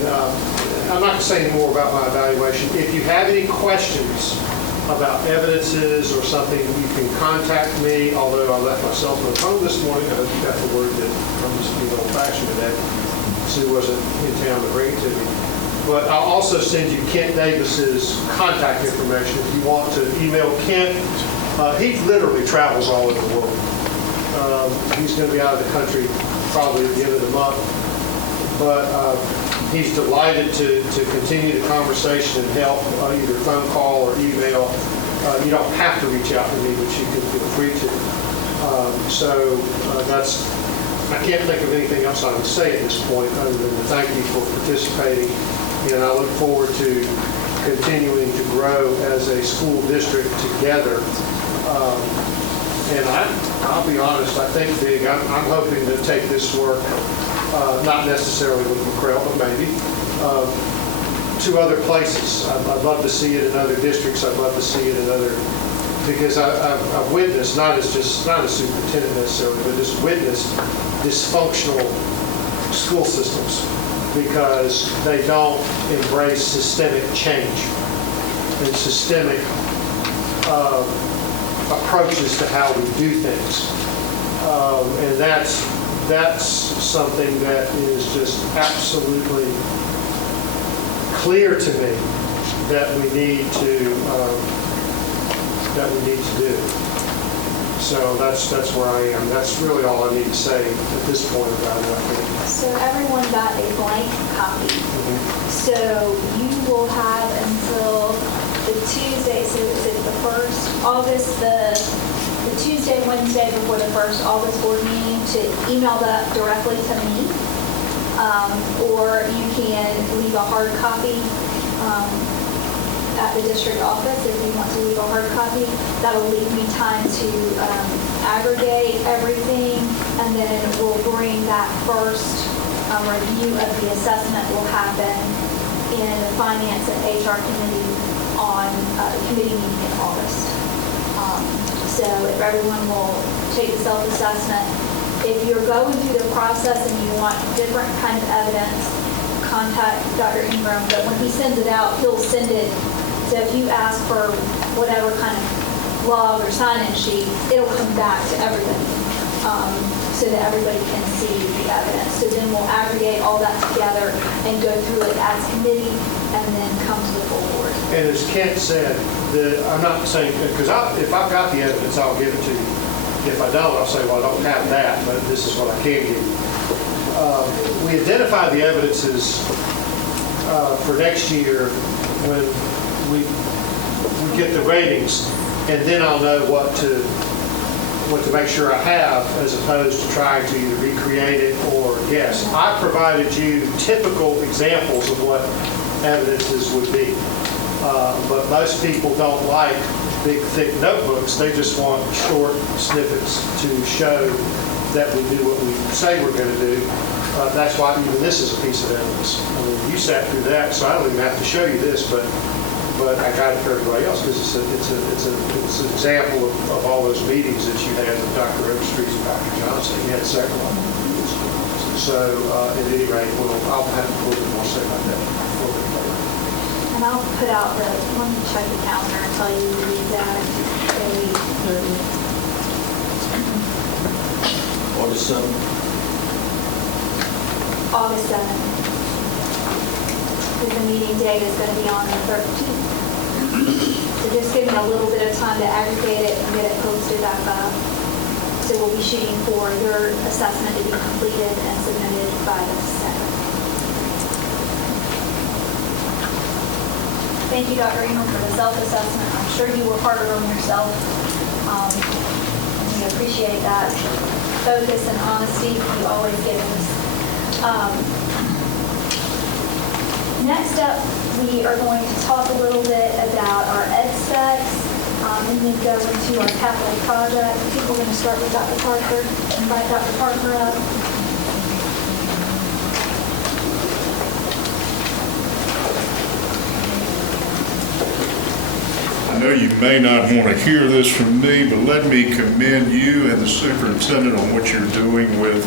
I'm not going to say any more about my evaluation. If you have any questions about evidences or something, you can contact me, although I left my cell phone at home this morning. I hope you got the word that I'm just being old-fashioned today. Sue wasn't in town to bring it to me. But I'll also send you Kent Davis's contact information if you want to email Kent. He literally travels all over the world. He's going to be out of the country probably at the end of the month. But he's delighted to continue the conversation and help, either phone call or email. You don't have to reach out to me, but you can feel free to. I can't think of anything else I would say at this point other than to thank you for participating. And I look forward to continuing to grow as a school district together. And I'll be honest, I think, Big, I'm hoping to take this work, not necessarily with McCrell, but maybe, to other places. I'd love to see it in other districts. I'd love to see it in other, because I've witnessed, not as superintendent necessarily, but just witnessed dysfunctional school systems because they don't embrace systemic change and systemic approaches to how we do things. And that's something that is just absolutely clear to me that we need to do. So that's where I am. That's really all I need to say at this point about it, I think. So everyone got a blank copy. So you will have until the Tuesday, so is it the 1st August, the Tuesday, Wednesday before the 1st August board meeting to email that directly to me. Or you can leave a hard copy at the district office if you want to leave a hard copy. That'll leave me time to aggregate everything, and then we'll bring that first review of the assessment will happen in the Finance and HR Committee on the committee meeting in August. So if everyone will take the self-assessment, if you're going through the process and you want different kinds of evidence, contact Dr. Ingram, but when he sends it out, he'll send it. So if you ask for whatever kind of log or sign-in sheet, it'll come back to everybody so that everybody can see the evidence. So then we'll aggregate all that together and go through it as committee and then come to the full board. And as Kent said, I'm not saying, because if I've got the evidence, I'll give it to you. If I don't, I'll say, well, I don't have that, but this is what I can give you. We identify the evidences for next year when we get the ratings, and then I'll know what to make sure I have, as opposed to trying to either recreate it or guess. I provided you typical examples of what evidences would be, but most people don't like big, thick notebooks. They just want short snippets to show that we do what we say we're going to do. That's why even this is a piece of evidence. I mean, you sat through that, so I don't even have to show you this, but I got it for everybody else because it's an example of all those meetings that you had with Dr. Overstreet and Dr. Johnson. You had several of them. So at any rate, I'll have a little bit more to say about that a little bit later. And I'll put out let me check the calendar and tell you the exact date. August 7th. August 7th. Because the meeting date is going to be on the 13th. So just give me a little bit of time to aggregate it and get it posted back up. So we'll be shooting for your assessment to be completed and submitted by the 7th. Thank you, Dr. Ingram, for the self-assessment. I'm sure you were harder on yourself. We appreciate that focus and honesty you always give us. Next up, we are going to talk a little bit about our ed specs and then go into our capital project. I think we're going to start with Dr. Parker. Invite Dr. Parker up. I know you may not want to hear this from me, but let me commend you and the superintendent on what you're doing with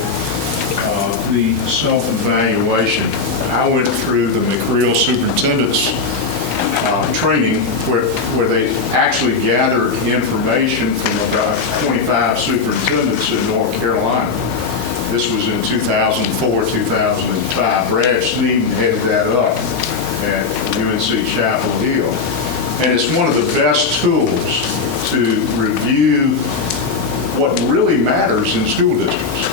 the self-evaluation. I went through the McReel Superintendent's training where they actually gathered information from about 25 superintendents in North Carolina. This was in 2004, 2005. Brad Sneeden headed that up at UNC Chapel Hill. And it's one of the best tools to review what really matters in school districts.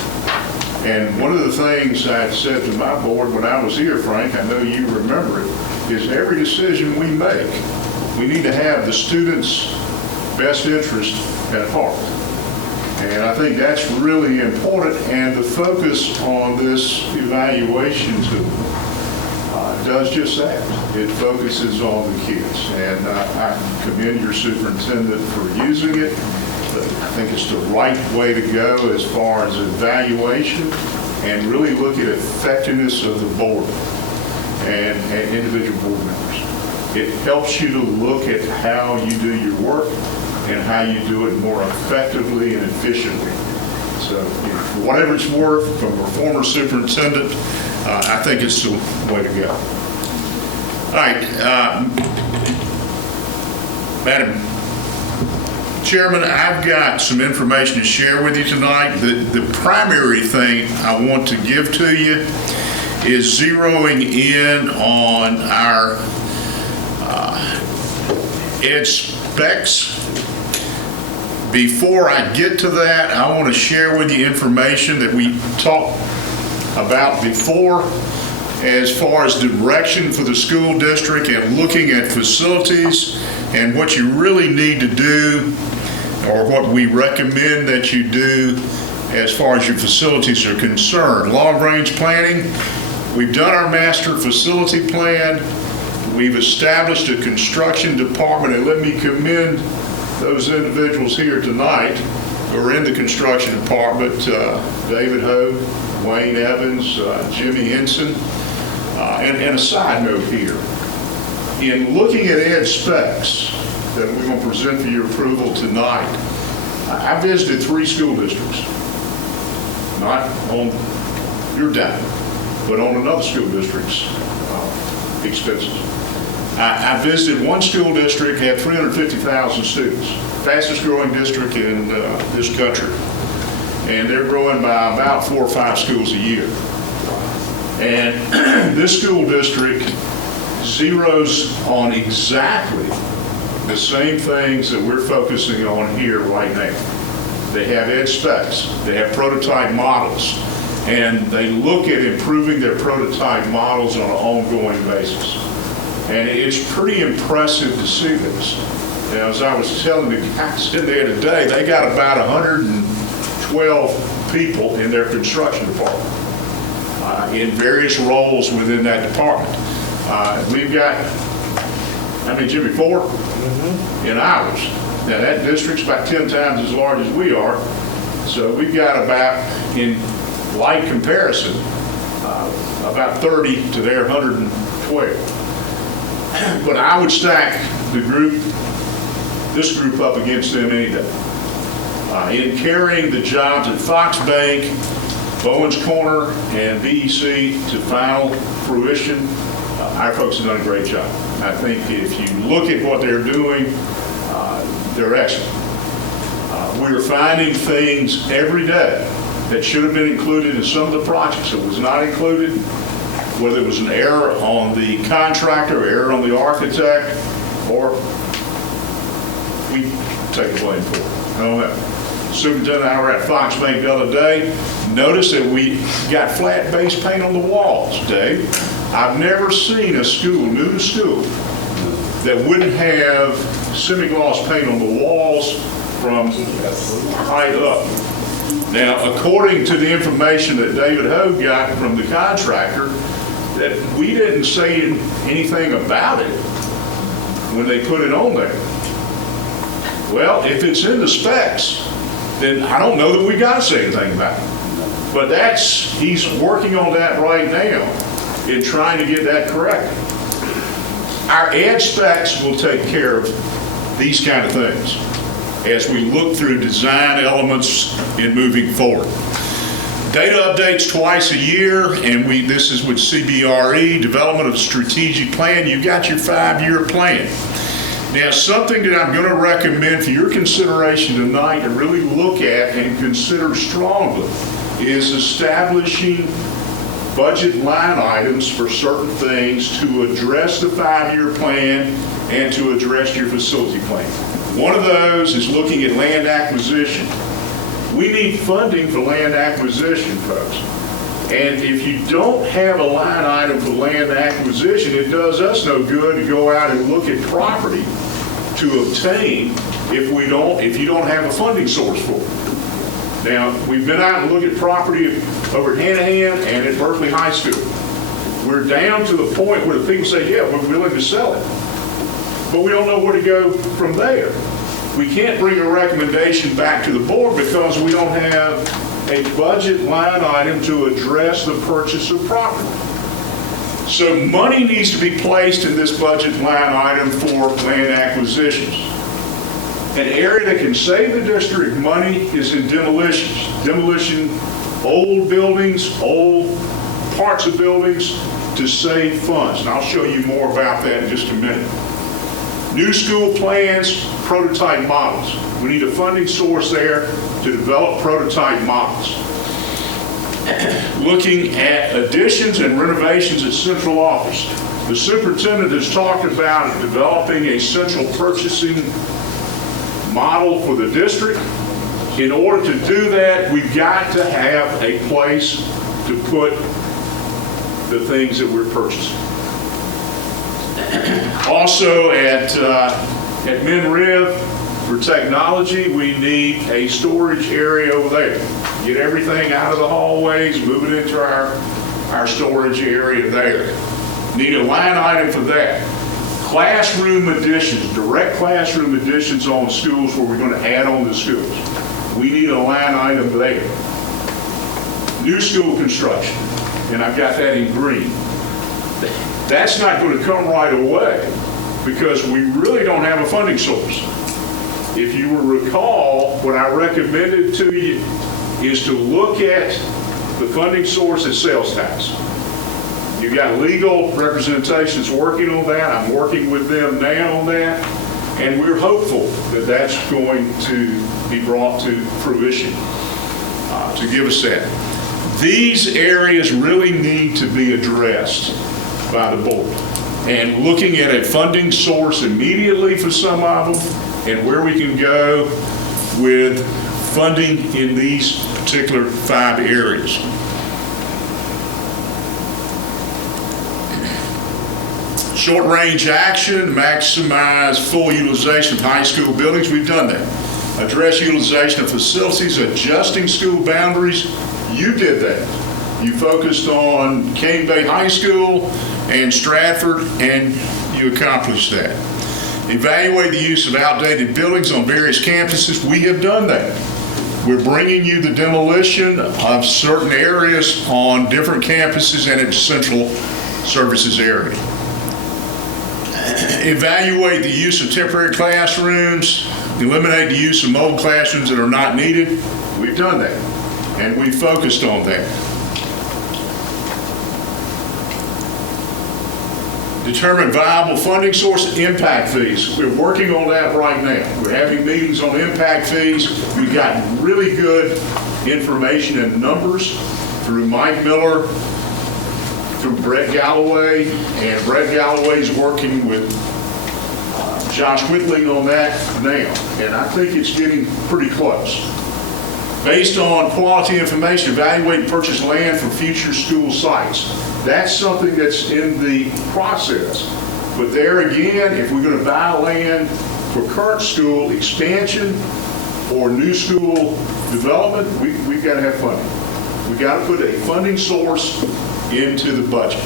And one of the things I said to my board when I was here, Frank, I know you remember it, is every decision we make, we need to have the student's best interest at heart. And I think that's really important, and the focus on this evaluation tool does just that. It focuses on the kids. And I commend your superintendent for using it. I think it's the right way to go as far as evaluation and really look at effectiveness of the board and individual board members. It helps you to look at how you do your work and how you do it more effectively and efficiently. So for whatever it's worth, from a former superintendent, I think it's the way to go. All right, Madam Chairman, I've got some information to share with you tonight. The primary thing I want to give to you is zeroing in on our ed specs. Before I get to that, I want to share with you information that we talked about before as far as direction for the school district and looking at facilities and what you really need to do, or what we recommend that you do as far as your facilities are concerned. Long-range planning, we've done our master facility plan. We've established a construction department, and let me commend those individuals here tonight who are in the construction department, David Hogue, Wayne Evans, Jimmy Henson. And a side note here, in looking at ed specs that we're going to present for your approval tonight, I visited 3 school districts, not on your dime, but on another school district's expenses. I visited one school district, had 350,000 students, fastest growing district in this country. And they're growing by about 4 or 5 schools a year. And this school district zeroes on exactly the same things that we're focusing on here right now. They have ed specs, they have prototype models, and they look at improving their prototype models on an ongoing basis. And it's pretty impressive to see this. Now, as I was telling the guys in there today, they got about 112 people in their construction department in various roles within that department. We've got, how many, Jimmy, 4? In ours. Now, that district's about 10 times as large as we are. So we've got about, in light comparison, about 30 to their 112. But I would stack this group up against them any day. In carrying the jobs at Fox Bank, Bowens Corner, and BEC to final fruition, our folks have done a great job. I think if you look at what they're doing, they're excellent. We're finding things every day that should have been included in some of the projects that was not included, whether it was an error on the contractor, or error on the architect, or we take the blame for it. I don't know. Superintendent and I were at Fox Bank the other day. Notice that we got flat base paint on the walls, Dave. I've never seen a school, new to school, that wouldn't have semi-gloss paint on the walls from height up. Now, according to the information that David Hogue got from the contractor, that we didn't say anything about it when they put it on there. Well, if it's in the specs, then I don't know that we got to say anything about it. But he's working on that right now in trying to get that correct. Our ed specs will take care of these kind of things as we look through design elements in moving forward. Data updates twice a year, and this is with CBRE, development of strategic plan. You've got your 5-year plan. Now, something that I'm going to recommend for your consideration tonight to really look at and consider strongly is establishing budget line items for certain things to address the 5-year plan and to address your facility plan. One of those is looking at land acquisition. We need funding for land acquisition, folks. And if you don't have a line item for land acquisition, it does us no good to go out and look at property to obtain if you don't have a funding source for it. Now, we've been out and looked at property over at Hanahan and at Berkeley High School. We're down to the point where the people say, yeah, we're willing to sell it. But we don't know where to go from there. We can't bring a recommendation back to the board because we don't have a budget line item to address the purchase of property. So money needs to be placed in this budget line item for land acquisitions. An area that can save the district money is in demolitions. Demolition old buildings, old parts of buildings to save funds. And I'll show you more about that in just a minute. New school plans, prototype models. We need a funding source there to develop prototype models. Looking at additions and renovations at central office. The superintendent has talked about developing a central purchasing model for the district. In order to do that, we've got to have a place to put the things that we're purchasing. Also at MinRiv, for technology, we need a storage area over there. Get everything out of the hallways, move it into our storage area there. Need a line item for that. Classroom additions, direct classroom additions on schools where we're going to add on to schools. We need a line item there. New school construction, and I've got that in green. That's not going to come right away because we really don't have a funding source. If you will recall, what I recommended to you is to look at the funding source as sales tax. You've got legal representations working on that. I'm working with them now on that. And we're hopeful that that's going to be brought to fruition to give us that. These areas really need to be addressed by the board. And looking at a funding source immediately for some of them and where we can go with funding in these particular 5 areas. Short-range action, maximize full utilization of high school buildings. We've done that. Address utilization of facilities, adjusting school boundaries. You did that. You focused on Cane Bay High School and Stratford, and you accomplished that. Evaluate the use of outdated buildings on various campuses. We have done that. We're bringing you the demolition of certain areas on different campuses and at central services area. Evaluate the use of temporary classrooms, eliminate the use of mobile classrooms that are not needed. We've done that, and we focused on that. Determine viable funding source, impact fees. We're working on that right now. We're having meetings on impact fees. We've got really good information and numbers through Mike Miller, through Brett Galloway, and Brett Galloway's working with Josh Whitling on that now, and I think it's getting pretty close. Based on quality information, evaluate and purchase land for future school sites. That's something that's in the process. But there again, if we're going to buy land for current school expansion or new school development, we've got to have funding. We've got to put a funding source into the budget.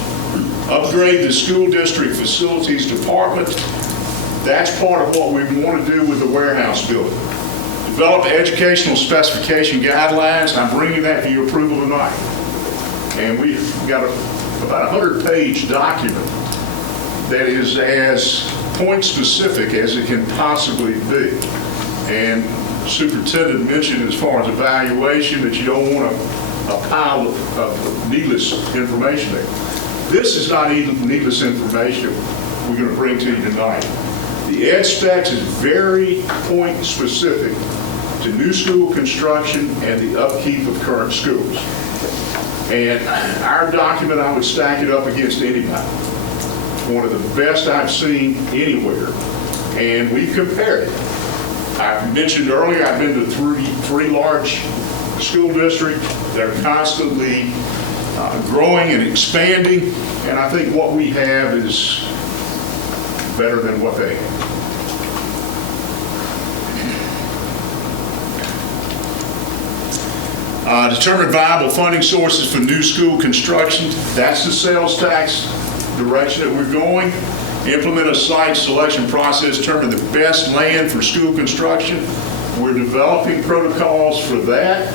Upgrade the school district facilities department. That's part of what we want to do with the warehouse building. Develop educational specification guidelines. I'm bringing that for your approval tonight. And we've got about a 100-page document that is as point-specific as it can possibly be. And the superintendent mentioned as far as evaluation that you don't want to pile of needless information there. This is not even needless information we're going to bring to you tonight. The ed specs is very point specific to new school construction and the upkeep of current schools. And our document, I would stack it up against anybody. It's one of the best I've seen anywhere. And we compared it. I mentioned earlier, I've been to three large school districts that are constantly growing and expanding. And I think what we have is better than what they have. Determine viable funding sources for new school construction. That's the sales tax direction that we're going. Implement a site selection process, determine the best land for school construction. We're developing protocols for that.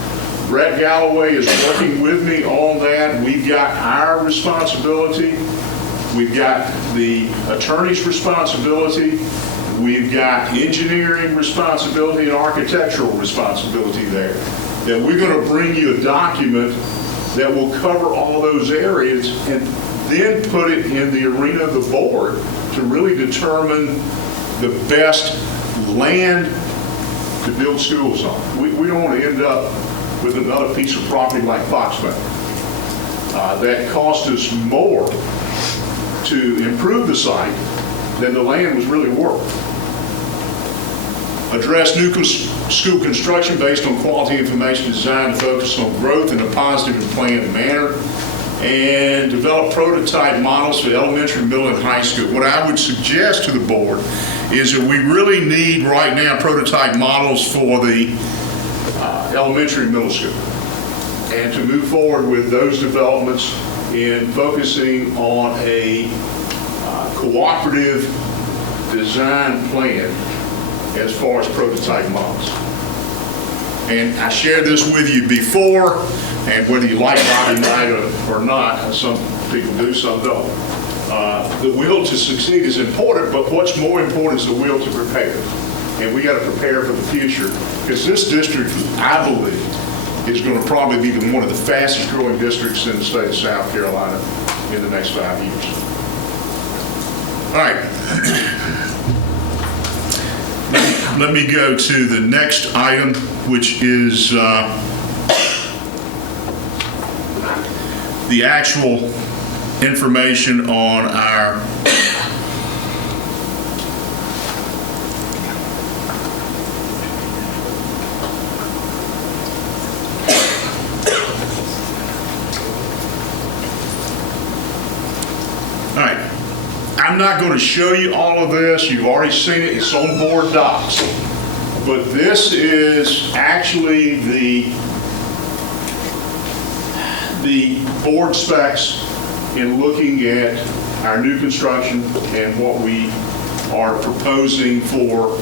Brett Galloway is working with me on that. We've got our responsibility. We've got the attorney's responsibility. We've got engineering responsibility and architectural responsibility there. That we're going to bring you a document that will cover all those areas and then put it in the arena of the board to really determine the best land to build schools on. We don't want to end up with another piece of property like Fox Bank that cost us more to improve the site than the land was really worth. Address new school construction based on quality information designed to focus on growth in a positive and planned manner, and develop prototype models for elementary, middle, and high school. What I would suggest to the board is that we really need right now prototype models for the elementary and middle school, and to move forward with those developments in focusing on a cooperative design plan as far as prototype models. And I shared this with you before, and whether you like Bobby Knight or not, some people do, some don't. The will to succeed is important, but what's more important is the will to prepare. And we got to prepare for the future, because this district, I believe, is going to probably be one of the fastest growing districts in the state of South Carolina in the next 5 years. All right. Let me go to the next item, which is the actual information on our I'm not going to show you all of this. You've already seen it. It's on board docs. But this is actually the board specs in looking at our new construction and what we are proposing for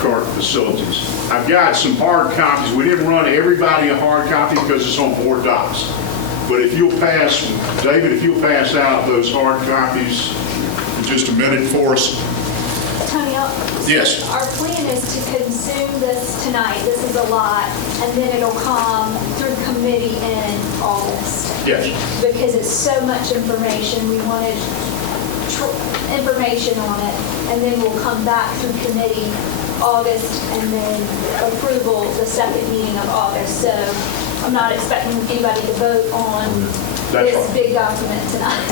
current facilities. I've got some hard copies. We didn't run everybody a hard copy because it's on board docs. But if you'll pass, David, if you'll pass out those hard copies in just a minute for us. Tony, yes. Our plan is to consume this tonight. This is a lot, and then it'll come through committee in August. Yes. Because it's so much information. We wanted information on it, and then we'll come back through committee August, and then approval the second meeting of August. So I'm not expecting anybody to vote on this big document tonight.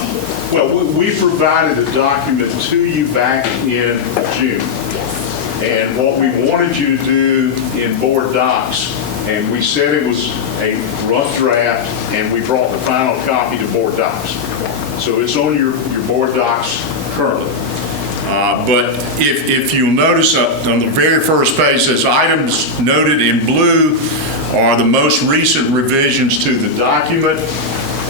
Well, we provided a document to you back in June. Yes. And what we wanted you to do in board docs, and we said it was a rough draft, and we brought the final copy to board docs. Yeah. So it's on your board docs currently. But if you'll notice on the very first page, it says items noted in blue are the most recent revisions to the document.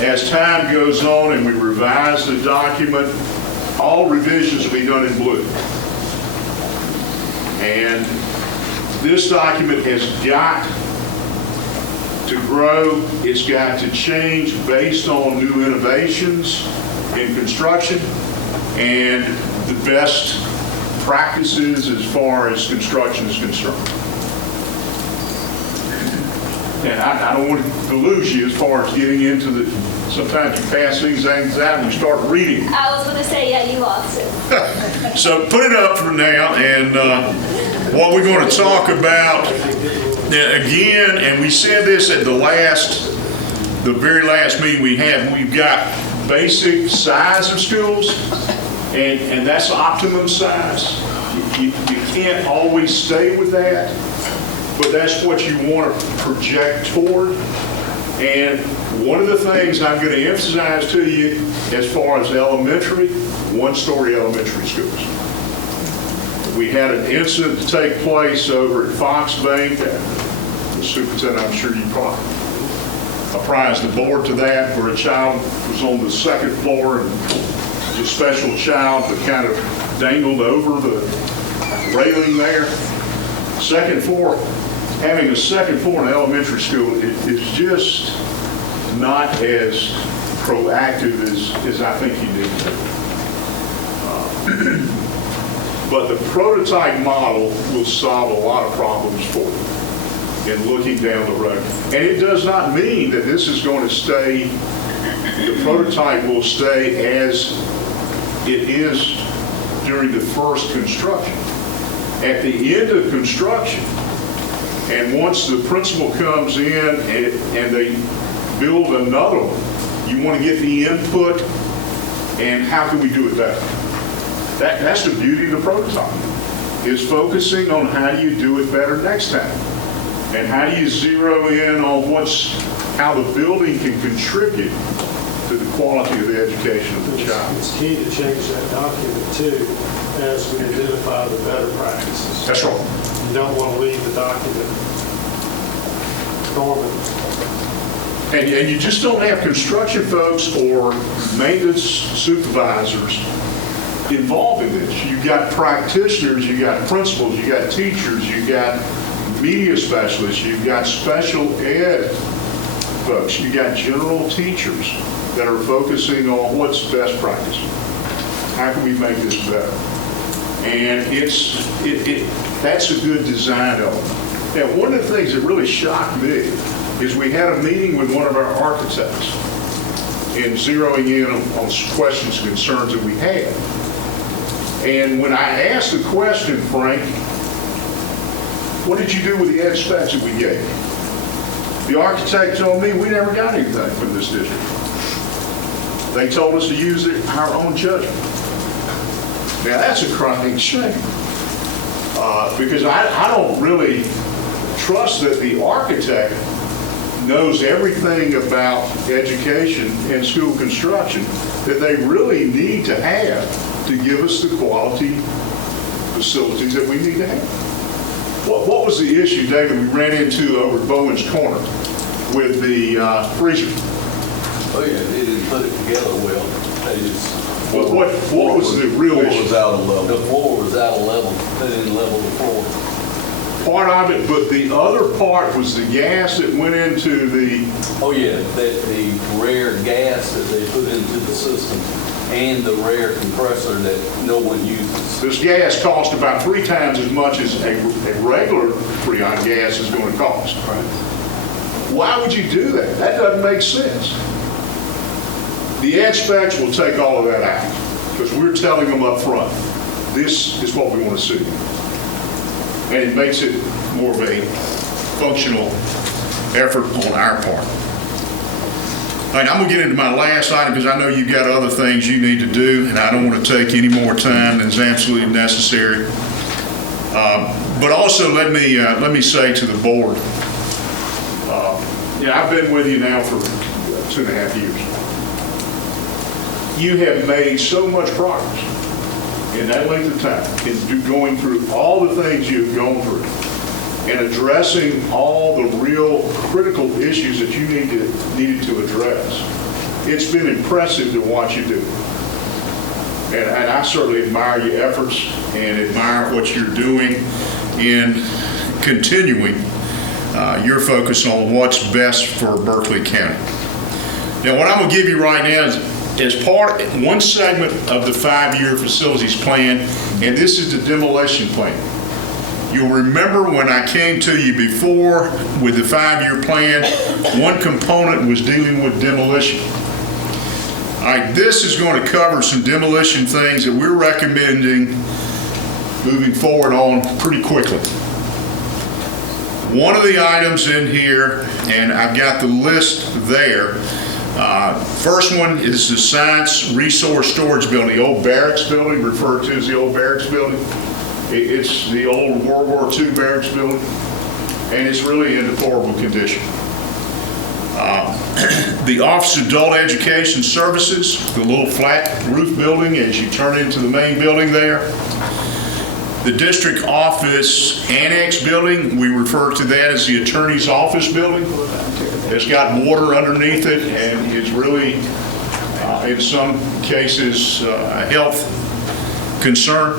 As time goes on and we revise the document, all revisions will be done in blue. And this document has got to grow. It's got to change based on new innovations in construction and the best practices as far as construction is concerned. And I don't want to lose you as far as getting into the, sometimes you pass these things out and you start reading. I was going to say, yeah, you lost it. So put it up for now, and what we're going to talk about again, and we said this at the very last meeting we had, we've got basic size of schools, and that's optimum size. You can't always stay with that, but that's what you want to project toward. And one of the things I'm going to emphasize to you as far as elementary, one-story elementary schools. We had an incident to take place over at Fox Bank. The superintendent, I'm sure you probably apprised the board to that, where a child was on the second floor and was a special child that kind of dangled over the railing there. Second floor, having a second floor in elementary school is just not as proactive as I think you need to. But the prototype model will solve a lot of problems for you in looking down the road. And it does not mean that this is going to stay, the prototype will stay as it is during the first construction. At the end of construction, and once the principal comes in and they build another one, you want to get the input and how can we do it better? That's the beauty of the prototype, is focusing on how do you do it better next time. And how do you zero in on how the building can contribute to the quality of the education of the child. It's key to change that document too, as we identify the better practices. That's right. You don't want to leave the document dormant. And you just don't have construction folks or maintenance supervisors involved in this. You've got practitioners, you've got principals, you've got teachers, you've got media specialists, you've got special ed folks, you've got general teachers that are focusing on what's best practice. How can we make this better? And that's a good design element. Now, one of the things that really shocked me is we had a meeting with one of our architects and zeroing in on questions and concerns that we had. And when I asked the question, Frank, what did you do with the ed specs that we gave you? The architect told me we never got anything from this district. They told us to use our own judgment. Now that's a crying shame, because I don't really trust that the architect knows everything about education and school construction that they really need to have to give us the quality facilities that we need to have. What was the issue, David, we ran into over at Bowen's Corner with the freezer? Oh yeah, they didn't put it together well. They just. What was the real issue? The floor was out of level. The floor was out of level. They didn't level the floor. Part of it, but the other part was the gas that went into the... Oh yeah, the rare gas that they put into the system and the rare compressor that no one uses. This gas cost about 3 times as much as a regular Freon gas is going to cost. Right. Why would you do that? That doesn't make sense. The ed specs will take all of that out because we're telling them up front, this is what we want to see. And it makes it more of a functional effort on our part. All right, I'm going to get into my last item because I know you've got other things you need to do, and I don't want to take any more time than is absolutely necessary. But also, let me say to the board, I've been with you now for 2.5 years. You have made so much progress in that length of time, in going through all the things you've gone through and addressing all the real critical issues that you needed to address. It's been impressive to watch you do. And I certainly admire your efforts and admire what you're doing in continuing your focus on what's best for Berkeley County. Now, what I'm going to give you right now is one segment of the 5-year facilities plan, and this is the demolition plan. You'll remember when I came to you before with the 5-year plan, one component was dealing with demolition. All right, this is going to cover some demolition things that we're recommending moving forward on pretty quickly. One of the items in here, and I've got the list there, first one is the Science Resource Storage Building, the old barracks building, referred to as the old barracks building. It's the old World War II barracks building, and it's really in deplorable condition. The Office of Adult Education Services, the little flat roof building as you turn into the main building there. The district office annex building, we refer to that as the attorney's office building. It's got water underneath it and is really, in some cases, a health concern.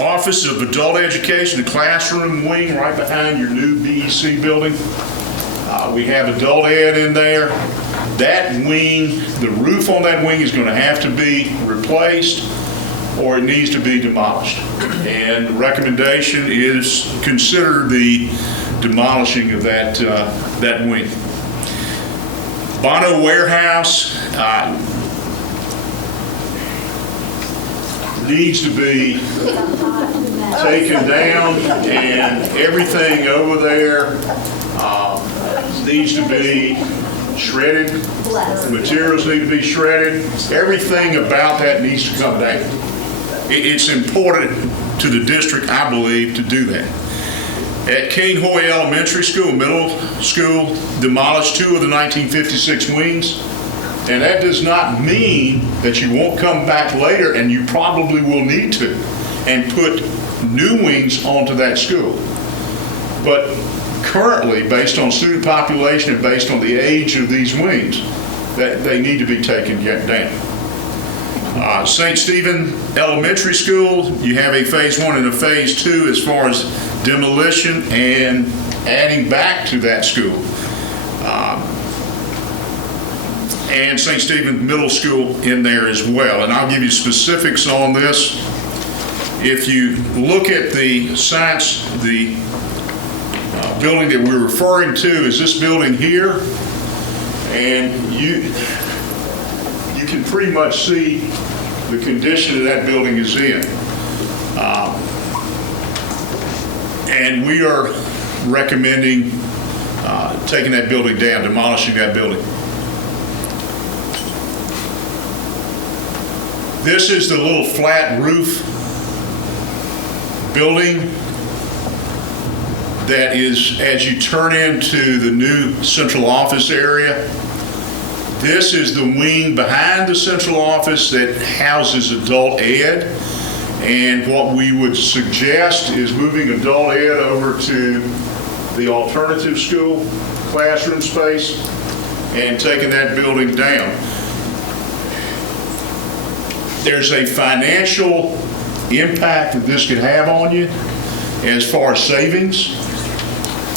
Office of Adult Education, the classroom wing right behind your new BEC building. We have adult ed in there. That wing, the roof on that wing is going to have to be replaced or it needs to be demolished. And the recommendation is consider the demolishing of that wing. Bono Warehouse needs to be taken down, and everything over there needs to be shredded. Materials need to be shredded. Everything about that needs to come down. It's important to the district, I believe, to do that. At King Hoy Elementary School, middle school, demolished 2 of the 1956 wings. And that does not mean that you won't come back later, and you probably will need to, and put new wings onto that school. But currently, based on student population and based on the age of these wings, that they need to be taken down. St. Stephen Elementary School, you have a phase 1 and a phase 2 as far as demolition and adding back to that school. And St. Stephen Middle School in there as well. And I'll give you specifics on this. If you look at the science, the building that we're referring to is this building here, and you can pretty much see the condition that building is in. And we are recommending taking that building down, demolishing that building. This is the little flat roof building that is, as you turn into the new central office area, this is the wing behind the central office that houses adult ed. And what we would suggest is moving adult ed over to the alternative school classroom space and taking that building down. There's a financial impact that this could have on you as far as savings.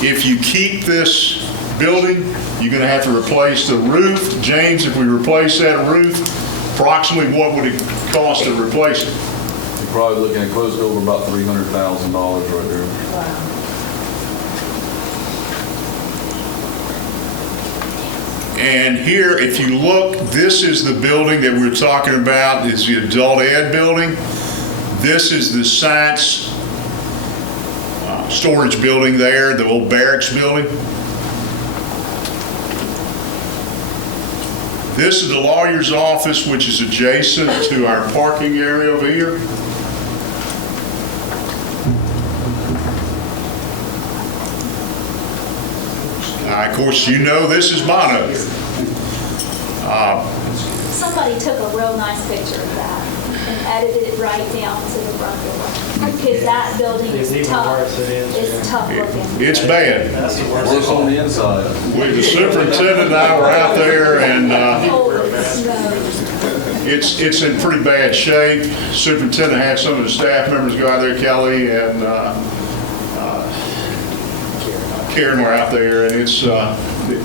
If you keep this building, you're going to have to replace the roof. James, if we replace that roof, approximately what would it cost to replace it? You're probably looking at close to over about $300,000 right there. Wow. And here, if you look, this is the building that we're talking about, is the adult ed building. This is the science storage building there, the old barracks building. This is the lawyer's office, which is adjacent to our parking area over here. Of course, you know this is Bono. Somebody took a real nice picture of that and edited it right down to the front door. Because that building It's is even tough. worse, it is, It's tough looking. It's bad. That's the worst. Worse on the inside. The superintendent and I were out there, and Holy smokes. it's in pretty bad shape. Superintendent had some of the staff members go out there, Kelly and Karen were out there, and it's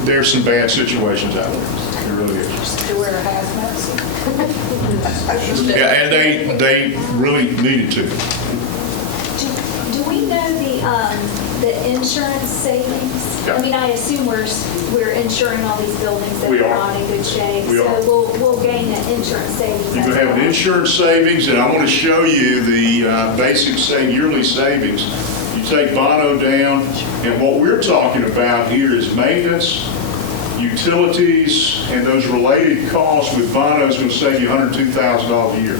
there's some bad situations out there. It really is. To wear a hazmat suit. Yeah, and they really needed to. the insurance savings, I Okay. mean, I assume we're insuring all these buildings that We are are. not in good shape. We So are. we'll gain an insurance savings. You can have an insurance savings, and I want to show you the basic yearly savings. You take Bono down, and what we're talking about here is maintenance, utilities, and those related costs with Bono is going to save you $102,000 a year.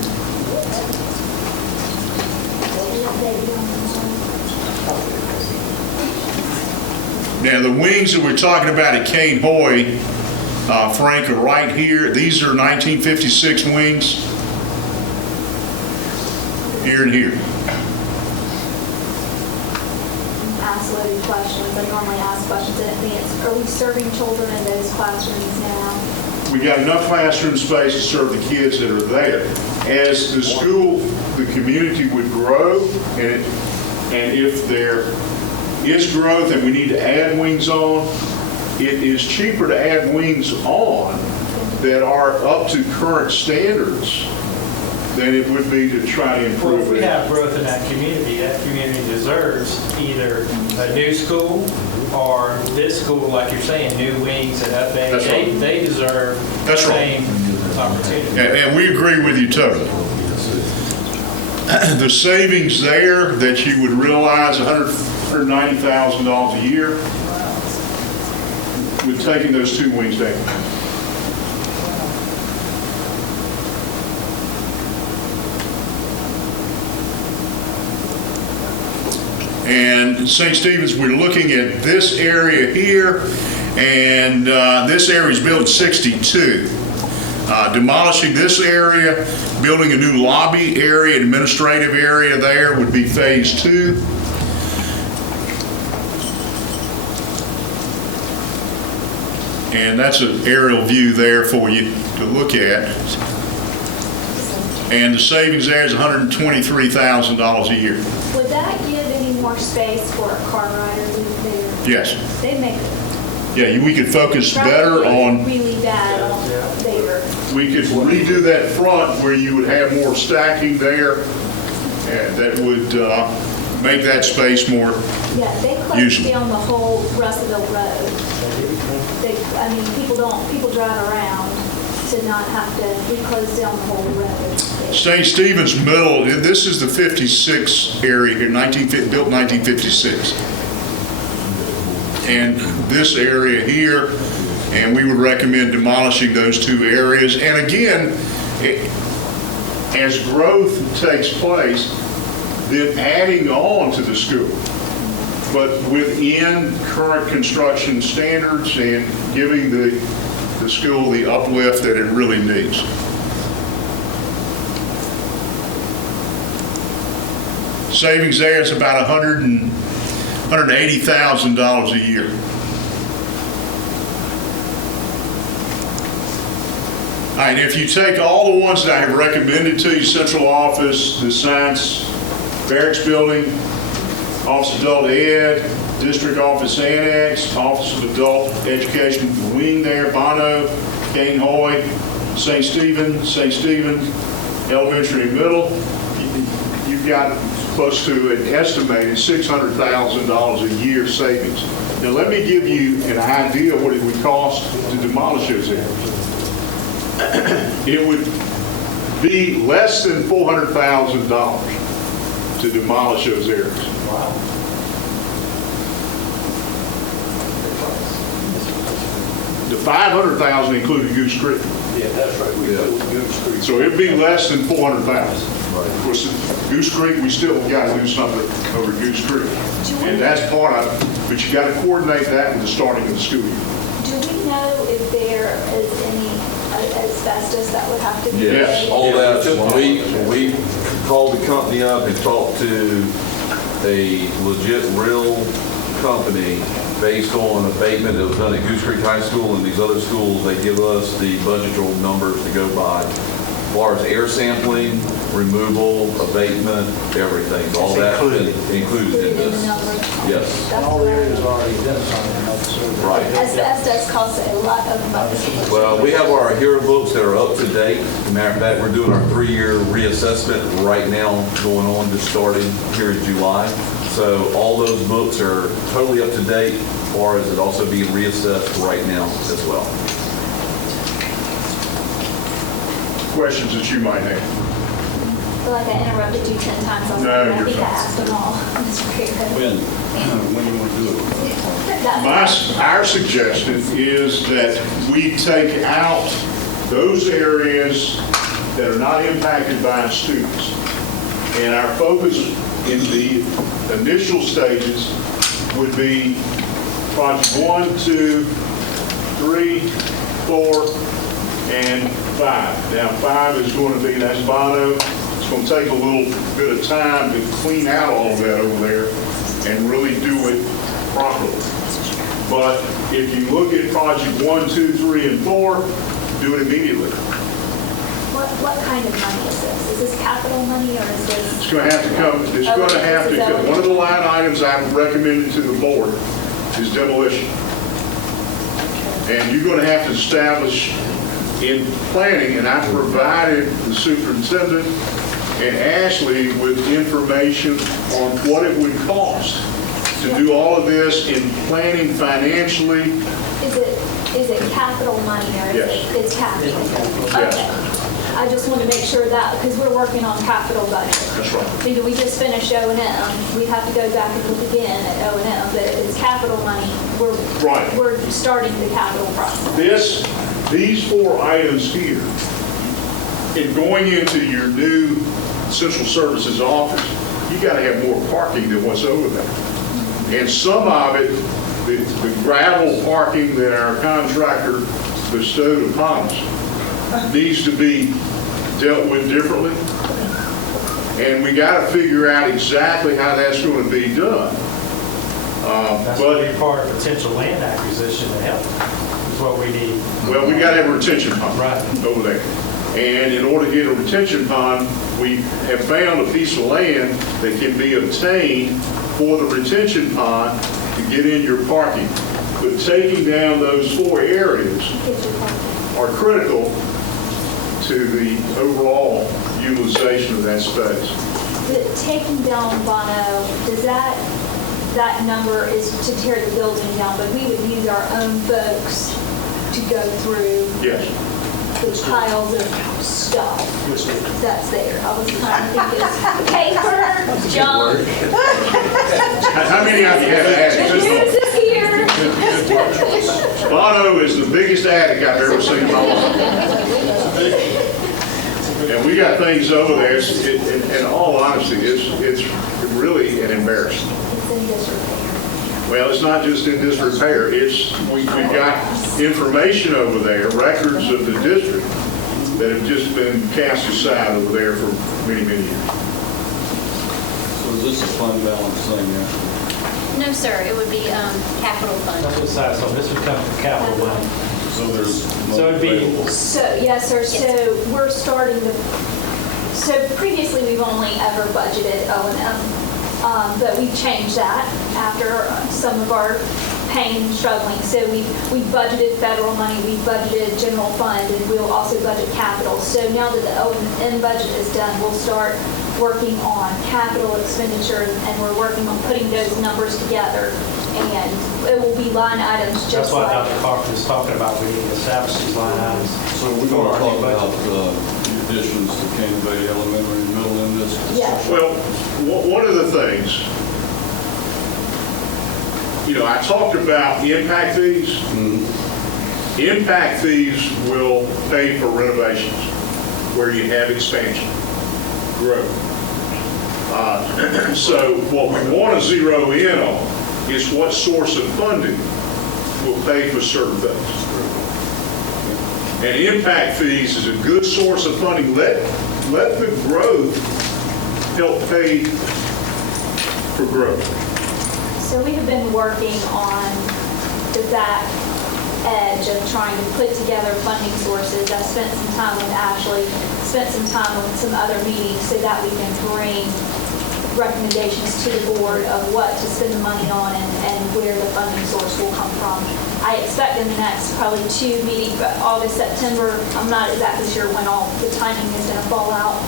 Now, the wings that we're talking about at Kane Hoy, Frank, are right here. These are 1956 wings. Here and here. Ask loaded questions. I normally ask questions in advance. Are we serving children in those classrooms now? We got enough classroom space to serve the kids that are there. As the school, the community would grow, and if there is growth and we need to add wings on, it is cheaper to add wings on that are up to current standards than it would be to try to Well, improve if we it. have growth in that community deserves either a new school or this school, like you're saying, new wings and updates. That's right. They deserve the That's right. same opportunity. And we agree with you totally. The savings there that you would realize, $190,000 a year, with taking those two wings down. And St. Stephen's, we're looking at this area here, and this area is built in 62. Demolishing this area, building a new lobby area, administrative area there would be phase 2. And that's an aerial view there for you to look at. And the savings there is $123,000 a year. Would that give any more space for a car rider there? Yes. They make Yeah, we could focus better on, really bad on there. we could redo that front where you would have more stacking there, and that would make that space more Yeah, they close usable. down the whole Russellville Road. People drive around to not have to, we close down the whole road. St. Stephen's Middle, this is the 56 area here, built 1956. And this area here, and we would recommend demolishing those two areas. And again, as growth takes place, then adding on to the school, but within current construction standards and giving the school the uplift that it really needs. Savings there is about $180,000 a year. All right, if you take all the ones that I have recommended to you, central office, the science, barracks building, Office of Adult Ed, District Office Annex, Office of Adult Education wing there, Bono, Kane Hoy, St. Stephen's, elementary and middle, you've got close to an estimated $600,000 a year savings. Now let me give you an idea of what it would cost to demolish those areas. It would be less than $400,000 to demolish those areas. Wow. The $500,000 included Goose Creek. Yeah, that's right. We go with Goose Creek. So it'd be less than $400,000. Of course, Goose Creek, we still got to do something over Goose Creek. And that's part of it, but you got to coordinate that with the starting of the school year. Do we know if there is any asbestos that would have to be? Yes. removed? All that, we called the company up and talked to a legit, real company based on abatement that was done at Goose Creek High School and these other schools. They give us the budgetary numbers to go by. As far as air sampling, removal, abatement, everything, all that included in this. Yes. That's All the what I- areas are already identified in that survey. Right. Asbestos costs a lot of money. Well, we have our HERA books that are up to date. As a matter of fact, we're doing our 3-year reassessment right now, going on, just started here in July. So So all those books are totally up to date, or is it also being reassessed right now as well? Questions that you might have? I feel like I interrupted you 10 times already. No, I you're think I fine. asked them all. Mr. Fairhope. When you want to do it? Our suggestion is that we take out those areas that are not impacted by students. And our focus in the initial stages would be project 1, 2, 3, 4, and 5. Now, 5 is going to be, that's Bono. It's going to take a little bit of time to clean out all of that over there and really do it properly. But if you look at project 1, 2, 3, and 4, do it immediately. What kind of money is this? Is this capital money or is this? It's going to have to come, it's going to have to come. One of the line items I've recommended to the board is demolition. And you're going to have to establish in planning, and I provided the superintendent and Ashley with information on what it would cost to do all of this in planning financially. Is it capital money or is Yes. it's capital? Yes. Okay. I just want to make sure that, because we're working on capital budget. That's right. I mean, we just finished O&M. We'd have to go back and look again at O&M, but it's capital money. Right. We're starting the capital process. These 4 items here, in going into your new central services office, you got to have more parking than what's over there. And some of it, the gravel parking that our contractor bestowed upon us, needs to be dealt with differently. And we got to figure out exactly how that's going to be done. That's going to be part of potential land acquisition to help, is what we need. Well, we got to have a retention pond Right. over there. And in order to get a retention pond, we have found a piece of land that can be obtained for the retention pond to get in your parking. But taking down those 4 areas are critical to the overall utilization of that space. But taking down Bono, does that number is to tear the building down, but we would use our own folks to go through Yes. the piles of stuff that's there. I was trying to think of paper, junk. How many of you have asked? Who's this here? Bono is the biggest attic I've ever seen in my life. And we got things over there, in all honesty, it's really an embarrassment. It's in disrepair. Well, it's not just in disrepair, we've got information over there, records of the district that have just been cast aside over there for many, many years. So is this a fund balance thing, yeah? No, sir, it would be capital fund. That's what it says, so this would come from capital money. So there's So it'd be- available. So, yes, sir, so we're starting to, so previously we've only ever budgeted O&M, but we've changed that after some of our pain and struggling. So we budgeted federal money, we budgeted general fund, and we'll also budget capital. So now that the O&M budget is done, we'll start working on capital expenditures, and we're working on putting those numbers together. And it will be line items That's just what like. Dr. Parker was talking about, we need to establish these line items. So we're going to talk about additions to Cane Bay Elementary and Middle in this discussion? Yes. Well, one of the things, I talked about impact fees. Mm-hmm. Impact fees will pay for renovations where you have expansion, growth. So what we want to zero in on is what source of funding will pay for certain things. And impact fees is a good source of funding. Let the growth help pay for growth. So we have been working on the back edge of trying to put together funding sources. I spent some time with Ashley, spent some time with some other meetings so that we can bring recommendations to the board of what to spend the money on and where the funding source will come from. I expect in the next probably 2 meetings, but August, September, I'm not exactly sure when all the timing is going to fall out.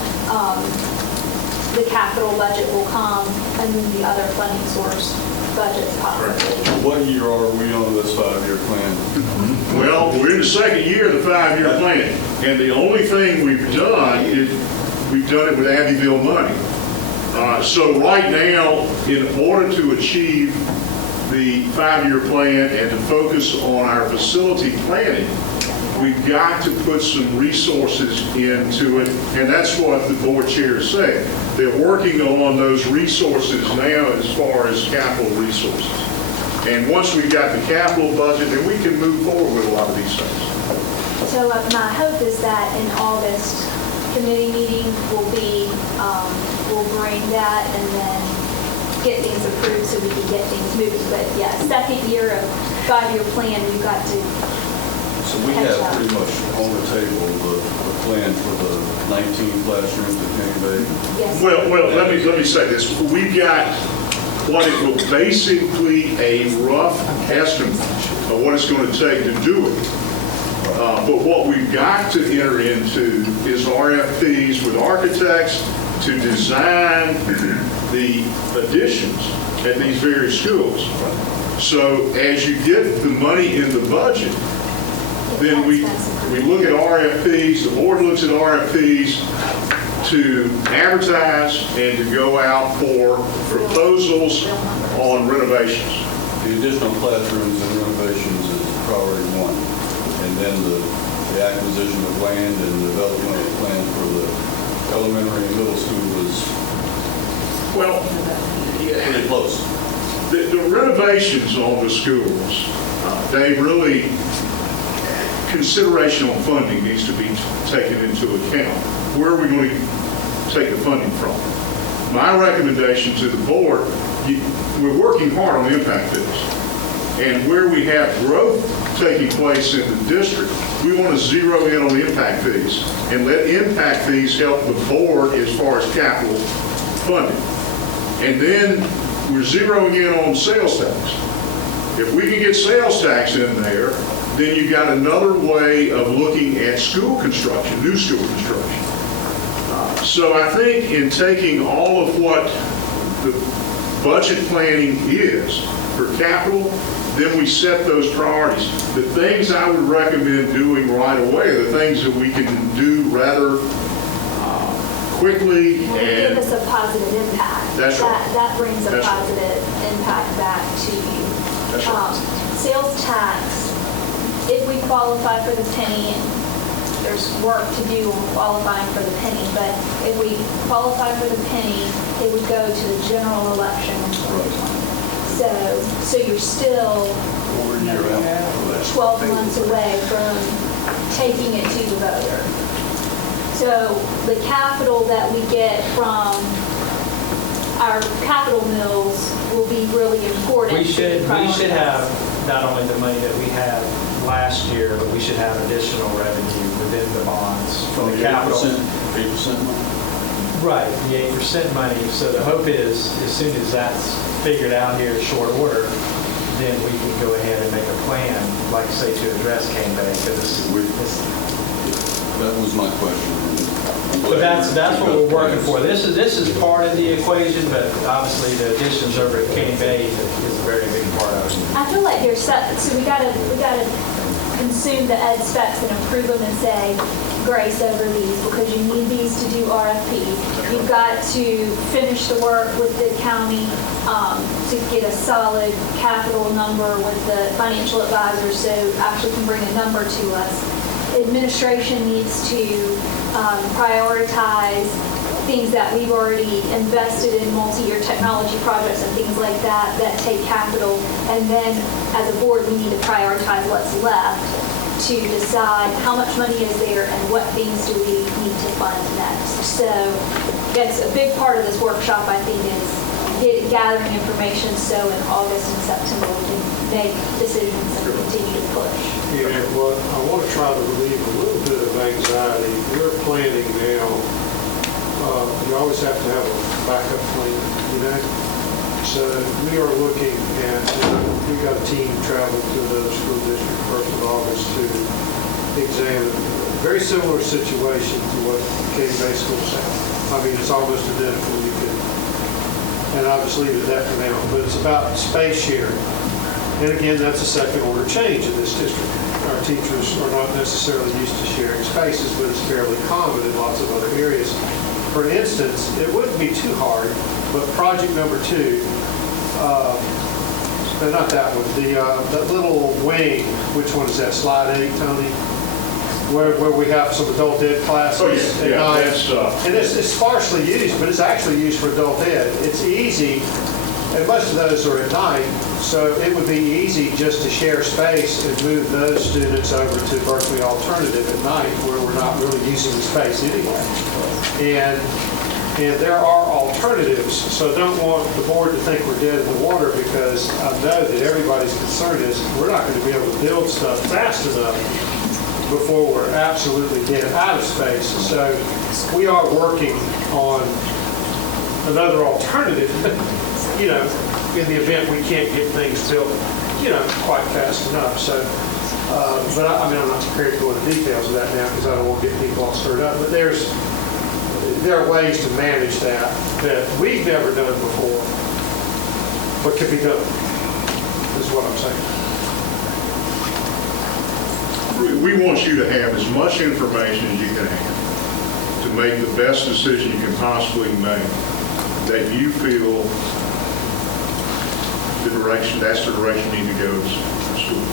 the capital budget will come, and then the other funding source budgets possibly. What year are we on this 5-year plan? Well, we're in the second year of the 5-year plan, and the only thing we've done is we've done it with Abbeville money. So right now, in order to achieve the 5-year plan and to focus on our facility planning, we've got to put some resources into it, and that's what the board chair is saying. They're working on those resources now as far as capital resources. And once we've got the capital budget, then we can move forward with a lot of these things. So my hope is that in August, committee meeting will be, we'll bring that and then get things approved so we can get things moving. But yeah, second year of 5-year plan, we've got to. So we have pretty much on the table the plan for the 19 classrooms at Kenny Bay. Yes. Well, let me say this. We've got what it will basically a rough estimate of what it's going to take to do it. But what we've got to enter into is RFPs with architects to design the additions at these various schools. So as you get the money in the budget, then we look at RFPs, the board looks at RFPs to advertise and to go out for proposals on renovations. The additional classrooms and renovations is priority 1. And then the acquisition of land and development of the plan for the elementary and middle school is pretty close. The renovations on the schools, they really, consideration on funding needs to be taken into account. Where are we going to take the funding from? My recommendation to the board, we're working hard on impact fees. And where we have growth taking place in the district, we want to zero in on impact fees and let impact fees help the board as far as capital funding. And then we're zeroing in on sales tax. If we can get sales tax in there, then you've got another way of looking at school construction, new school construction. So I think in taking all of what the budget planning is for capital, then we set those priorities. The things I would recommend doing right away are the things that we can do rather quickly and give us a positive impact. That's right. That brings a That's right. positive impact back to you. That's right. Sales tax, if we qualify for the penny, there's work to do on qualifying for the penny, but if we qualify for the penny, it would go to the general election in 2020. So you're still 12 months away from taking it to the voter. So the capital that we get from our capital mills will be really important. We should have not only the money that we had last year, but we should have additional revenue within the bonds from the capital. 8% money? Right, the 8% money. So the hope is, as soon as that's figured out here in short order, then we can go ahead and make a plan, like say, to address Cane Bay, because That was my question. but that's what we're working for. This is part of the equation, but obviously the additions over at Cane Bay is a very big part of it. I feel like there's so we gotta consume the ed specs and approve them and say grace over these because you need these to do RFPs. You've got to finish the work with the county to get a solid capital number with the financial advisor so actually can bring a number to us. Administration needs to prioritize things that we've already invested in multi-year technology projects and things like that that take capital. And then as a board, we need to prioritize what's left to decide how much money is there and what things do we need to fund next. So that's a big part of this workshop, I think, is gathering information so in August and September we can make decisions and continue to push. Yeah, well, I want to try to relieve a little bit of anxiety. We're planning now. You always have to have a backup plan, you know? So we are looking at, we've got a team traveling to the school district 1st of August to examine a very similar situation to what Cane Bay schools have. I mean, it's almost identical. You and I'll just leave it at that for now. But it's about space sharing. And again, that's a second order change in this district. Our teachers are not necessarily used to sharing spaces, but it's fairly common in lots of other areas. For instance, it wouldn't be too hard, but project number 2, no, not that one, that little wing, which one is that, slide 8, Tony? Where we have some adult ed classes at night. And it's sparsely used, but it's actually used for adult ed. It's easy, and most of those are at night, so it would be easy just to share space and move those students over to Berkeley Alternative at night, where we're not really using the space anyway. And there are alternatives, so I don't want the board to think we're dead in the water, because I know that everybody's concern is we're not going to be able to build stuff fast enough before we're absolutely dead out of space. So we are working on another alternative, in the event we can't get things built, quite fast enough. So, but I'm not prepared to go into details of that now, because I don't want to get people all stirred up. But there are ways to manage that we've never done before, but can be done, is what I'm saying. We want you to have as much information as you can have to make the best decision you can possibly make, that you feel that's the direction you need to go to school.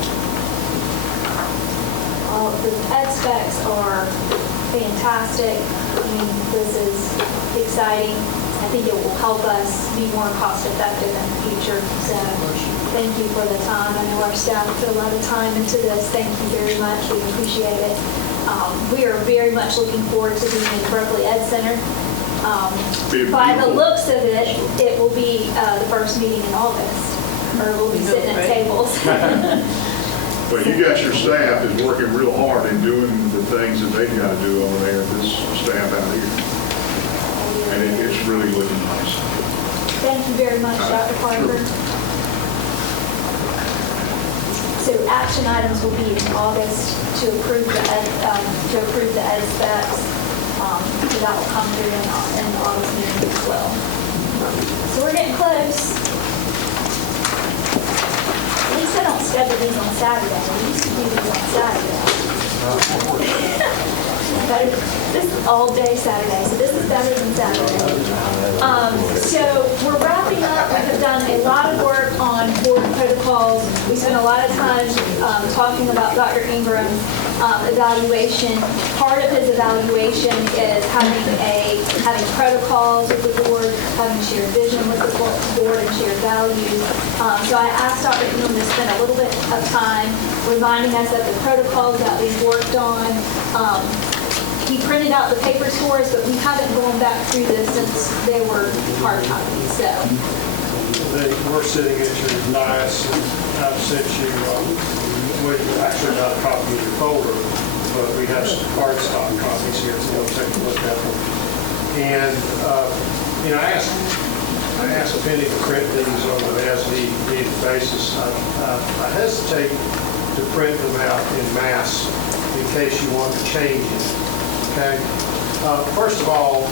The ed specs are fantastic. This is exciting. I think it will help us be more cost effective in the future. So thank you for the time. I know our staff put a lot of time into this. Thank you very much. We appreciate it. We are very much looking forward to being in the Berkeley Ed Center. By the looks of it, it will be the first meeting in August, or we'll be sitting at tables. But you got your staff is working real hard in doing the things that they've got to do over there, this staff out here. And it's really looking nice. Thank you very much, Dr. Parker. So action items will be in August to approve the ed specs. So that will come through in the August meeting as well. So we're getting close. At least I don't schedule these on Saturday. We used to do these on Saturday. But this is all day Saturday, so this is better than Saturday. So we're wrapping up. We have done a lot of work on board protocols. We spent a lot of time talking about Dr. Ingram's evaluation. Part of his evaluation is having protocols with the board, having shared vision with the board, and shared values. So I asked Dr. Ingram to spend a little bit of time reminding us of the protocols that we've worked on. He printed out the papers for us, but we haven't gone back through this since they were hard copies. So we're sitting at your dais, and I've sent you, actually not a copy of your folder, but we have some cardstock copies here, so we'll take a look at them. And I asked Penny to print these on an as-needed basis. I hesitate to print them out in mass in case you want to change it. Okay. First of all,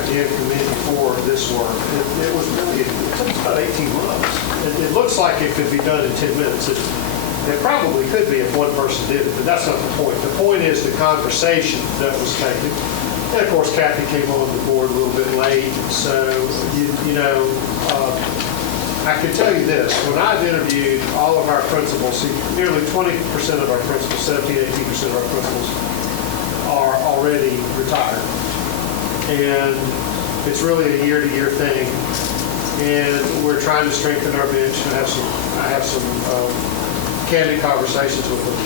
again, commend you for this work. It took about 18 months. It looks like it could be done in 10 minutes. It probably could be if one person did it, but that's not the point. The point is the conversation that was taken. And of course, Kathy came on the board a little bit late, so I can tell you this. When I've interviewed all of our principals, nearly 20% of our principals, 17-18% of our principals are already retired. And it's really a year-to-year thing. And we're trying to strengthen our bench and I have some candid conversations with them.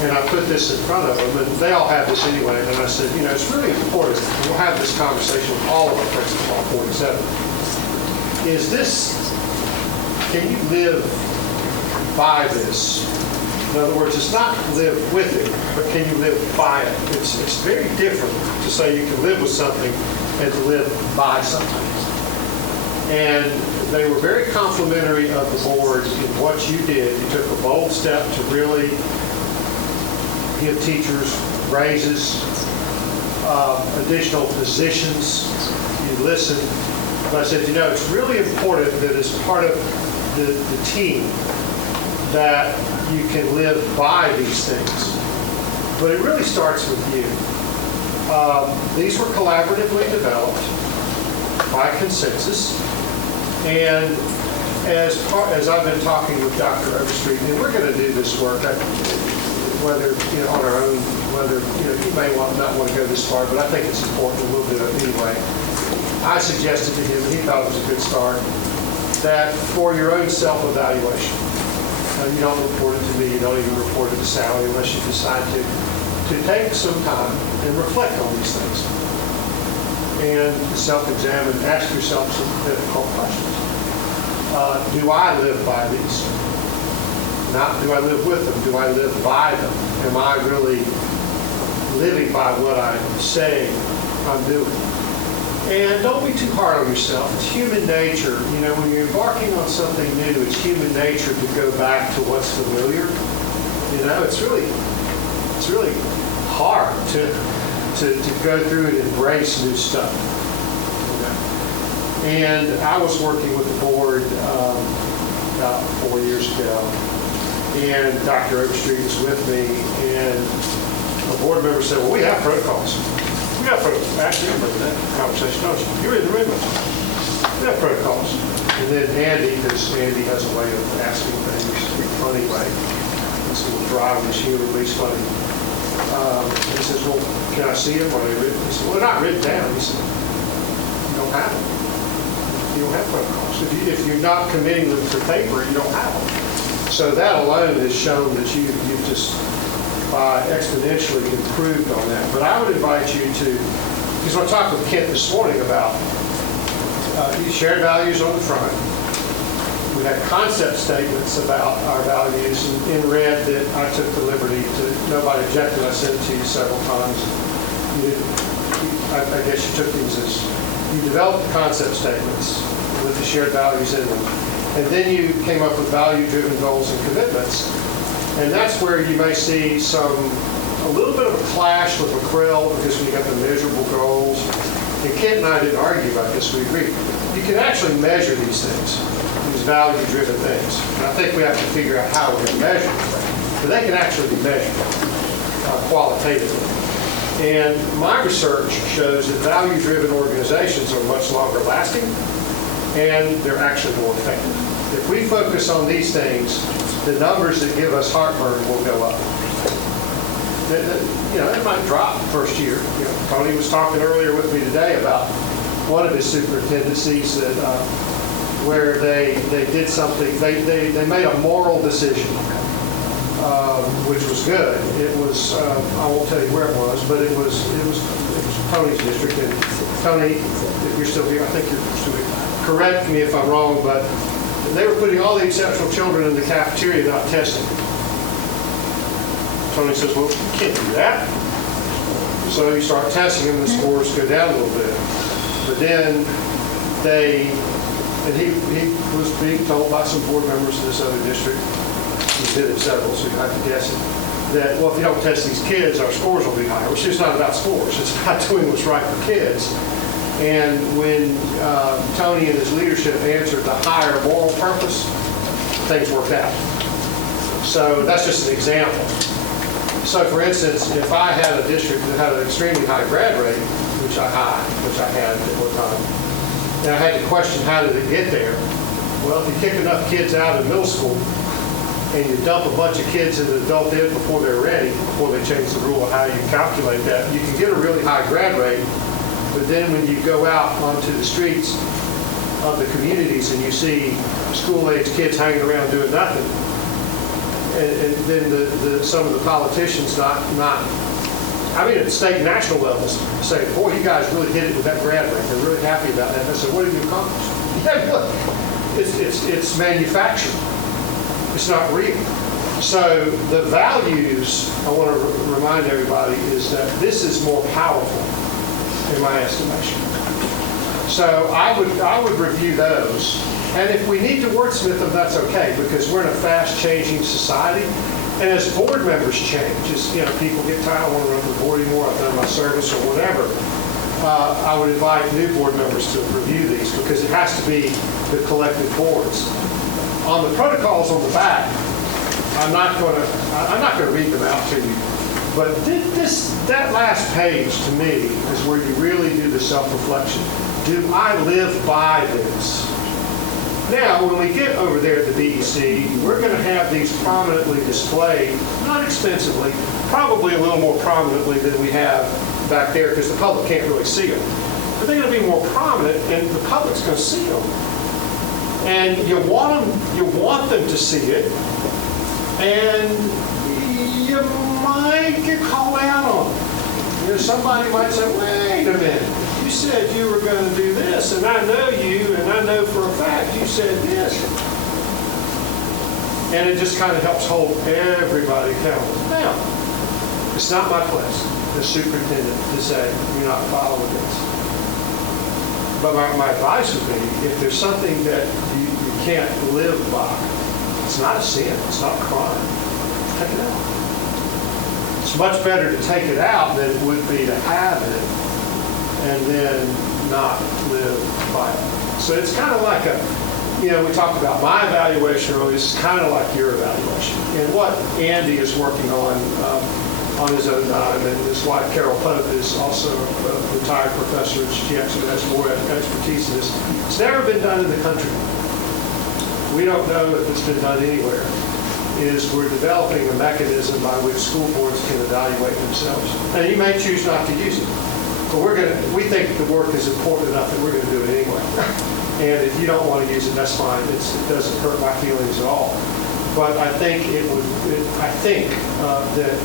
And I put this in front of them, and they all have this anyway. And I said, it's really important. We'll have this conversation with all of our principals, all 47. Can you live by this? In other words, it's not live with it, but can you live by it? It's very different to say you can live with something and to live by something. And they were very complimentary of the board in what you did. You took a bold step to really give teachers raises, additional positions. You listened, But I said, it's really important that as part of the team that you can live by these things. But it really starts with you. These were collaboratively developed by consensus. And as I've been talking with Dr. Overstreet, and we're going to do this work, whether on our own, whether you may not want to go this far, but I think it's important a little bit anyway. I suggested to him, and he thought it was a good start, that for your own self-evaluation, you don't report it to me, you don't even report it to Sally unless you decide to take some time and reflect on these things. And self-examine, ask yourself some difficult questions. Do I live by these? Not do I live with them, do I live by them? Am I really living by what I say I'm doing? And don't be too hard on yourself. It's human nature. When you're embarking on something new, it's human nature to go back to what's familiar. It's really hard to go through and embrace new stuff. And I was working with the board about 4 years ago, and Dr. Overstreet was with me, and a board member said, well, we have protocols. We have protocols. Actually, you remember that conversation, don't you? You were in the room with me. We have protocols. And then Andy, because Andy has a way of asking things in a funny way. It's a little dry when it's human, but he's funny. He says, well, can I see them? Are they written? He said, well, they're not written down. He said, you don't have them. You don't have protocols. If you're not committing them to paper, you don't have them. So that alone has shown that you've just exponentially improved on that. But I would invite you to, because I talked with Kent this morning about shared values on the front. We had concept statements about our values in red that I took the liberty to, nobody objected, I sent it to you several times. I guess you took these as, you developed the concept statements with the shared values in them. And then you came up with value-driven goals and commitments. And that's where you may see a little bit of a clash with McCrell because we got the measurable goals. And Kent and I didn't argue about this, we agreed. You can actually measure these things, these value-driven things. And I think we have to figure out how we're going to measure them. But they can actually be measured qualitatively. And my research shows that value-driven organizations are much longer lasting and they're actually more effective. If we focus on these things, the numbers that give us heartburn will go up. It might drop first year. Tony was talking earlier with me today about one of his superintendencies that where they did something. They made a moral decision, which was good. It was I won't tell you where it was, but it was Tony's district. And Tony, if you're still here, I think you're still here. Correct me if I'm wrong, but they were putting all the exceptional children in the cafeteria, not testing. Tony says, well, you can't do that. So you start testing them, the scores go down a little bit. But then he was being told by some board members in this other district, he did it several, so you have to guess it, that, well, if you don't test these kids, our scores will be higher. Well, it's not about scores. It's about doing what's right for kids. And when Tony and his leadership answered the higher moral purpose, things worked out. So that's just an example. So for instance, if I had a district that had an extremely high grad rate, which I had at one time, and I had to question how did it get there, well, if you kick enough kids out of middle school and you dump a bunch of kids into adult ed before they're ready, before they change the rule of how you calculate that, you can get a really high grad rate. But then when you go out onto the streets of the communities and you see school-age kids hanging around doing nothing, and then some of the politicians at state and national levels say, boy, you guys really hit it with that grad rate. They're really happy about that. And I said, what have you accomplished? Yeah, look, it's manufactured. It's not real. So the values, I want to remind everybody, is that this is more powerful in my estimation. So I would review those. And if we need to wordsmith them, that's okay, because we're in a fast-changing society. And as board members change, as people get tired, I don't want to run for the board anymore, I've done my service or whatever, I would invite new board members to review these because it has to be the collective boards. On the protocols on the back, I'm not going to read them out to you, but that last page to me is where you really do the self-reflection. Do I live by this? Now, when we get over there at the DEC, we're going to have these prominently displayed, not expensively, probably a little more prominently than we have back there because the public can't really see them. But they're going to be more prominent and the public's going to see them. And you want them to see it, and you might get called out on it. You know, somebody might say, wait a minute, you said you were going to do this, and I know you, and I know for a fact you said this. And it just kind of helps hold everybody accountable. Now, it's not my place, the superintendent, to say, you're not following this. But my advice would be, if there's something that you can't live by, it's not a sin, it's not a crime, take it out. It's much better to take it out than it would be to have it and then not live by it. So it's kind of like we talked about my evaluation earlier, it's kind of like your evaluation. And what Andy is working on his own dime, and his wife Carol Pope is also a retired professor. She actually has more expertise in this. It's never been done in the country. We don't know if it's been done anywhere. Is we're developing a mechanism by which school boards can evaluate themselves. And you may choose not to use it, but we think the work is important enough that we're going to do it anyway. And if you don't want to use it, that's fine. It doesn't hurt my feelings at all. But I think that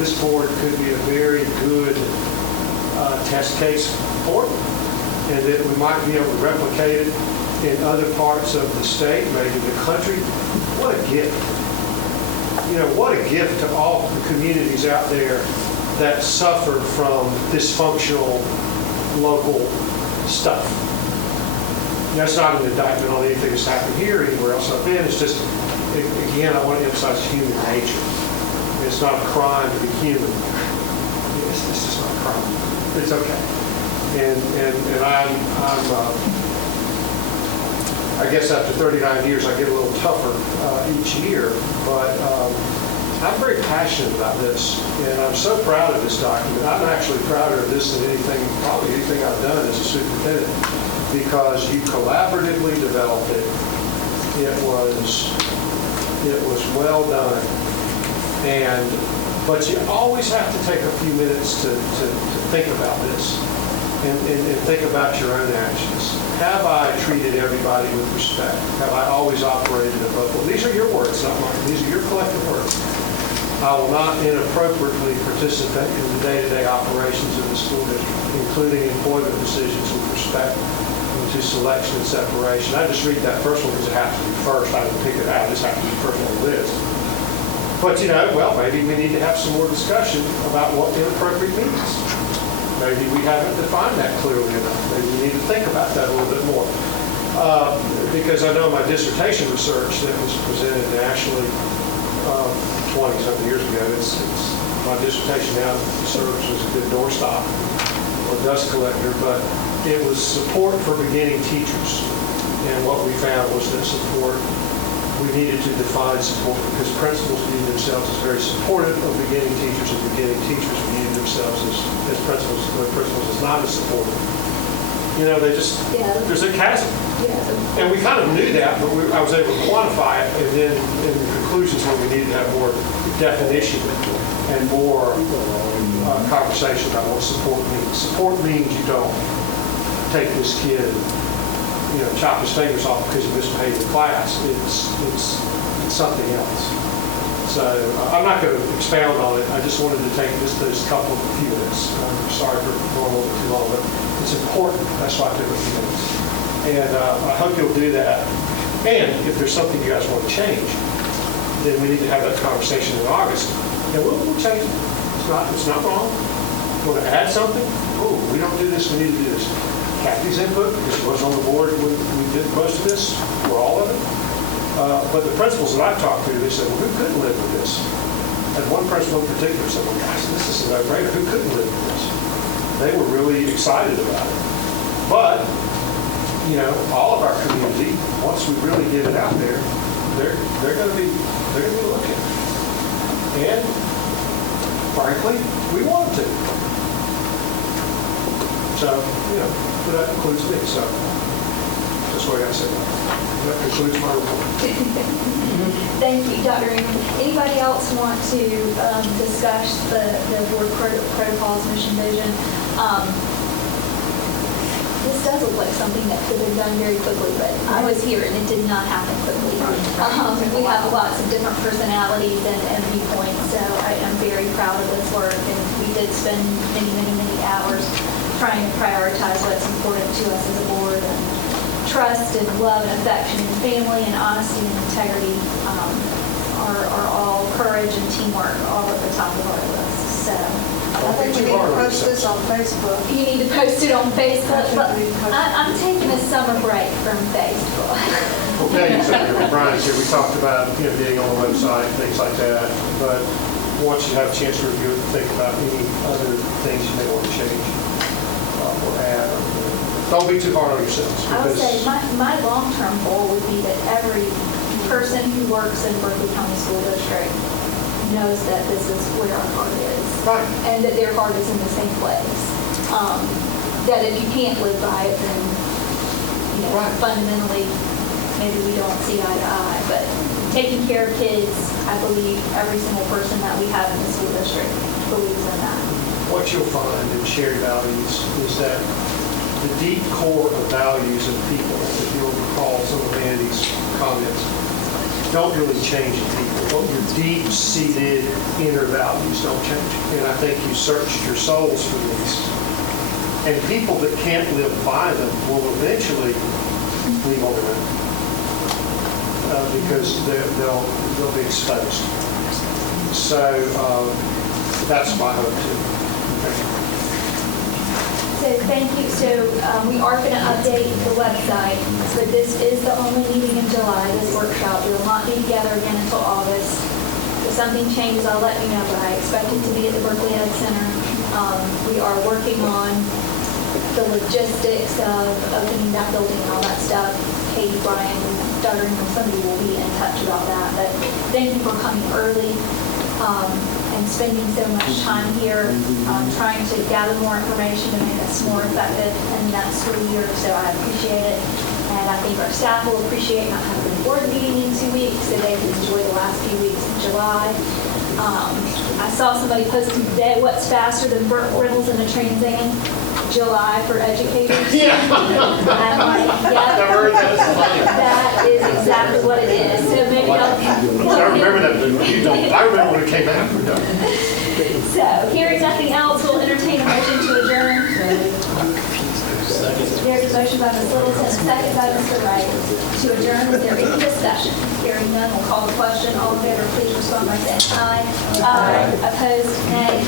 this board could be a very good test case for it, and that we might be able to replicate it in other parts of the state, maybe the country. What a gift. What a gift to all the communities out there that suffer from dysfunctional local stuff. That's not an indictment on anything that's happened here or anywhere else I've been. It's just, again, I want to emphasize human nature. It's not a crime to be human. It's just not a crime. It's okay. And I guess after 39 years, I get a little tougher each year, but I'm very passionate about this, and I'm so proud of this document. I'm actually prouder of this than probably anything I've done as a superintendent, because you collaboratively developed it. It was well done. But you always have to take a few minutes to think about this and think about your own actions. Have I treated everybody with respect? Have I always operated above board? These are your words, not mine. These are your collective words. I will not inappropriately participate in the day-to-day operations of the school district, including employment decisions with respect to selection and separation. I just read that first one because it has to be first. I didn't pick it out. This has to be first on the list. But maybe we need to have some more discussion about what inappropriate means. Maybe we haven't defined that clearly enough. Maybe we need to think about that a little bit more. Because I know my dissertation research that was presented nationally 20-something years ago, my dissertation now serves as a good doorstop or dust collector, but it was support for beginning teachers. And what we found was that we needed to define support, because principals view themselves as very supportive of beginning teachers, and beginning teachers view themselves as principals as not as supportive. There's a chasm. Yeah. And we kind of knew that, but I was able to quantify it, and then in the conclusions where we needed to have more definition and more conversation about what support means. Support means you don't take this kid and chop his fingers off because he misbehaved in class. It's something else. So I'm not going to expound on it. I just wanted to take just those few minutes. I'm sorry for going a little bit too long, but it's important. That's why I took a few minutes. And I hope you'll do that. And if there's something you guys want to change, then we need to have that conversation in August. And we'll change it. It's not wrong. Want to add something? Oh, we don't do this. We need to do this. Kathy's input, because she was on the board when we did most of this, or all of it. But the principals that I've talked to, they said, well, who couldn't live with this? And one principal in particular said, well, gosh, this is a no-brainer. Who couldn't live with this? they were really excited about it. But, you know, all of our community, once we really get it out there, they're going to be looking. And frankly, we want to. So, you know, but that includes me. So that's what I got to say. That concludes my report. Thank you, Dr. Ingram. Anybody else want to discuss the board protocols, mission, vision? This does look like something that could have been done very quickly, but I was here and it did not happen quickly. We have lots of different personalities and viewpoints, so I am very proud of this work, and we did spend many, many, many hours trying to prioritize what's important to us as a board, and trust and love and affection and family and honesty and integrity are all courage and teamwork all at the top of our list. So I think we need to post this on Facebook. you need to post it on Facebook. But I'm taking a summer break from Facebook. Okay, so Brian's here. We talked about, you know, getting on the website, things like that. But once you have a chance to review it, think about any other things you may want to change or add. Don't be too hard on yourselves. I would say my long-term goal would be that every person who works in Berkeley County School District knows that this is where our heart is. Right. And that their heart is in the same place. That if you can't live by it, then, you know, Right. fundamentally, maybe we don't see eye to eye. But taking care of kids, I believe every single person that we have in the school district believes in that. What you'll find in shared values is that the deep core of values of people, if you'll recall some of Andy's comments, don't really change in people. What your deep-seated inner values don't change. And I think you searched your souls for these. And people that can't live by them will eventually leave on their own because they'll be exposed. So that's my hope too. Okay. So thank you. So we are going to update the website, but this is the only meeting in July, this workshop. We will not be together again until August. If something changes, I'll let you know, but I expect it to be at the Berkeley Ed Center. We are working on the logistics of opening that building and all that stuff. Katie, Brian, Dr. Ingram, somebody will be in touch about that. But thank you for coming early. And spending so much time here trying to gather more information to make us more effective in the next school year. So I appreciate it. And I think our staff will appreciate not having a board meeting in 2 weeks, so they can enjoy the last few weeks in July. I saw somebody posting today, what's faster than Burt Reynolds in a Trans Am? July for educators. Yeah. I'm like, yeah, that is exactly what it is. So maybe I remember that. You don't. I remember when it came out. We're done. So, hearing nothing else, we'll entertain a motion to adjourn. There's a motion by Ms. Littleton, a second by Mr. Wright to adjourn. Is there any discussion? Hearing none, we'll call the question. All in favor, please respond by saying aye. Aye. Opposed, nay.